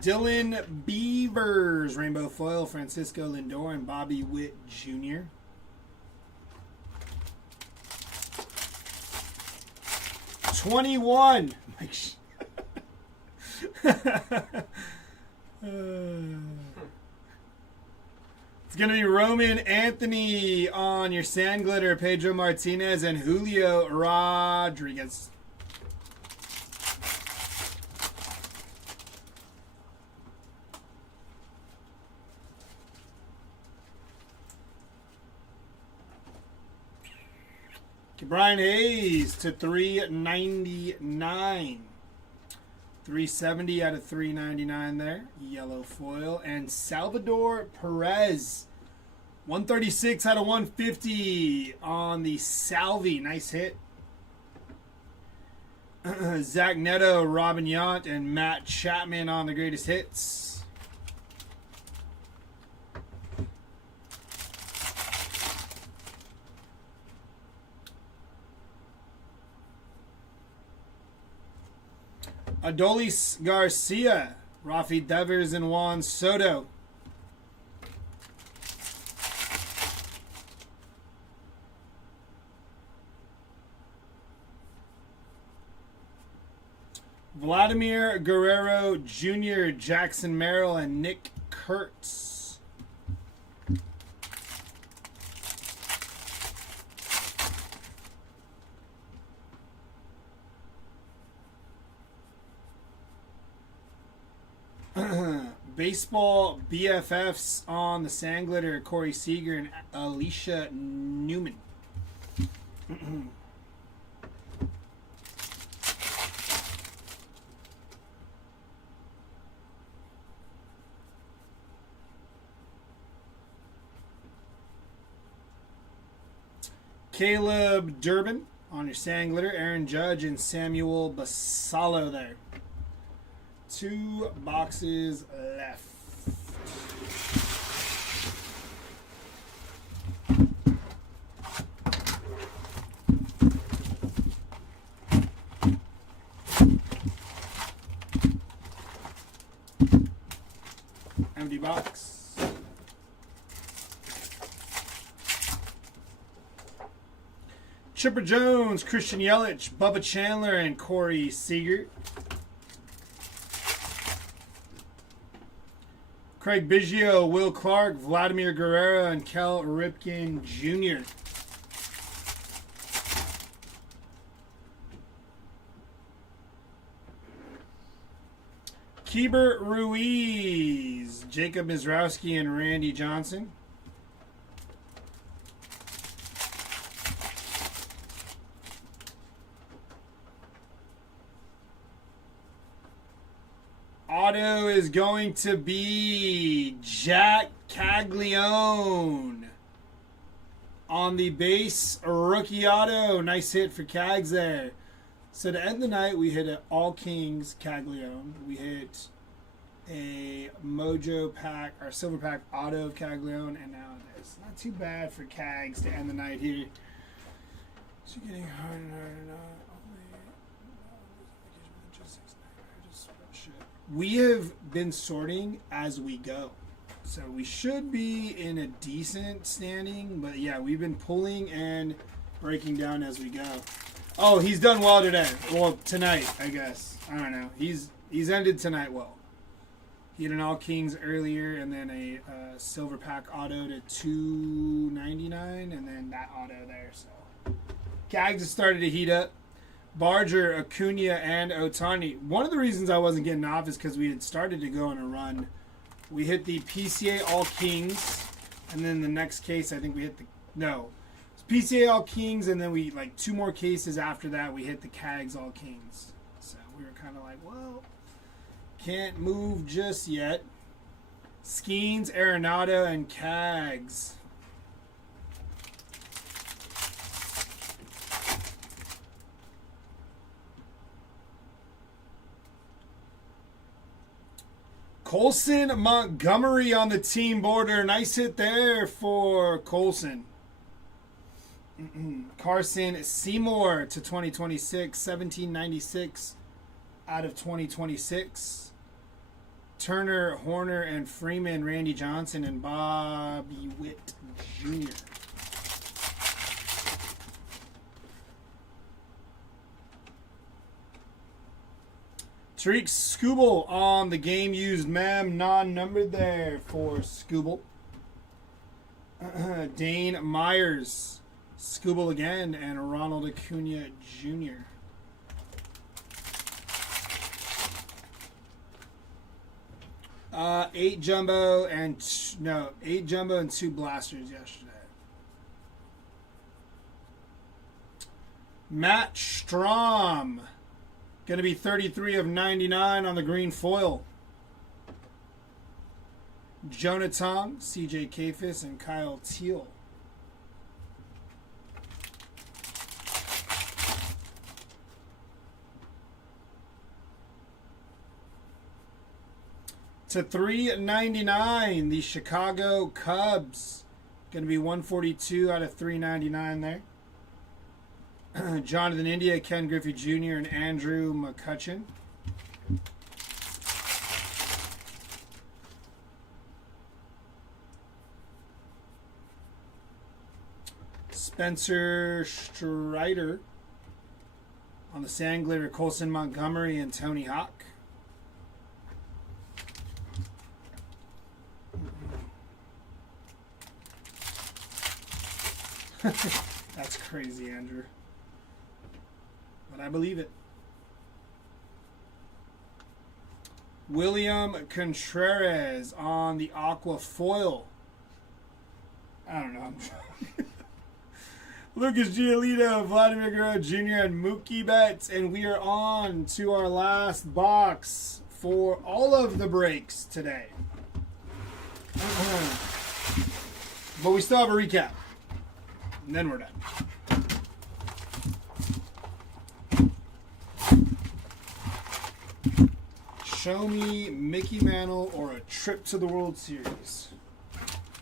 Dylan Beavers, Rainbow Foil, Francisco Lindor, and Bobby Witt Jr. '21. It's going to be Roman Anthony on your Sand Glitter, Pedro Martinez, and Julio Rodriguez. Brian Hayes to 399. 370 out of 399 there. Yellow foil. And Salvador Perez. 136 out of 150 on the Salvi. Nice hit. Zach Neto, Robin Yount, and Matt Chapman on the greatest hits. Adolis Garcia, Rafi Devers, and Juan Soto. Vladimir Guerrero Jr., Jackson Merrill, and Nick Kurtz. Baseball BFFs on the Sand Glitter, Corey Seager and Alicia Newman. Caleb Durbin on your Sand Glitter, Aaron Judge and Samuel Basallo there. 2 boxes left. Empty box. Chipper Jones, Christian Yelich, Bubba Chandler, and Corey Seager. Craig Biggio, Will Clark, Vladimir Guerrero, and Kel Ripken Jr. Keibert Ruiz, Jacob Mizrowski, and Randy Johnson. Auto is going to be Jack Caglione on the base rookie auto. Nice hit for Cags there. So to end the night, we hit an All Kings Caglione. We hit a Mojo pack, our silver pack auto of Caglione, and now it's not too bad for Cags to end the night here. It's getting harder and harder. Just We have been sorting as we go. So we should be in a decent standing. But yeah, we've been pulling and breaking down as we go. Oh, he's done well today. Well, tonight, I guess. I don't know. He's ended tonight well. He had an All Kings earlier, and then a silver pack auto to $2.99, and then that auto there. So Cags have started to heat up. Barger, Acuna, and Otani. One of the reasons I wasn't getting off is because we had started to go on a run. We hit the PCA All Kings, and then the next case, I think we hit the... No. It's PCA All Kings, and then we, like, 2 more cases after that, we hit the Cags All Kings. So we were kind of like, well, can't move just yet. Skeens, Arenado, and Cags. Colson Montgomery on the team border. Nice hit there for Colson. Carson Seymour to 2026. 1796 out of 2026. Turner, Horner, and Freeman. Randy Johnson and Bobby Witt Jr. Tariq Skubal on the game used mem, non-numbered there for Skubal. Dane Myers, Skubal again, and Ronald Acuna Jr. Eight jumbo and 2 blasters yesterday. Matt Strom. Going to be 33 of 99 on the green foil. Jonah Tong, CJ Kafis, and Kyle Teal. To 399, the Chicago Cubs. Going to be 142 out of 399 there. Jonathan India, Ken Griffey Jr., and Andrew McCutcheon. Spencer Strider on the sand glitter, Colson Montgomery, and Tony Hawk. That's crazy, Andrew. But I believe it. William Contreras on the aqua foil. I don't know. Lucas Giolito, Vladimir Guerrero Jr., and Mookie Betts. And we are on to our last box for all of the breaks today. But we still have a recap. And then we're done. Show me Mickey Mantle or a trip to the World Series.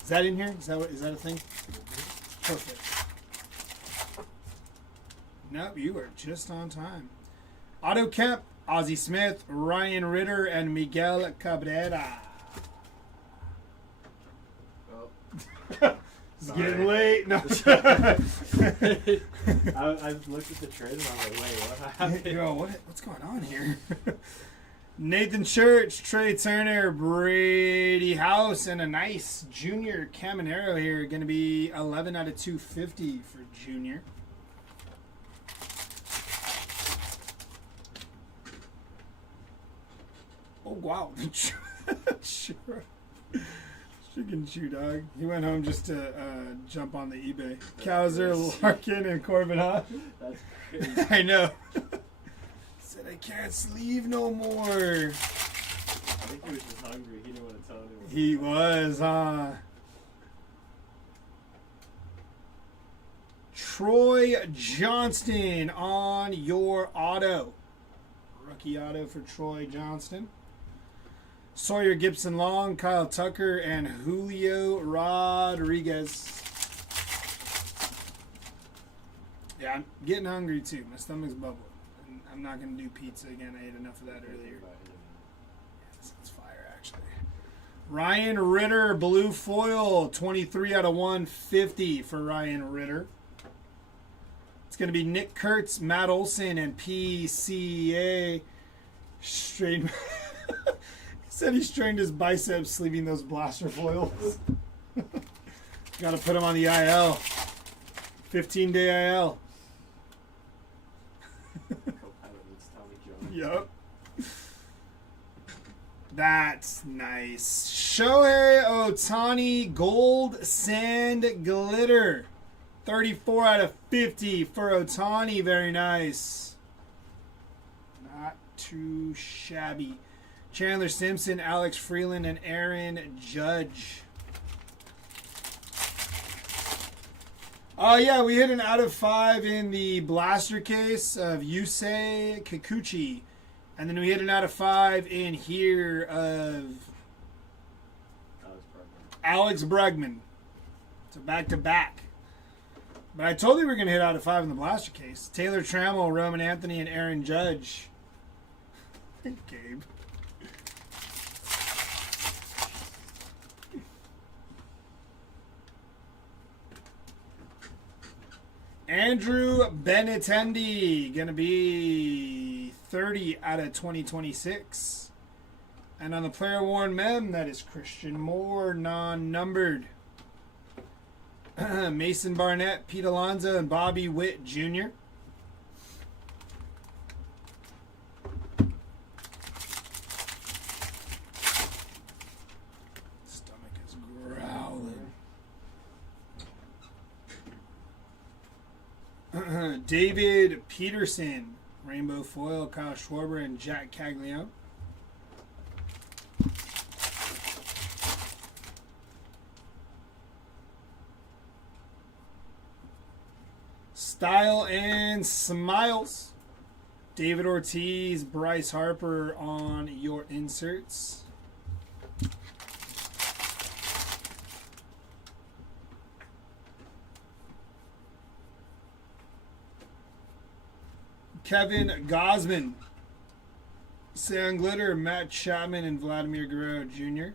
Is that in here? Is that a thing? Perfect. Nope, you are just on time. Otto Kemp, Ozzie Smith, Ryan Ritter, and Miguel Cabrera. Oh. It's getting late. No. I looked at the trade and I was like, wait, what happened? Yo, what's going on here? Nathan Church, Trey Turner, Brady House, and a nice Junior Caminero here. Going to be 11 out of 250 for Junior. Oh, wow. Sure. Chicken chew dog. He went home just to jump on the eBay. Kowser, Larkin, and Corbin Huff. That's crazy. I know. Said I can't sleeve no more. I think he was just hungry. He didn't want to tell anyone. He was, Troy Johnston on your auto. Rookie auto for Troy Johnston. Sawyer Gibson Long, Kyle Tucker, and Julio Rodriguez. Yeah, I'm getting hungry, too. My stomach's bubbling. I'm not going to do pizza again. I ate enough of that earlier. I think he was just hungry. He didn't want to tell anyone. He was like, "Hey, I got this." He was, huh? Ryan Ritter, blue foil, 23 out of 150 for Ryan Ritter. It's going to be Nick Kurtz, Matt Olson, and PCA. Strained. He said he strained his biceps sleeving those blaster foils. Got to put him on the IL. 15-day IL. Yep. That's nice. Shohei Ohtani Gold Sand Glitter. 34 out of 50 for Ohtani. Very nice. Not too shabby. Chandler Simpson, Alex Freeland, and Aaron Judge. Oh, yeah, we hit an out of 5 in the blaster case of Yusei Kikuchi. And then we hit an out of 5 in here of Alex Bregman. So back-to-back. But I told you we were going to hit out of 5 in the blaster case. Taylor Trammell, Roman Anthony, and Aaron Judge. Gabe. Andrew Benintendi, going to be 30 out of 2026. And on the player worn mem, that is Christian Moore, non-numbered. Mason Barnett, Pete Alonso, and Bobby Witt Jr. Stomach is growling. David Peterson, Rainbow Foil, Kyle Schwarber, and Jack Caglione. Style and Smiles. David Ortiz, Bryce Harper on your inserts. Kevin Gosman. Sand Glitter, Matt Chapman, and Vladimir Guerrero Jr.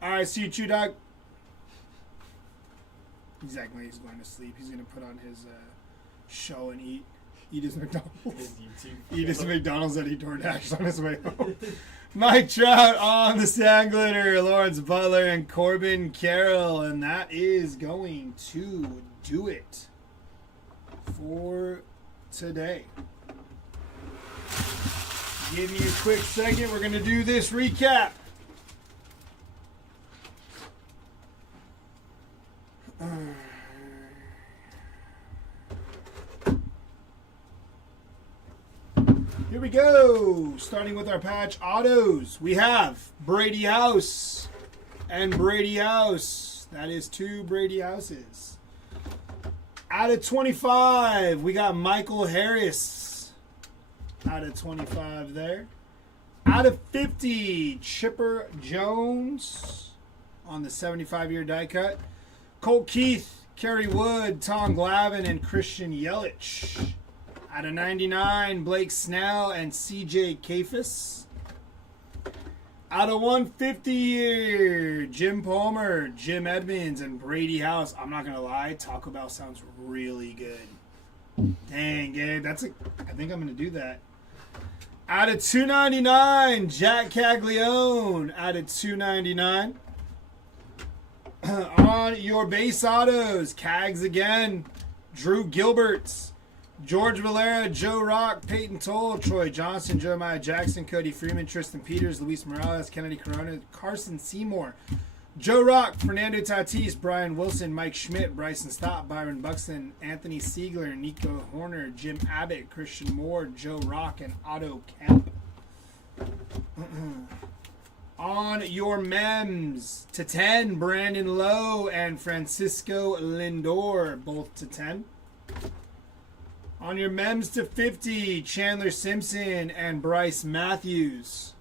Alright, see you, Chew Dog. Exactly, he's going to sleep. He's going to put on his show and eat his McDonald's. Eat his McDonald's that he DoorDashed on his way home. Mike Trout on the Sand Glitter, Lawrence Butler, and Corbin Carroll. And that is going to do it for today. Give me a quick second. We're going to do this recap. Here we go. Starting with our patch autos, we have Brady House and Brady House. That is 2 Brady Houses. Out of 25, we got Michael Harris. Out of 25 there. Out of 50, Chipper Jones on the 75-year die cut. Colt Keith, Kerry Wood, Tom Glavine, and Christian Yelich. Out of 99, Blake Snell and CJ Kafis. Out of 150 year, Jim Palmer, Jim Edmonds, and Brady House. I'm not going to lie, Taco Bell sounds really good. Dang, Gabe, I think I'm going to do that. Out of 299, Jack Caglione. Out of 299. On your base autos, Cags again, Drew Gilberts, George Valera, Joe Rock, Peyton Toll, Troy Johnson, Jeremiah Jackson, Cody Freeman, Tristan Peters, Luis Morales, Kennedy Corona, Carson Seymour, Joe Rock, Fernando Tatis, Brian Wilson, Mike Schmidt, Bryson Stott, Byron Buxton, Anthony Siegler, Nico Horner, Jim Abbott, Christian Moore, Joe Rock, and Otto Kemp. On your mems, to 10, Brandon Lowe and Francisco Lindor, both to 10. On your mems to 50, Chandler Simpson and Bryce Matthews.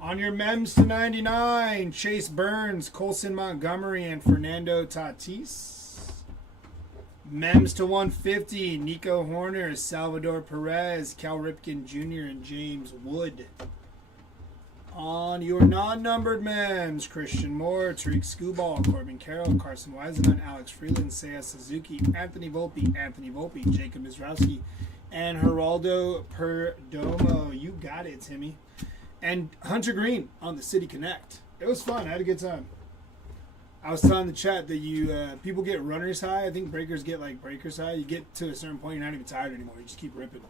On your mems to 99, Chase Burns, Colson Montgomery, and Fernando Tatis. Mems to 150. Nico Horner, Salvador Perez, Cal Ripken Jr., and James Wood. On your non-numbered Mems, Christian Moore, Tariq Skubal, Corbin Carroll, Carson Weisenhunt, Alex Freeland, Seiya Suzuki, Anthony Volpe, Jacob Mizrowski, and Geraldo Perdomo. You got it, Timmy. And Hunter Green on the City Connect. It was fun. I had a good time. I was telling the chat that people get runner's high. I think breakers get like breaker's high. You get to a certain point, you're not even tired anymore. You just keep ripping.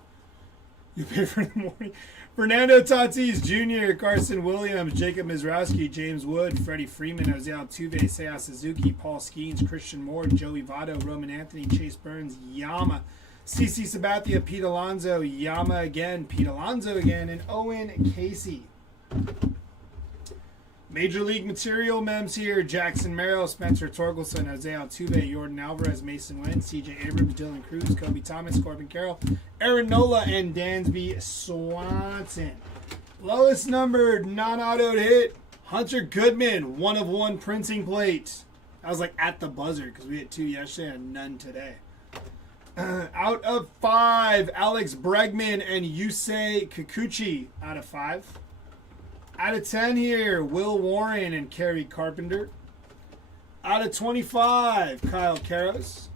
You pay for the morning. Fernando Tatis Jr., Carson Williams, Jacob Mizrowski, James Wood, Freddie Freeman, Jose Altuve, Seiya Suzuki, Paul Skeens, Christian Moore, Joey Votto, Roman Anthony, Chase Burns, Yama, CC Sabathia, Pete Alonso, Yama again, Pete Alonso again, and Owen Casey. Major League Material Mems here. Jackson Merrill, Spencer Torkelson, Jose Altuve, Jordan Alvarez, Mason Wentz, CJ Abrams, Dylan Cruz, Kobe Thomas, Corbin Carroll, Aaron Nola, and Dansby Swanson. Lowest numbered non-autoed hit, Hunter Goodman, 1 of 1 printing plate. I was like at the buzzer because we had 2 yesterday and none today. Out of 5, Alex Bregman and Yusei Kikuchi out of 5. Out of 10 here, Will Warren and Kerry Carpenter. Out of 25, Kyle Karros.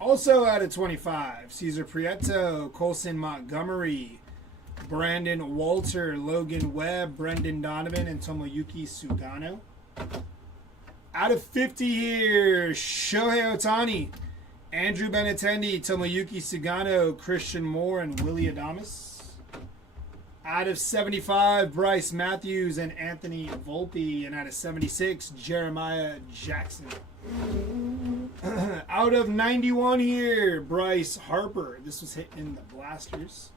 Also out of 25, Cesar Prieto, Colson Montgomery, Brandon Walter, Logan Webb, Brendan Donovan, and Tomoyuki Sugano. Out of 50 here, Shohei Ohtani, Andrew Benintendi, Tomoyuki Sugano, Christian Moore, and Willie Adames. Out of 75, Bryce Matthews and Anthony Volpe. And out of 76, Jeremiah Jackson. Out of 91 here, Bryce Harper. This was hit in the blasters.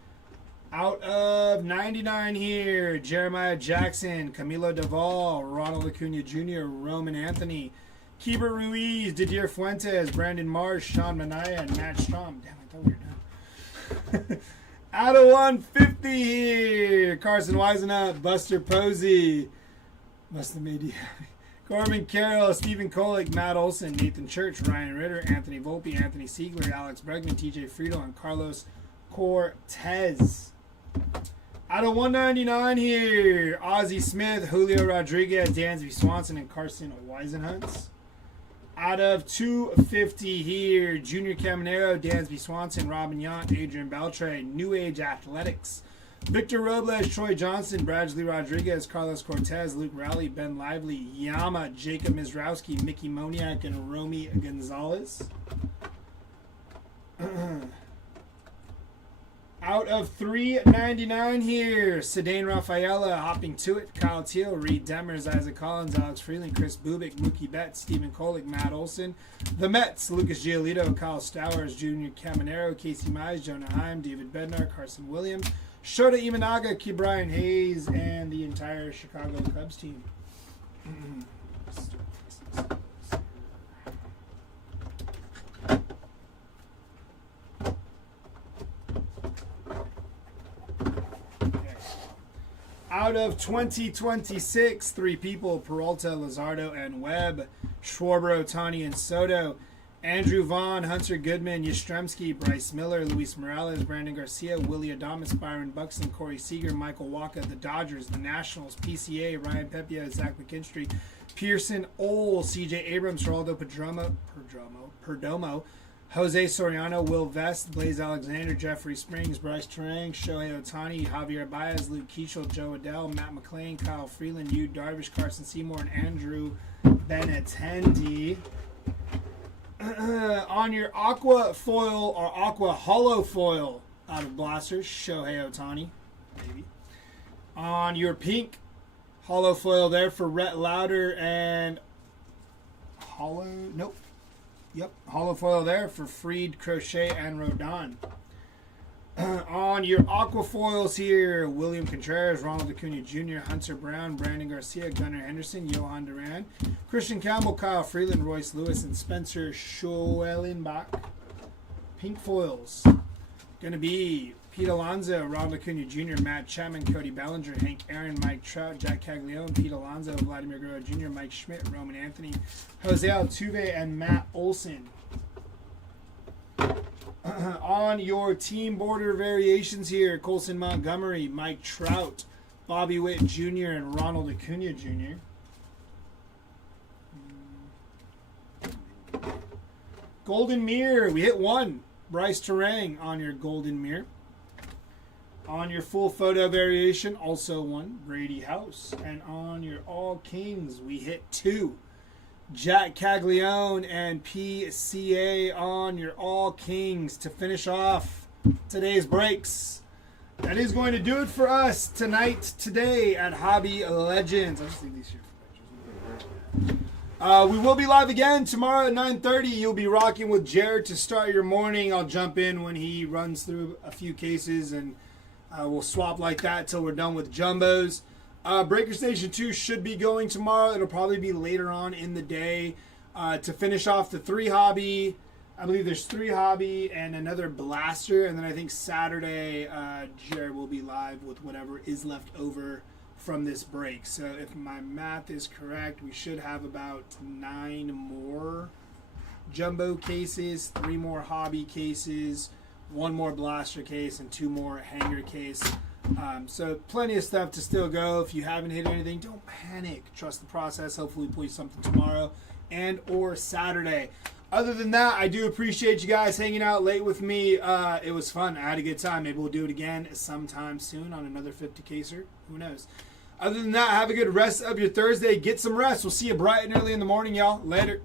Out of 99 here, Jeremiah Jackson, Camilo Duvall, Ronald Acuna Jr., Roman Anthony, Keeper Ruiz, Didier Fuentes, Brandon Marsh, Sean Manaea, and Matt Strom. Damn, I thought we were done. Out of 150 here, Carson Weisenhunt, Buster Posey, must have made you happy. Corbin Carroll, Stephen Kolek, Matt Olson, Nathan Church, Ryan Ritter, Anthony Volpe, Anthony Siegler, Alex Bregman, TJ Friedel, and Carlos Cortez. Out of 199 here, Ozzie Smith, Julio Rodriguez, Dansby Swanson, and Carson Weisenhunt. Out of 250 here, Junior Caminero, Dansby Swanson, Robin Yount, Adrian Beltre, New Age Athletics, Victor Robles, Troy Johnson, Bradley Rodriguez, Carlos Cortez, Luke Rowley, Ben Lively, Yama, Jacob Mizrowski, Mickey Moniak, and Romy Gonzalez. Out of 399 here, Sedane Rafaela, Hopping To It, Kyle Teal, Reed Demers, Isaac Collins, Alex Freeland, Chris Bubik, Mookie Betts, Stephen Kolek, Matt Olson. The Mets, Lucas Giolito, Kyle Stowers, Junior Caminero, Casey Mize, Jonah Heim, David Bednar, Carson Williams, Shota Imanaga, Key Brian Hayes, and the entire Chicago Cubs team. Out of 2026, 3 people, Peralta, Luzardo, and Webb, Schwarber, Ohtani, and Soto, Andrew Vaughn, Hunter Goodman, Yastrzemski, Bryce Miller, Luis Morales, Brandon Garcia, Willie Adames, Byron Buxton, Corey Seager, Michael Wacha, the Dodgers, the Nationals, PCA, Ryan Pepia, Zach McKinstry, Pearson, Ole, CJ Abrams, Geraldo Perdomo, Jose Soriano, Will Vest, Blaze Alexander, Jeffrey Springs, Bryce Terang, Shohei Ohtani, Javier Baez, Luke Keechel, Joe Adell, Matt McClain, Kyle Freeland, Yu Darvish, Carson Seymour, and Andrew Benintendi. On your aqua foil or aqua hollow foil out of blasters, Shohei Ohtani, maybe. On your pink hollow foil there for Rhett Lauder and hollow foil there for Freed, Crochet, and Rodon. On your aqua foils here, William Contreras, Ronald Acuna Jr., Hunter Brown, Brandon Garcia, Gunnar Henderson, Johan Duran, Christian Campbell, Kyle Freeland, Royce Lewis, and Spencer Schoellenbach. Pink foils. Going to be Pete Alonso, Ronald Acuna Jr., Matt Chapman, Cody Bellinger, Hank Aaron, Mike Trout, Jack Caglione, Pete Alonso, Vladimir Guerrero Jr., Mike Schmidt, Roman Anthony, Jose Altuve, and Matt Olson. On your team border variations here, Colson Montgomery, Mike Trout, Bobby Witt Jr., and Ronald Acuna Jr. Golden Mirror, we hit one. Bryce Terang on your Golden Mirror. On your full photo variation, also one. Brady House. And on your All Kings, we hit two. Jack Caglione and PCA on your All Kings to finish off today's breaks. That is going to do it for us today at Hobby Legends. I'll just leave these here for pictures. We will be live again tomorrow at 9:30. You'll be rocking with Jared to start your morning. I'll jump in when he runs through a few cases, and we'll swap like that till we're done with jumbos. Breaker Station 2 should be going tomorrow. It'll probably be later on in the day to finish off the 3 hobby. I believe there's 3 hobby and another blaster. And then I think Saturday, Jared will be live with whatever is left over from this break. So if my math is correct, we should have about 9 more jumbo cases, 3 more hobby cases, 1 more blaster case, and 2 more hanger case. So plenty of stuff to still go. If you haven't hit anything, don't panic. Trust the process. Hopefully we pull you something tomorrow and or Saturday. Other than that, I do appreciate you guys hanging out late with me. It was fun. I had a good time. Maybe we'll do it again sometime soon on another 50 caser. Who knows? Other than that, have a good rest of your Thursday. Get some rest. We'll see you bright and early in the morning, y'all. Later.